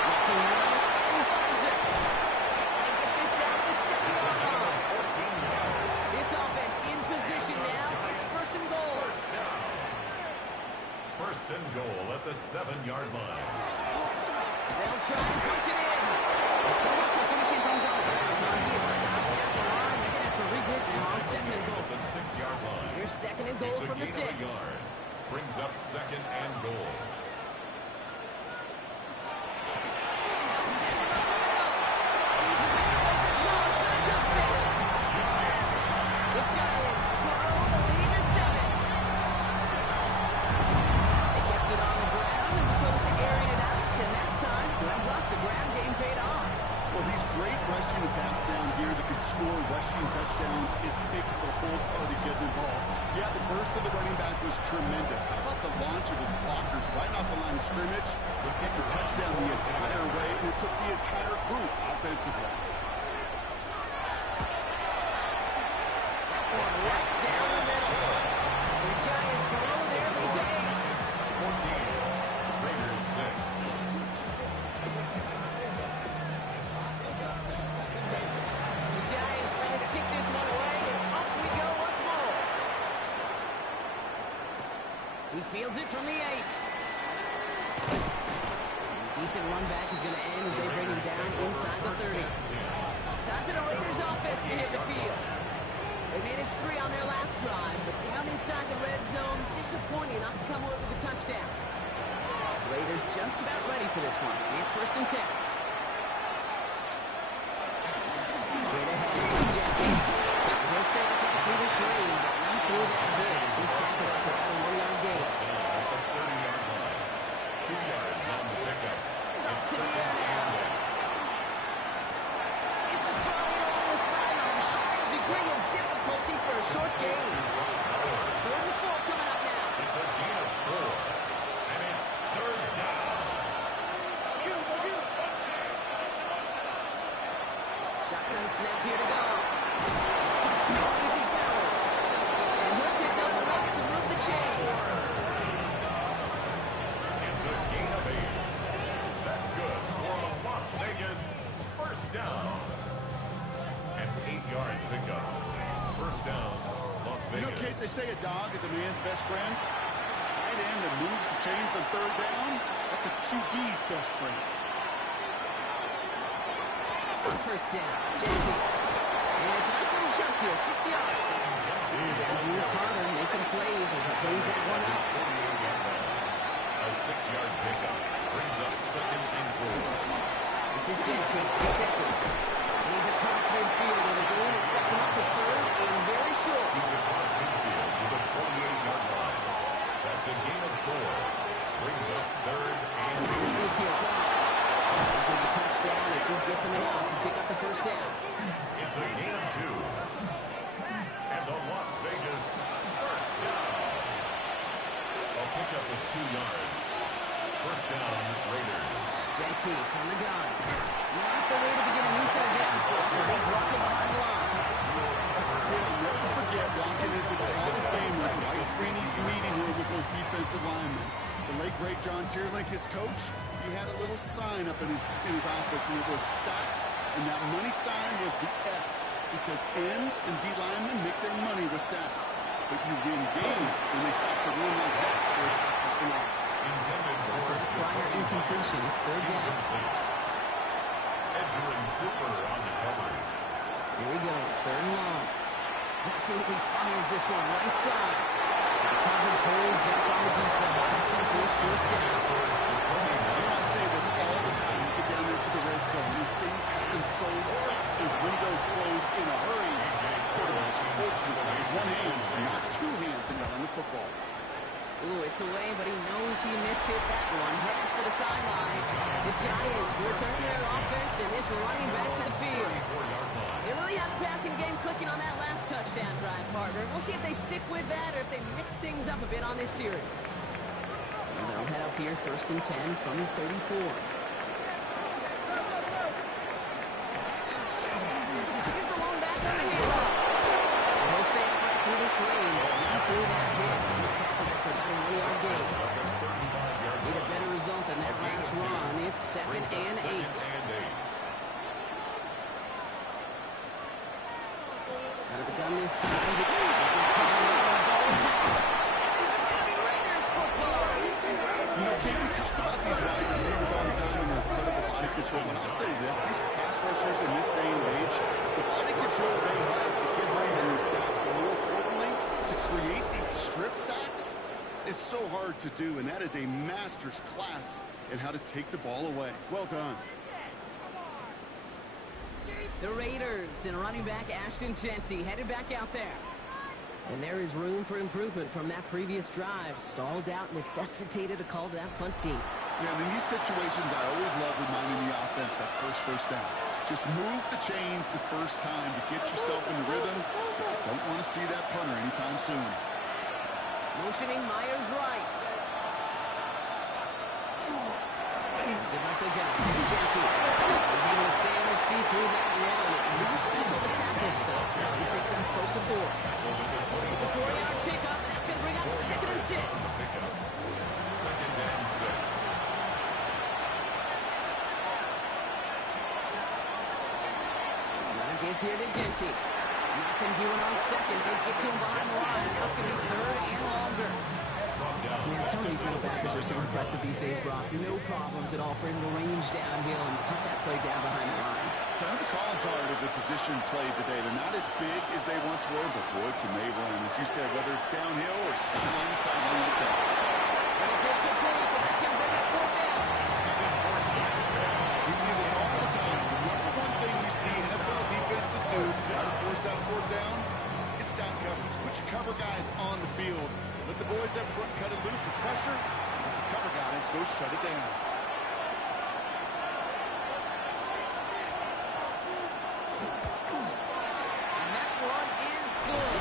Looking right and finds it. They get this down to the 7-yard line. 14 yards. This offense in position now. It's 1st and goal. 1st and goal at the 7-yard line. They'll try and punch it in. So much for finishing things on the ground. Now he is stopped at the line. They're going to have to regroup now on 2nd and goal. At the 6-yard line. Here's 2nd and goal It's a from the gain 6. of a yard. Brings up 2nd and goal. They'll send it up the middle. He barrels across for a touchdown. The Giants grow the lead to 7. They kept it on the ground as opposed to airing it out, and that time, Glenn Buck, the ground game paid off. Well, these great rushing attacks down here that can score rushing touchdowns, it takes the whole party getting involved. Yeah, the burst of the running back was tremendous. How about the launch of his blockers right off the line of scrimmage? It gets a touchdown the entire way, and it took the entire group offensively. That one right down the middle. The Giants grow their lead to 8. 14. Raiders 6. The Giants ready to kick this one away, and off we go once more. He fields it from the 8. Decent run back is going to end as they bring him down inside the 30. Time for the Raiders offense to hit the field. They managed 3 on their last drive, but down inside the red zone, disappointing not to come away with a touchdown. Raiders just about ready for this one. It's 1st and 10. Straight ahead to Jetson. He'll stay up right through this rain, but not through that big as he's tackled up about a 1-yard gain. At the 30-yard line. 2 yards on the pickup. Up to the air now. This is probably along the sideline. High degree of difficulty for a short gain. 3rd and 4 coming up now. It's a gain of 4. And it's 3rd down. Shotgun snap here to go. It's got Smith. This is Bowers. And he'll pick up enough to move the chains. It's a gain of 8. That's good for a Las Vegas 1st down. An 8-yard pickup. 1st down, Las You know, Vegas. Kate, they say a dog is a man's best friend. Tight end that moves the chains on 3rd down, that's a QB's best friend. On 1st down, Jensen. And it's a nice little chunk here, 6 yards. Andrew Carter making plays as he brings that one up. 48-yard line. A 6-yard pickup. Brings up 2nd and goal. This is Jensen, the 2nd. And he's across midfield with a gain that sets him up for 3rd and very short. He's across midfield with a 48-yard line. It's a gain of 4. Brings up 3rd and 8. He's going to touchdown as he gets him out to pick up the first down. It's a gain of 2. And the Las Vegas first down. They'll pick up with 2 yards. First down, Raiders. Genty from the gun. Not the way to begin a new set of downs, but they drop it behind the line. Never forget walking into the Hall of Famer Dwight Freeney's meeting room with those defensive linemen. The late, great John Tierlink, his coach, he had a little sign up in his office, and it was sacks, and that money sign was the S, because ends and D linemen make their money with sacks. But you win games when they stop the run like that for its offense. Intended for That prior incompletion, it's 3rd down. Edger and Cooper on the coverage. Here he goes, 3rd and long. Absolutely fires this one right side. The coverage holds up on the defense. That's going to force first down. I say this all the time. You get down there to the red zone, and things happen so fast. Those windows close in a hurry. Quarterback's fortunate with his one hand, and not 2 hands in on the football. Ooh, it's away, but he knows he mishit that one. Headed for the sideline. The Giants return their offense, and this running back to the field. They really had the passing game clicking on that last touchdown drive, partner. We'll see if they stick with that or if they mix things up a bit on this series. So they'll head up here, 1st and 10 from the 34. Here's the one back on the handoff. He'll stay upright through this rain, but not through that hit. He's tackled that for about a 1-yard gain. Need a better result than that last run. It's 2nd and 8. Out of the gun this time. And this is going to be Raiders football. You know, Kate, we talk about these wide receivers all the time and their incredible body control. And I'll say this, these pass rushers in this day and age, the body control they have to get ready to sack, but more importantly, to create these strip sacks is so hard to do. And that is a master's class in how to take the ball away. Well done. The Raiders and running back Ashton Genty headed back out there. And there is room for improvement from that previous drive. Stalled out, necessitated a call to that punt team. Yeah, and in these situations, I always love reminding the offense that first down. Just move the chains the first time to get yourself in the rhythm. You don't want to see that punter anytime soon. Motioning Myers right. Give up the gun. Genty. He's able to stay on his feet through that run. At least until the tackle stops. Now he picked up close to 4. It's a 4-yard pickup, and that's going to bring up 2nd and 6. 2nd and 6. Another give here to Genty. Nothing doing on 2nd. They get to him behind the line. Now it's going to be 3rd and longer. Man, some of these middle backers are so impressive these days, Brock. No problems at all for him to range downhill and cut that play down behind the line. Kind of the calling card of the position played today. They're not as big as they once were, but boy, can they run. As you said, whether it's downhill or sideline to sideline like that. And it's incomplete, so that's him bringing up 4th down. We see this all the time. The number one thing we see NFL defenses do to try to force that 4th down, it's down coverage. Put your cover guys on the field. Let the boys up front cut it loose with pressure. Let the cover guys go shut it down. And that one is good.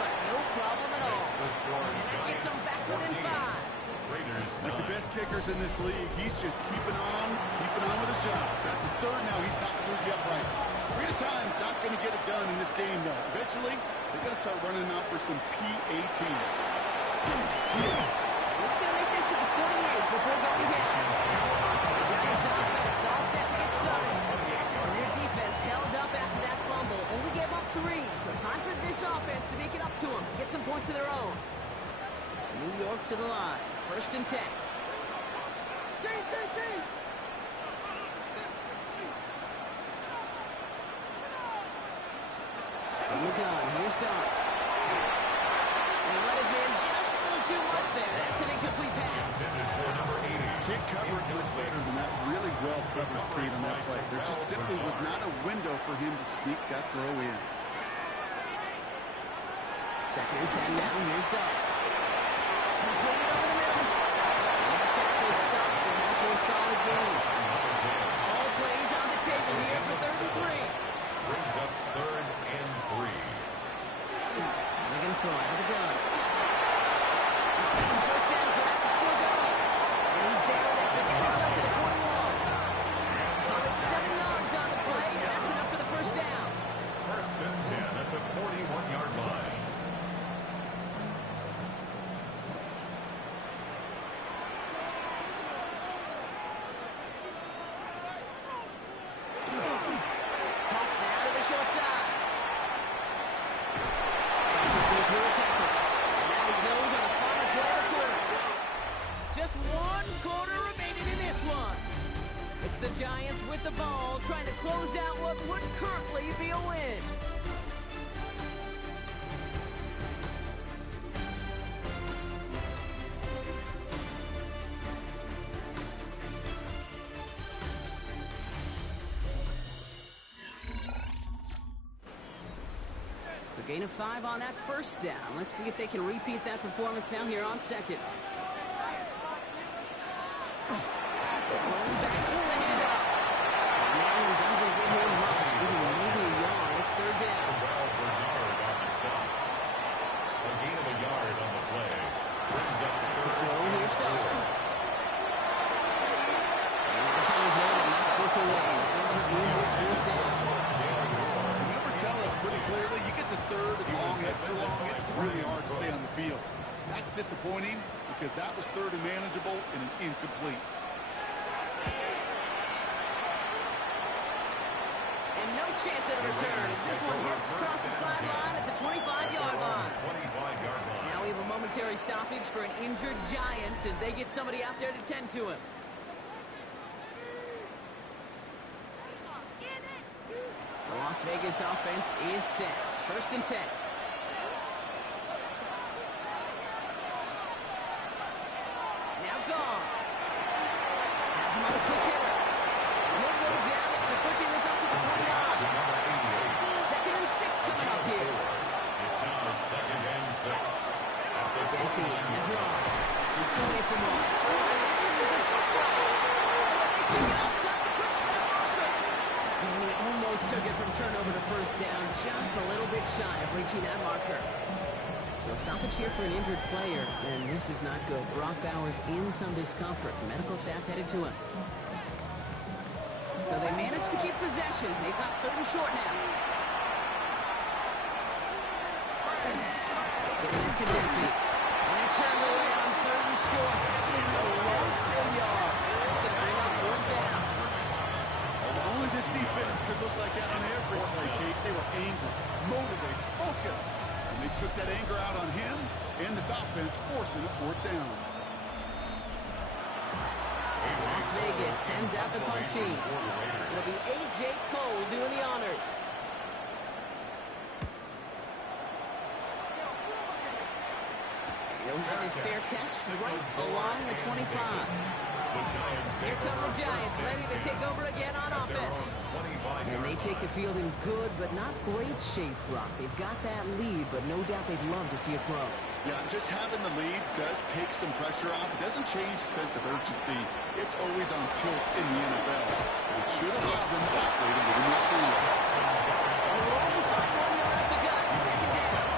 But no problem at all. And that gets them back within 5. Like the best kickers in this league, he's just keeping on with his job. That's a 3rd now. He's not through the uprights. 3 at a time's not going to get it done in this game, though. Eventually, they're going to start running out for some PATs. Let's going to make this to the 28 before going down. The Giants offense all set to get started. And their defense held up after that fumble. Only gave up 3. So time for this offense to make it up to them. Get some points of their own. New York to the line. 1st and 10. From the gun, here's Dart. And he let his man just a little too much there. That's an incomplete pass. Kick covered much better than that. Really well covered clean on that play. There just simply was not a window for him to sneak that throw in. 2nd and 10 now. Here's Dart. solid game. All plays on the table here for 3rd and 3. Brings up 3rd and 3. They're going to throw out of the gun. He's got the first down grab. It's still going. And he's down after getting this up to the 41. Well, it's 7 yards on the play, and that's enough for the first down. 1st and 10 at the 41-yard line. Toss now to the short side. That's his way through a tackle. And now he goes on the final play of the quarter. Just 1 quarter remaining in this one. It's the Giants with the ball, trying to close out what would currently be a win. So gain of 5 on that first down. Let's see if they can repeat that performance now here on 2nd. Rolling back, it's the handoff. And that one doesn't get him much, even maybe a yard. It's 3rd down. Well, for yard on the stop. A gain of a yard on the play. Brings up To throw, here's Dover. And the defender's there to knock this away. That means it's 4th down. The numbers tell us pretty clearly, you get to 3rd and long, extra long, it's really hard to stay on the field. That's disappointing because that was 3rd and manageable and an incomplete. And no chance at a return as this one hits across the sideline at the 25-yard line. 25-yard line. Now we have a momentary stoppage for an injured Giant as they get somebody out there to tend to him. The Las Vegas offense is set. 1st and 10. Now gone. Has him on a quick hitter. He'll go down after pushing this up to the 29. 2nd and 6 coming up here. It's now 2nd and 6. At the Benty on the draw. 6 away from one. This is the football. They pick it up. Time to push that marker. And he almost took it from turnover to first down. Just a little bit shy of reaching that marker. So a stoppage here for an injured player. And this is not good. Brock Bowers in some discomfort. The medical staff headed to him. So they managed to keep possession. They've got 3rd and short now. Getting this to Benty. And it turned away on 3rd and short. Actually, no lost a yard. It's going to bring up 4th down. Only this defense could look like that on every play, Kate. They were angry, motivated, focused. And they took that anger out on him and this offense, forcing a 4th down. Las Vegas sends out the punt team. It'll be A.J. Cole doing the honors. He'll have his fair catch right along the 25. Here come the Giants, ready to take over again on offense. And they take the field in good but not great shape, Brock. They've got that lead, but no doubt they'd love to see it grow. Yeah, just having the lead does take some pressure off. It doesn't change the sense of urgency. It's always on tilt in the NFL. It should allow them to operate a little more freely. Roll find 1 yard up the gut, 2nd down.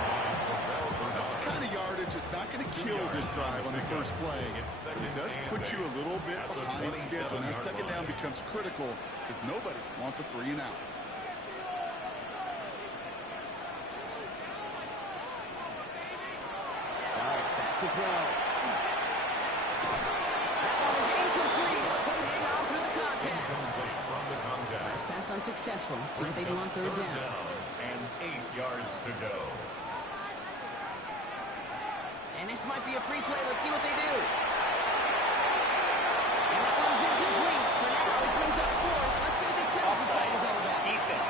That's the kind of yardage it's not going to kill this drive on the first play. But it does put you a little bit behind schedule. Now 2nd down becomes critical because nobody wants a 3 and out. It's back to throw. That one is incomplete. Couldn't hang on through the contact. Nice pass unsuccessful. Let's see what they do on 3rd down. And 8 yards to go. And this might be a free play. Let's see what they do. And that one's incomplete. For now, it brings up 4th. Let's see what this penalty play is all about. Defense.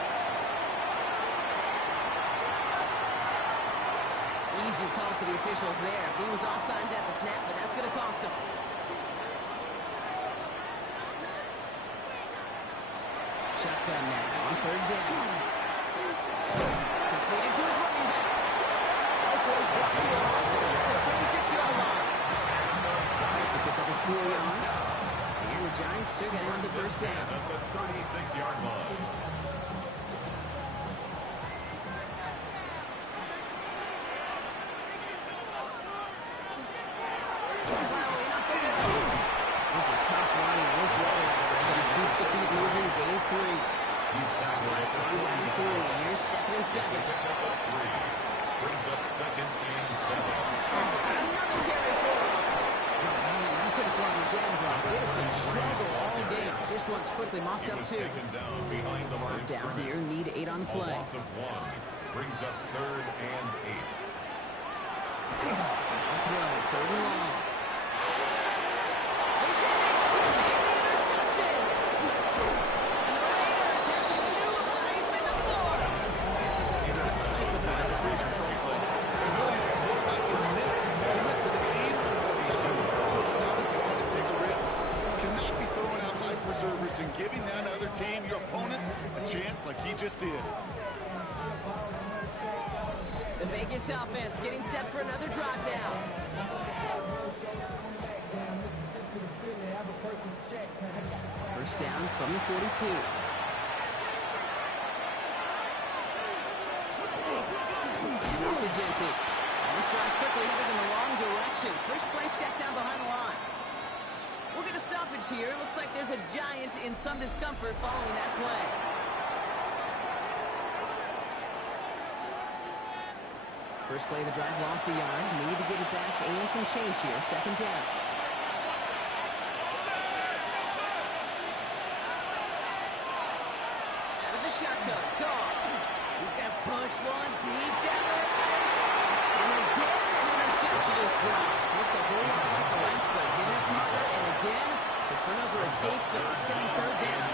Easy call for the officials there. He was offsides at the snap, but that's going to cost him. Shotgun now on 3rd down. Completed to his running back. And this one's brought to a halt at the 36-yard line. Giants will pick up a 4 yards. And the Giants still getting on the first down. At the 36-yard line. Plowing up the middle. This is tough running in this weather, but he keeps the feet moving, gains 3. Let's run down to 3, and here's 2nd and 7. Brings up 2nd and 7. Another carry forward. Oh, man, nothing for him again, Brock. It has been trouble all game. This one's quickly mopped up, too. Taken down behind the line. Down here, need 8 on the A play. loss of 1. Brings up 3rd and 8. Throw, 3rd and long. He did it! He made the interception! And the Raiders have some new life in the fourth. It's just a bad decision, frankly. It really is a quarterback in this moment to the game. It's not a time to take a risk. You cannot be throwing out life preservers and giving that other team, your opponent, a chance like he just did. The Vegas offense getting set for another drive now. First down from the 42. To Jensen. This drive's quickly headed in the wrong direction. First play set down behind the line. We'll get a stoppage here. Looks like there's a Giant in some discomfort following that play. First play of the drive, lost a yard. Need to get it back and some change here. 2nd down. Out of the shotgun. Gone. He's going to push one deep down the right. And again, an interception is dropped. Looked a whole lot like the last play, didn't it, Parker? And again, the turnover escapes him. It's going to be 3rd down.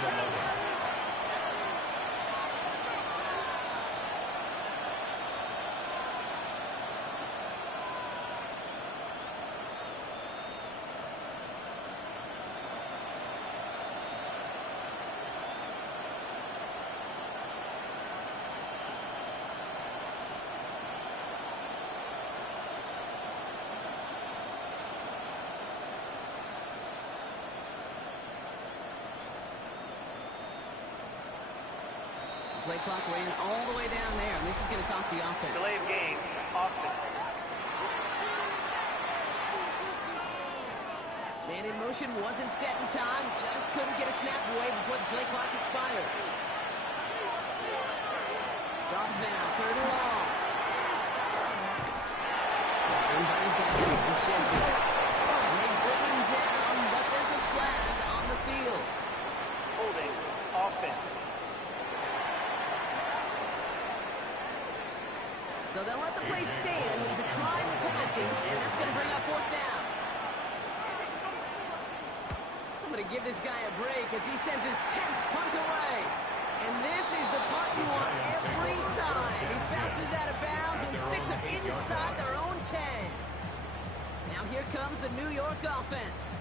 Play clock ran all the way down there, and this is going to cost the offense. Delay of game, Austin. Man in motion wasn't set in time. Just couldn't get a snap away before the play clock expired. Goff now, 3rd and long. Everybody's back to this Jensen. And they bring him down, but there's a flag on the field. Holding, offense. So they'll let the play stand, decline the penalty, and that's going to bring up 4th down. Somebody give this guy a break as he sends his 10th punt away. And this is the punt you want every time. He bounces out of bounds and sticks him inside their own 10. Now here comes the New York offense.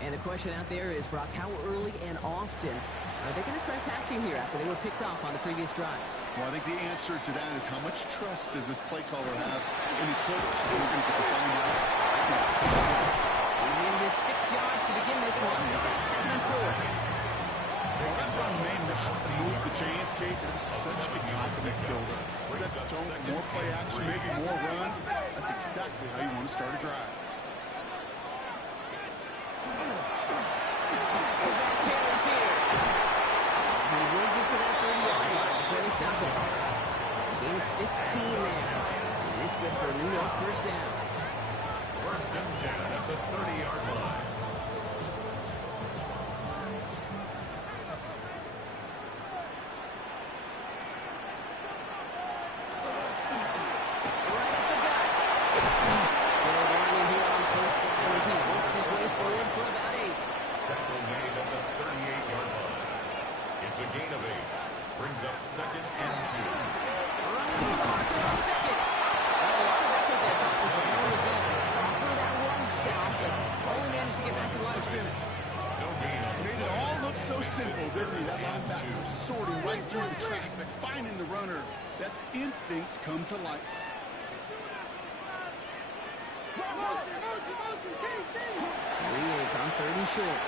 And the question out there is, Brock, how early and often are they going to try passing here after they were picked off on the previous drive? Well, I think the answer to that is how much trust does this play caller have in his coach? We're going to get to find out. He needed his 6 yards to begin this one. They got 7 and 4. Well, that run may not move the Giants, Kate. That is such a confidence builder. Sets the tone for more play action, maybe more runs. That's exactly how you want to start a drive. Carries here. He will get to that 30-yard line before they stop it. Gain 15 there. And it's good for a New York first down. 1st and 10 at the 30-yard line. Right up the gut. They're running here on first down as he works his way forward for about 8. Tackle made at the 38-yard line. It's a gain of 8. Brings up 2nd and 2. Running the marker on 2nd. A lot of effort there, but no result. Fought through that one stop, but only managed to get back to the line of scrimmage. No gain on the Made it all look so simple, didn't he? That linebacker sorting right through the traffic, finding the runner. That's instincts come to life. There he is on 3rd and short.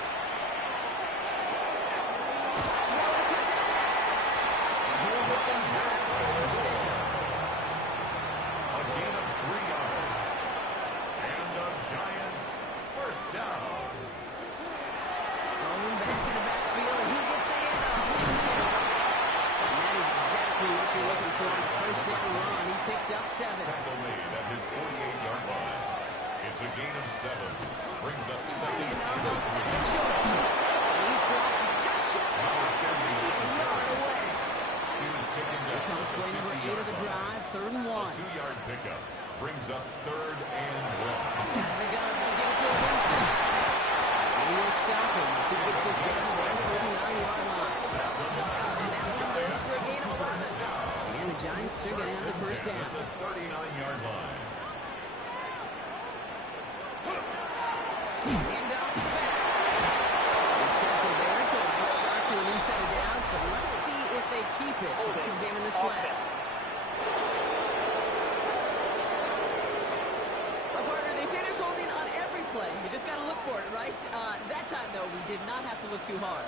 it. That time, though, we did not have to look too hard.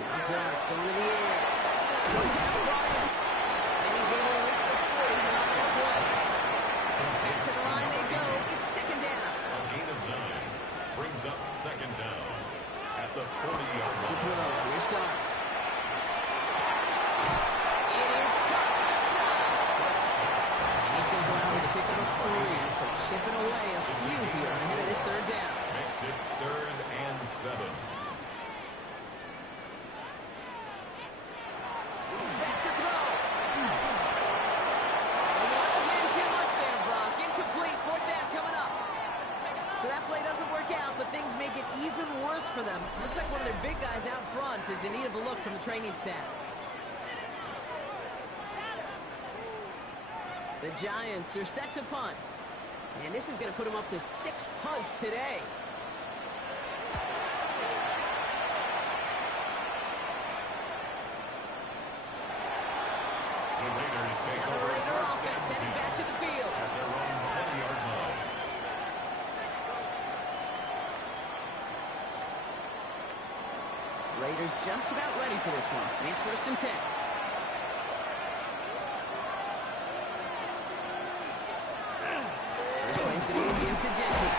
Now Dart's going to the air. One pass brought in. And he's able to reach the 40 on that play. Back to the line they go. It's second down. A gain of 9 brings up second down at the 40-yard To line. throw. Here's Dart. It is caught left side. And he's going to go out with a pick up of 3. So chipping away a few here ahead of this third down. Makes it 3rd and 7. He's back to throw. And he wasn't man too much there, Brock. Incomplete. Fourth down coming up. So that play doesn't work out, but things make it even worse for them. Looks like one of their big guys out front is in need of a look from the training staff. The Giants are set to punt. And this is going to put them up to 6 punts today. The Raiders take Now the over Raider first offense and heading 10 back to the field. at their own 20-yard line. Raiders just about ready for this one. It's 1st and 10. First play's going to be into Jesse.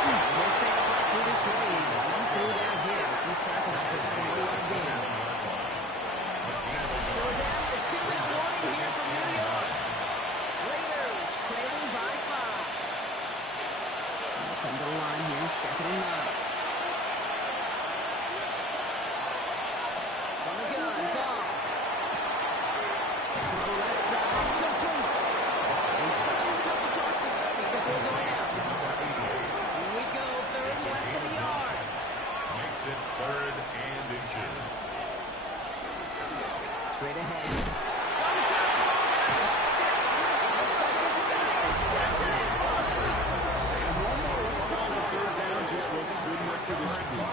He'll stay up like Brutus Wayne. Run through that hit as he's tackled out for about a 1-yard gain. So we're down to 2-minute warning here from New York. Raiders trailing by 5. They'll come to the line here, 2nd and 9. On the gun, Goff. To the left side, complete. He pushes it up across the 30 before going out. Here we go, 3rd and less than a yard. Makes it 3rd and inches. Straight ahead. On the top, ball's out, he lost it. It looks like the Giants got to that one. And one more install on 3rd down just wasn't good enough for this group.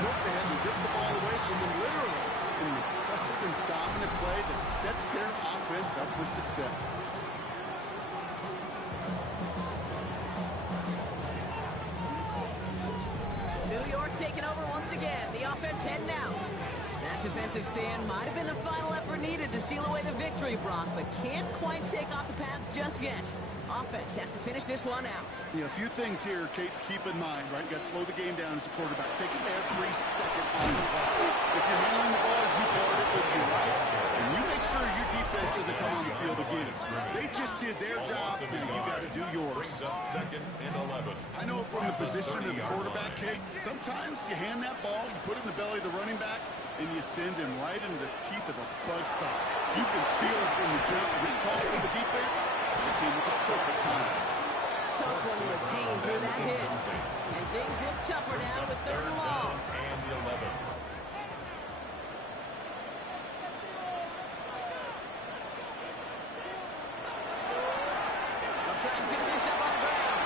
Look, they had to rip the ball away from them literally. An impressive and dominant play that sets their offense up for success. New York taking over once again. The offense heading out. That defensive stand might have been the final effort needed to seal away the victory, Brock, but can't quite take off the pads just yet. Offense has to finish this one out. Yeah, a few things here, Kate's, keep in mind, right? You got to slow the game down as a quarterback. Take every second on the clock. If you're handling the ball, you guard it with your right. And you make sure your defense doesn't come on the field again. They just did their job, and you got to do yours. Brings up 2nd and 11. I know from the position of the quarterback, Kate, sometimes you hand that ball, you put it in the belly of the running back, and you send him right into the teeth of a buzzsaw. You can feel it from the jump. Recall from the defense, it came at the perfect times. Tough one to retain through that hit. And things look tougher now with 3rd and long. And 11. They'll try and pick this up on the ground.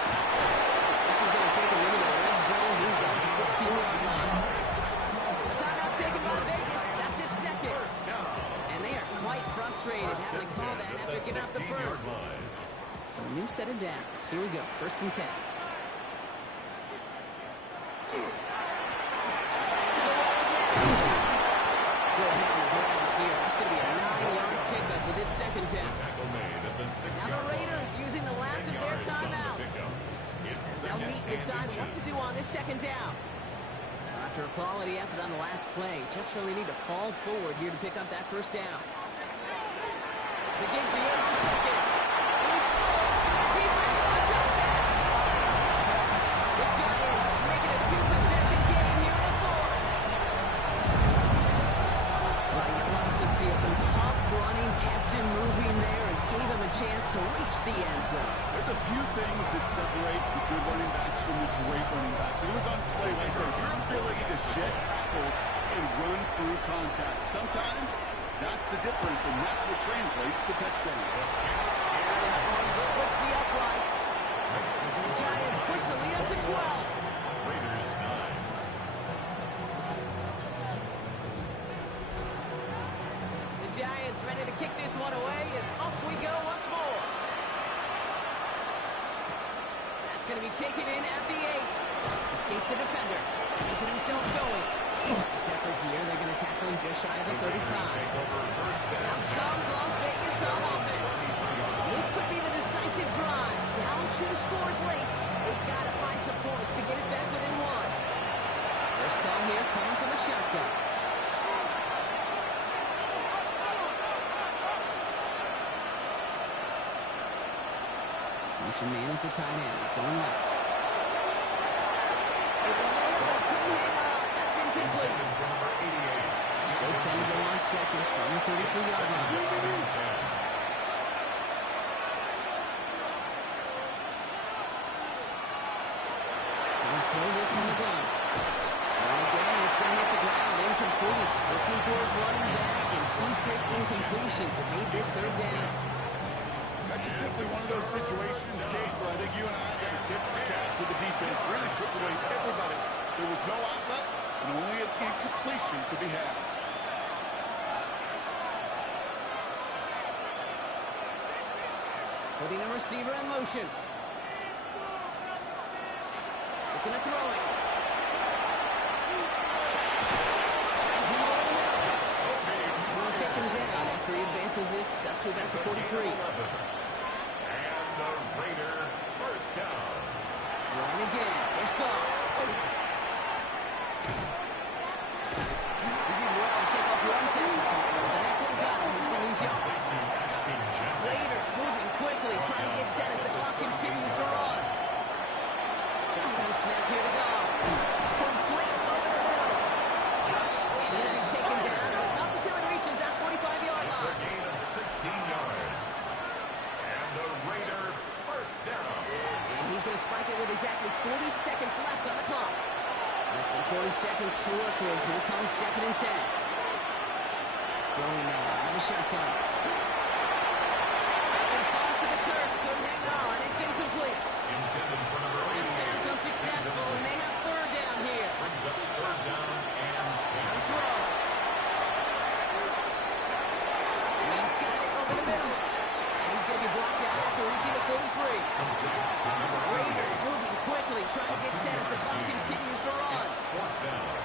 This is going to take him into the red zone. He's down to 16-yard line. A timeout taken by Vegas. That's its 2nd. And they are quite frustrated having to call that after giving up the 1st. So a new set of downs. Here we go. 1st and 10. Good hit on the grounds here. That's going to be a 9-yard pickup as it's 2nd down. Tackle made at the 6-yard Now the line. Raiders using the last of their timeouts. They'll meet and decide what to do on this 2nd down. After a quality effort on the last play, just really need to fall forward here to pick up that 1st down. Begins the air on 2nd. He blows through the defense for a touchdown. The Giants making a 2-possession game here in the 4th. Well, you love to see it. Some tough running, kept him moving there, and gave him a chance to reach the end zone. There's a few things that separate the good running backs from the great running backs. And it was on display right there. Your ability to shed tackles and run through contact. Sometimes that's the difference, and that's what translates to touchdowns. That one splits the uprights. The Giants push the lead up to 12. Raiders 9. The Giants ready to kick this one away, and off we go once more. It's going to be taken in at the 8. Escapes a defender. Keeping himself going. Nice effort here. They're going to tackle him just shy of the 35. Out comes Las Vegas on offense. This could be the decisive drive. Down 2 scores late. They've got to find some points to get it back within 1. First call here coming from the shotgun. Motion man is the tight end. He's going left. It was there, but couldn't hang on. That's incomplete. Still 10 to go on second from the 33-yard line. Gonna throw this on the ground. And again, it's going to hit the ground. Incomplete. Looking for his running back, and 2 straight incompletions have made this third down. That's just simply one of those situations, Kate, where I think you and I got to tip the cap to the defense. Really took away everybody. There was no outlet, and only an incompletion could be had. Putting the receiver in motion. Looking to throw it. We'll take him down after he advances this up to about the 43. And the Raider first down. Run again. Here's Goff. He did well to shake off one tackle. The next one got him. He's going to lose yards. Raiders moving quickly, trying to get set as the clock continues to run. Shotgun snap here to Goff. Complete over the middle. And he'll be taken down, but not until he reaches that 45-yard It's a line. gain of 16 yards. And the Raider first down. And he's going to spike it with exactly 40 seconds left on the clock. Less than 40 seconds to work with. Here comes 2nd and 10. Throwing now out of the shotgun. And falls to the turf. Couldn't hang on. It's incomplete. Intended for number This 88. pass unsuccessful, and they have 3rd down here. Brings up 3rd down and Now throw. He's got it over the middle. And he's going to be blocked out after reaching the 43. Raiders moving quickly, trying to get set as the clock continues to run. 4th down.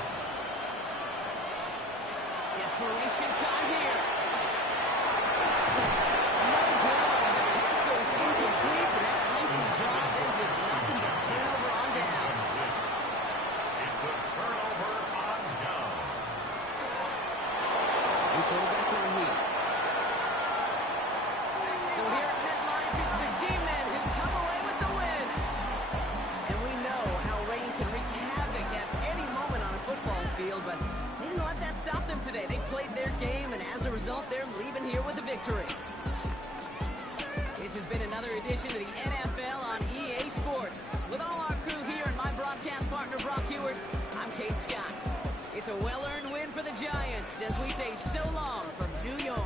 Desperation time here. No good, and the pass goes incomplete. That lengthy drive ends with nothing but turnover on downs. It's a turnover on downs. New quarterback run here. So here at MetLife, it's the G-men who come away with the win. And we know how rain can wreak havoc at any moment on a football field, but they didn't let that stop them today. They played their game, and as a result, they're leaving here with a victory. This has been another edition of the NFL on EA Sports. With all our crew here and my broadcast partner, Brock Hewart, I'm Kate Scott. It's a well-earned win for the Giants as we say so long from New York.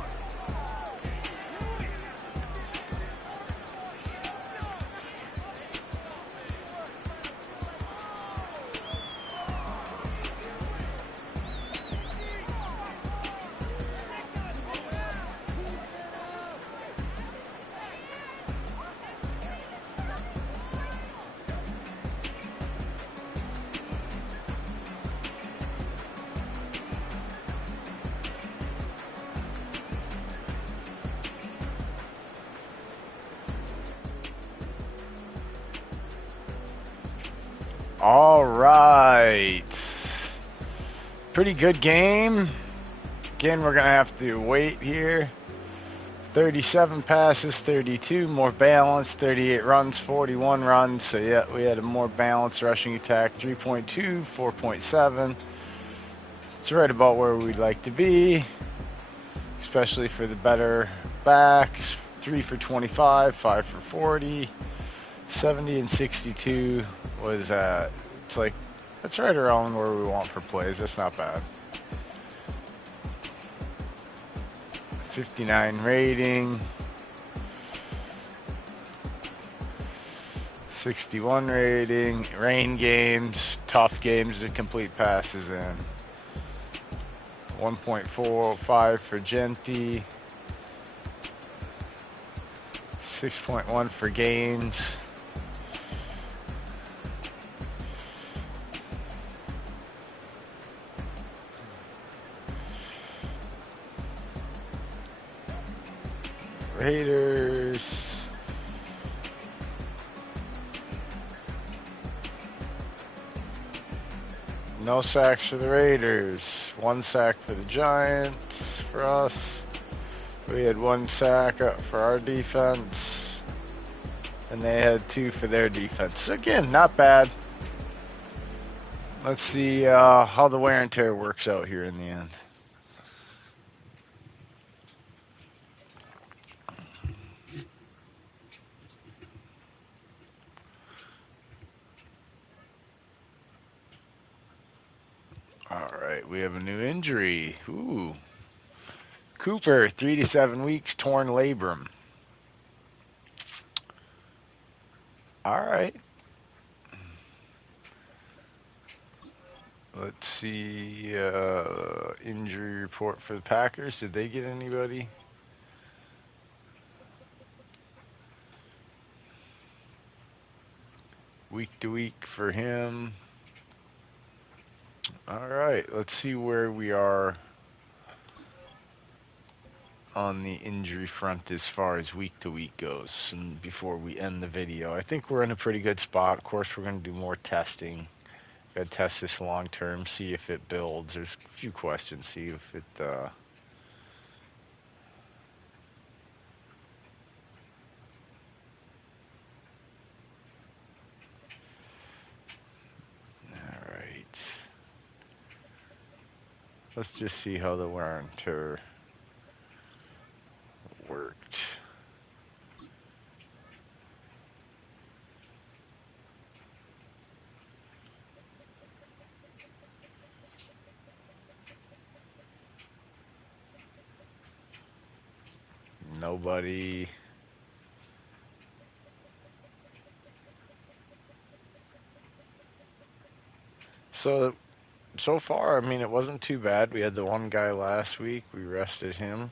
All right. Pretty good game. Again, we're going to have to wait here. 37 passes, 32, more balanced, 38 runs, 41 runs. So, yeah, we had a more balanced rushing attack, 3.2, 4.7. It's right about where we'd like to be, especially for the better backs. 3 for 25, 5 for 40. 70 and 62 was it's like that's right around where we want for plays. That's not bad. 59 rating, 61 rating. Rain games, tough games to complete passes in. 1.45 for Genti, 6.1 for gains. Raiders. No sacks for the Raiders. 1 sack for the Giants for us. We had 1 sack for our defense. And they had 2 for their defense. Again, not bad. Let's see how the wear and tear works out here in the end. All right, we have a new injury. Ooh. Cooper, 3 to 7 weeks, torn labrum. All right. Let's see, injury report for the Packers. Did they get anybody? Week to week for him. All right, let's see where we are on the injury front as far as week to week goes. And before we end the video, I think we're in a pretty good spot. Of course, we're going to do more testing. Got to test this long term, see if it builds. There's a few questions, see if it Alright. Let's just see how the wear and tear worked. Nobody. So far, I mean, it wasn't too bad. We had the one guy last week. We rested him.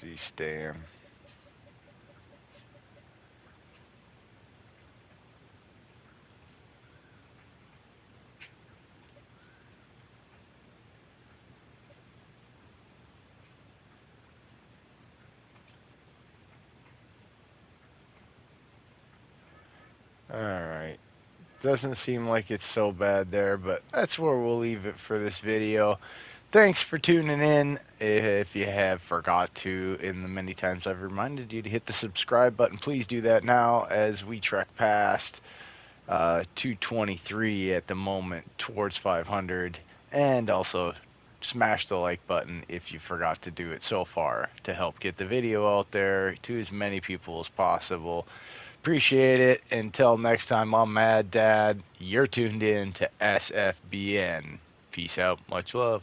Z Stan. Alright. Doesn't seem like it's so bad there, but that's where we'll leave it for this video. Thanks for tuning in. If you have forgot to, in the many times I've reminded you to hit the subscribe button, please do that now as we trek past 223 at the moment towards 500. And also smash the like button if you forgot to do it so far to help get the video out there to as many people as possible. Appreciate it. Until next time, I'm Mad Dad. You're tuned in to SFBN. Peace out. Much love.